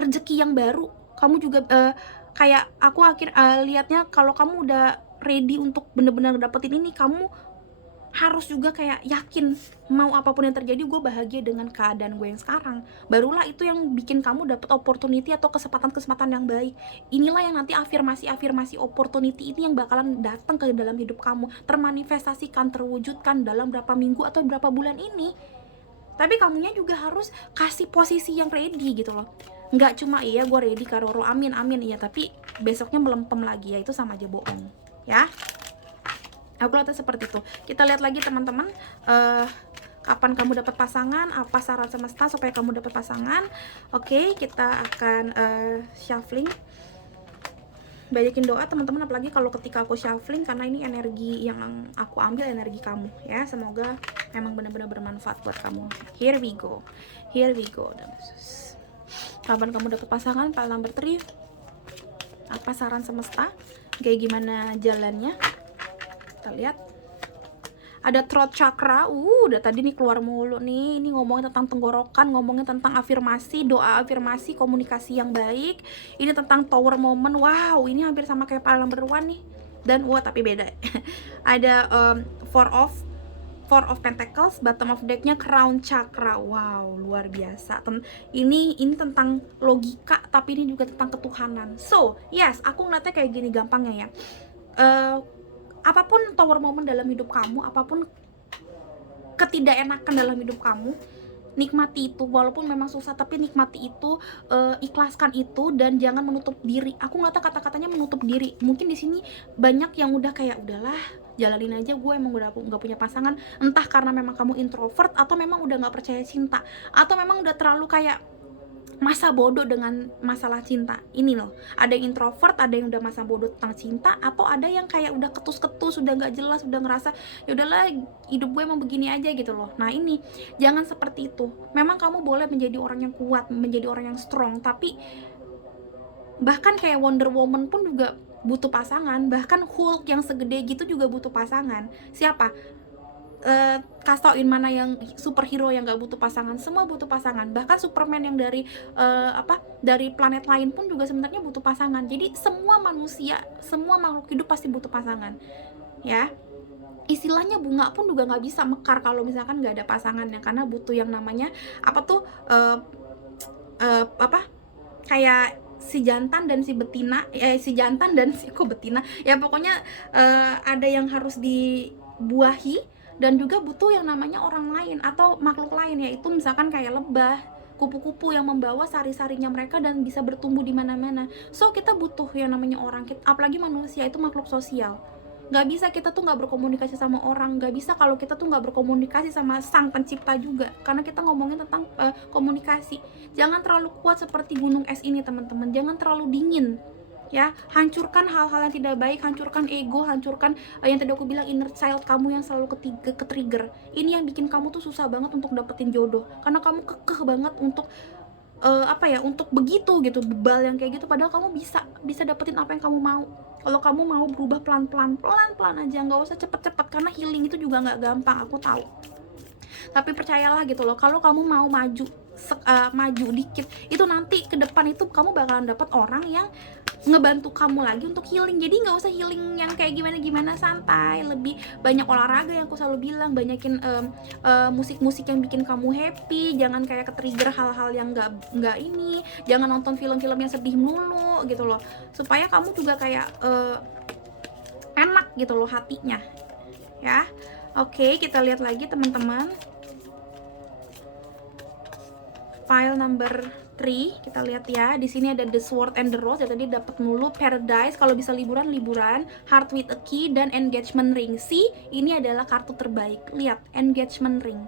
rezeki yang baru. Kamu juga kayak aku lihatnya, kalau kamu udah ready untuk bener-bener dapetin ini, kamu harus juga kayak yakin, mau apapun yang terjadi gue bahagia dengan keadaan gue yang sekarang. Barulah itu yang bikin kamu dapet opportunity atau kesempatan-kesempatan yang baik. Inilah yang nanti afirmasi opportunity ini yang bakalan datang ke dalam hidup kamu, termanifestasikan, terwujudkan dalam berapa minggu atau berapa bulan ini. Tapi kamunya juga harus kasih posisi yang ready gitu loh. Nggak cuma iya gue ready Kak Roro, amin iya, tapi besoknya melempem lagi, ya itu sama aja bohong ya. Aku lihatnya seperti itu. Kita lihat lagi teman-teman, kapan kamu dapat pasangan, apa saran semesta supaya kamu dapat pasangan. Oke, kita akan shuffling. Banyakin doa teman-teman, apalagi kalau ketika aku shuffling, karena ini energi yang aku ambil, energi kamu ya. Semoga memang benar-benar bermanfaat buat kamu. Here we go. Kapan kamu dapat pasangan, Pak number 3? Apa saran semesta? Kayak gimana jalannya? Kita lihat. Ada throat chakra, udah tadi nih keluar mulu nih. Ini ngomongin tentang tenggorokan, ngomongin tentang afirmasi, doa afirmasi, komunikasi yang baik. Ini tentang tower moment. Wow, ini hampir sama kayak Pile number 1 nih. Dan tapi beda. Ada four of Pentacles, bottom of decknya crown chakra. Wow, luar biasa. Ini tentang logika, tapi ini juga tentang ketuhanan. So, yes, aku ngeliatnya kayak gini gampangnya ya. Apapun tower moment dalam hidup kamu, apapun ketidakenakan dalam hidup kamu, nikmati itu, walaupun memang susah, tapi nikmati itu, ikhlaskan itu, dan jangan menutup diri. Aku ngeliatnya kata-katanya menutup diri. Mungkin di sini banyak yang udah kayak udahlah, jalanin aja, gue emang udah nggak punya pasangan. Entah karena memang kamu introvert, atau memang udah nggak percaya cinta, atau memang udah terlalu kayak masa bodoh dengan masalah cinta. Ini loh, ada yang introvert, ada yang udah masa bodoh tentang cinta, atau ada yang kayak udah ketus-ketus, udah nggak jelas, udah ngerasa ya udahlah hidup gue emang begini aja gitu loh. Nah ini jangan seperti itu. Memang kamu boleh menjadi orang yang kuat, menjadi orang yang strong, tapi bahkan kayak Wonder Woman pun juga butuh pasangan. Bahkan Hulk yang segede gitu juga butuh pasangan. Siapa? Kasih tauin mana yang superhero yang gak butuh pasangan. Semua butuh pasangan. Bahkan Superman yang dari dari planet lain pun juga sebenarnya butuh pasangan. Jadi semua manusia, semua makhluk hidup pasti butuh pasangan ya. Istilahnya bunga pun juga nggak bisa mekar kalau misalkan nggak ada pasangannya, karena butuh yang namanya kayak si jantan dan si betina, kok betina ya, pokoknya ada yang harus dibuahi, dan juga butuh yang namanya orang lain atau makhluk lain, yaitu misalkan kayak lebah, kupu-kupu yang membawa sari-sarinya mereka dan bisa bertumbuh di mana-mana. So kita butuh yang namanya orang, apalagi manusia itu makhluk sosial. Nggak bisa kita tuh nggak berkomunikasi sama orang, nggak bisa kalau kita tuh nggak berkomunikasi sama sang pencipta juga, karena kita ngomongin tentang komunikasi. Jangan terlalu kuat seperti gunung es ini teman-teman, jangan terlalu dingin ya. Hancurkan hal-hal yang tidak baik, hancurkan ego, hancurkan yang tadi aku bilang inner child kamu yang selalu ke-trigger. Ini yang bikin kamu tuh susah banget untuk dapetin jodoh, karena kamu kekeh banget untuk apa ya, untuk begitu gitu, bebal yang kayak gitu, padahal kamu bisa bisa dapetin apa yang kamu mau. Kalau kamu mau berubah pelan-pelan, pelan-pelan aja, nggak usah cepet-cepet, karena healing itu juga nggak gampang, aku tahu. Tapi percayalah gitu loh, kalau kamu mau maju maju dikit, itu nanti ke depan itu kamu bakalan dapet orang yang ngebantu kamu lagi untuk healing. Jadi nggak usah healing yang kayak gimana-gimana, santai, lebih banyak olahraga yang aku selalu bilang, banyakin musik-musik yang bikin kamu happy, jangan kayak ke-trigger hal-hal yang nggak ini, jangan nonton film-film yang sedih mulu gitu loh, supaya kamu juga kayak enak gitu loh hatinya ya. Oke, kita lihat lagi teman-teman, file number 3, kita lihat ya. Di sini ada The Sword and the Rose, ya tadi dapat mulu. Paradise, kalau bisa liburan, Heart with a Key, dan Engagement Ring. Ini adalah kartu terbaik. Lihat, Engagement Ring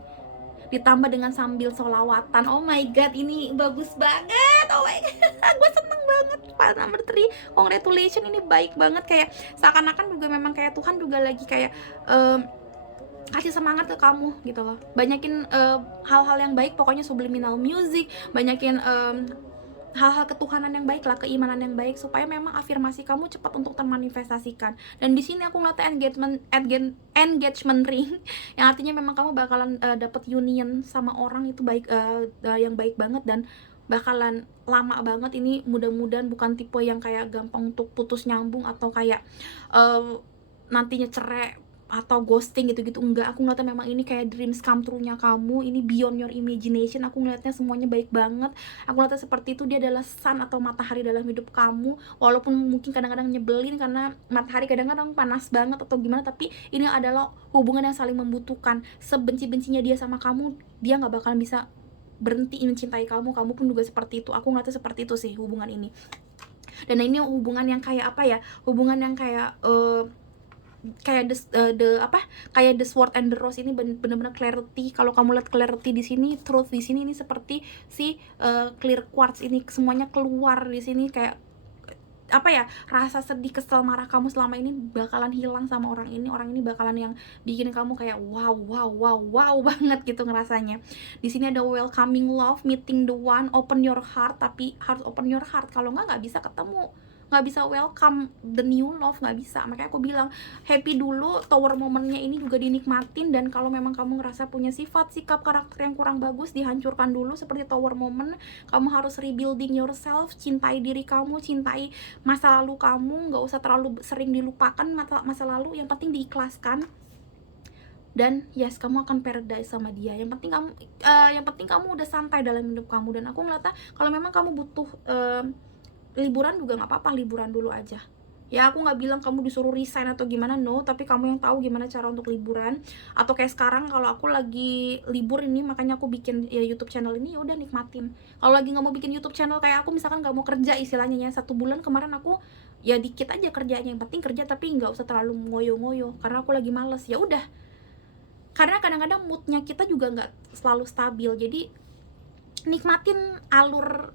ditambah dengan sambil solawatan. Oh my god, ini bagus banget. Oh my god, gue seneng banget. File number 3, congratulations, ini baik banget. Kayak seakan-akan juga memang kayak Tuhan juga lagi kayak kasih semangat ke kamu gitu loh. Banyakin hal-hal yang baik, pokoknya subliminal music, banyakin hal-hal ketuhanan yang baik lah, keimanan yang baik, supaya memang afirmasi kamu cepat untuk termanifestasikan. Dan di sini aku ngeliat engagement ring yang artinya memang kamu bakalan dapet union sama orang itu baik, yang baik banget, dan bakalan lama banget. Ini mudah-mudahan bukan tipe yang kayak gampang untuk putus nyambung atau kayak nantinya cerai atau ghosting gitu-gitu. Enggak, aku ngeliatnya memang ini kayak dreams come true-nya kamu, ini beyond your imagination. Aku ngeliatnya semuanya baik banget. Aku ngeliatnya seperti itu, dia adalah sun atau matahari dalam hidup kamu. Walaupun mungkin kadang-kadang nyebelin karena matahari kadang-kadang panas banget atau gimana, tapi ini adalah hubungan yang saling membutuhkan. Sebenci-bencinya dia sama kamu, dia nggak bakalan bisa berhenti mencintai kamu. Kamu pun juga seperti itu. Aku ngeliatnya seperti itu sih hubungan ini. Dan ini hubungan yang kayak apa ya, hubungan yang kayak kayak kayak The Sword and the Rose. Ini bener-bener clarity. Kalau kamu lihat clarity di sini, truth di sini, ini seperti si clear quartz, ini semuanya keluar di sini. Kayak apa ya, rasa sedih, kesel, marah kamu selama ini bakalan hilang sama orang ini. Orang ini bakalan yang bikin kamu kayak wow banget gitu ngerasanya. Di sini ada welcoming love, meeting the one, open your heart. Tapi harus open your heart, kalau nggak bisa ketemu, nggak bisa welcome the new love, nggak bisa. Makanya aku bilang happy dulu, tower momennya ini juga dinikmatin. Dan kalau memang kamu ngerasa punya sifat, sikap, karakter yang kurang bagus, dihancurkan dulu seperti tower moment. Kamu harus rebuilding yourself, cintai diri kamu, cintai masa lalu kamu, nggak usah terlalu sering dilupakan masa lalu, yang penting diikhlaskan. Dan yes, kamu akan paradise sama dia. Yang penting kamu udah santai dalam hidup kamu. Dan aku ngeliatnya kalau memang kamu butuh liburan juga nggak apa-apa, liburan dulu aja ya. Aku nggak bilang kamu disuruh resign atau gimana, no, tapi kamu yang tahu gimana cara untuk liburan. Atau kayak sekarang kalau aku lagi libur ini, makanya aku bikin ya YouTube channel ini, ya udah nikmatin. Kalau lagi nggak mau bikin YouTube channel, kayak aku misalkan nggak mau kerja istilahnya ya, 1 bulan kemarin aku ya dikit aja kerjanya, yang penting kerja tapi nggak usah terlalu ngoyo-ngoyo karena aku lagi males. Ya udah, karena kadang-kadang moodnya kita juga nggak selalu stabil, jadi nikmatin alur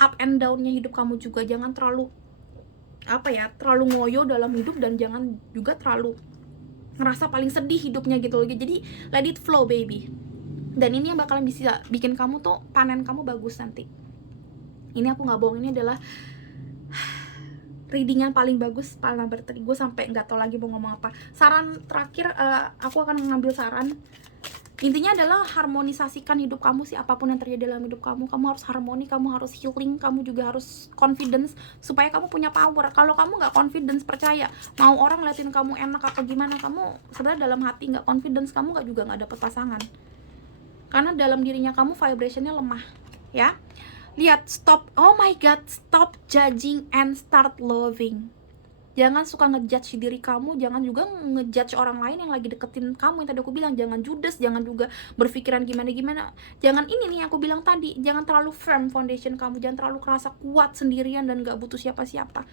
up and down-nya hidup kamu juga. Jangan terlalu terlalu ngoyo dalam hidup, dan jangan juga terlalu ngerasa paling sedih hidupnya gitu loh. Jadi let it flow baby. Dan ini yang bakalan bisa bikin kamu tuh panen kamu bagus nanti. Ini aku nggak bohong, ini adalah reading yang paling bagus, paling number 3. Gue sampai nggak tahu lagi mau ngomong apa. Saran terakhir, aku akan mengambil saran. Intinya adalah harmonisasikan hidup kamu sih. Apapun yang terjadi dalam hidup kamu harus harmoni, kamu harus healing, kamu juga harus confidence supaya kamu punya power. Kalau kamu nggak confidence, percaya, mau orang liatin kamu enak atau gimana, kamu sebenarnya dalam hati nggak confidence, kamu nggak dapet pasangan. Karena dalam dirinya kamu vibrationnya lemah, ya. Lihat, oh my god, stop judging and start loving. Jangan suka ngejudge diri kamu, jangan juga ngejudge orang lain yang lagi deketin kamu. Yang tadi aku bilang, jangan judes, jangan juga berpikiran gimana-gimana. Jangan ini nih yang aku bilang tadi, jangan terlalu firm foundation kamu, jangan terlalu kerasa kuat sendirian dan gak butuh siapa-siapa.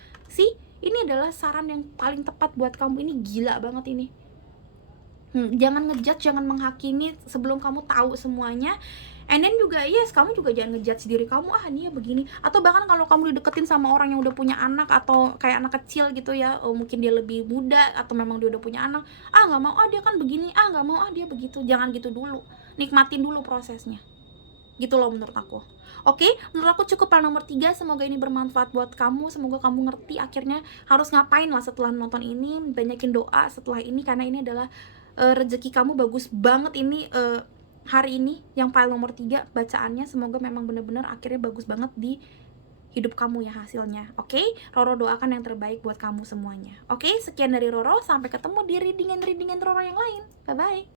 Ini adalah saran yang paling tepat buat kamu. Ini gila banget ini. Jangan ngejudge, jangan menghakimi sebelum kamu tahu semuanya. And then juga yes, kamu juga jangan ngejudge diri kamu, dia begini. Atau bahkan kalau kamu dideketin sama orang yang udah punya anak, atau kayak anak kecil gitu ya, mungkin dia lebih muda atau memang dia udah punya anak, nggak mau, dia kan begini, nggak mau, dia begitu. Jangan gitu dulu, nikmatin dulu prosesnya. gitu loh menurut aku. Oke, menurut aku cukup hal nomor 3, semoga ini bermanfaat buat kamu, semoga kamu ngerti akhirnya harus ngapain lah setelah nonton ini, banyakin doa setelah ini karena ini adalah rezeki kamu bagus banget ini hari ini yang file nomor 3 bacaannya, semoga memang bener-bener akhirnya bagus banget di hidup kamu ya hasilnya. Oke, Roro doakan yang terbaik buat kamu semuanya. Oke, sekian dari Roro, sampai ketemu di readingan Roro yang lain. Bye bye.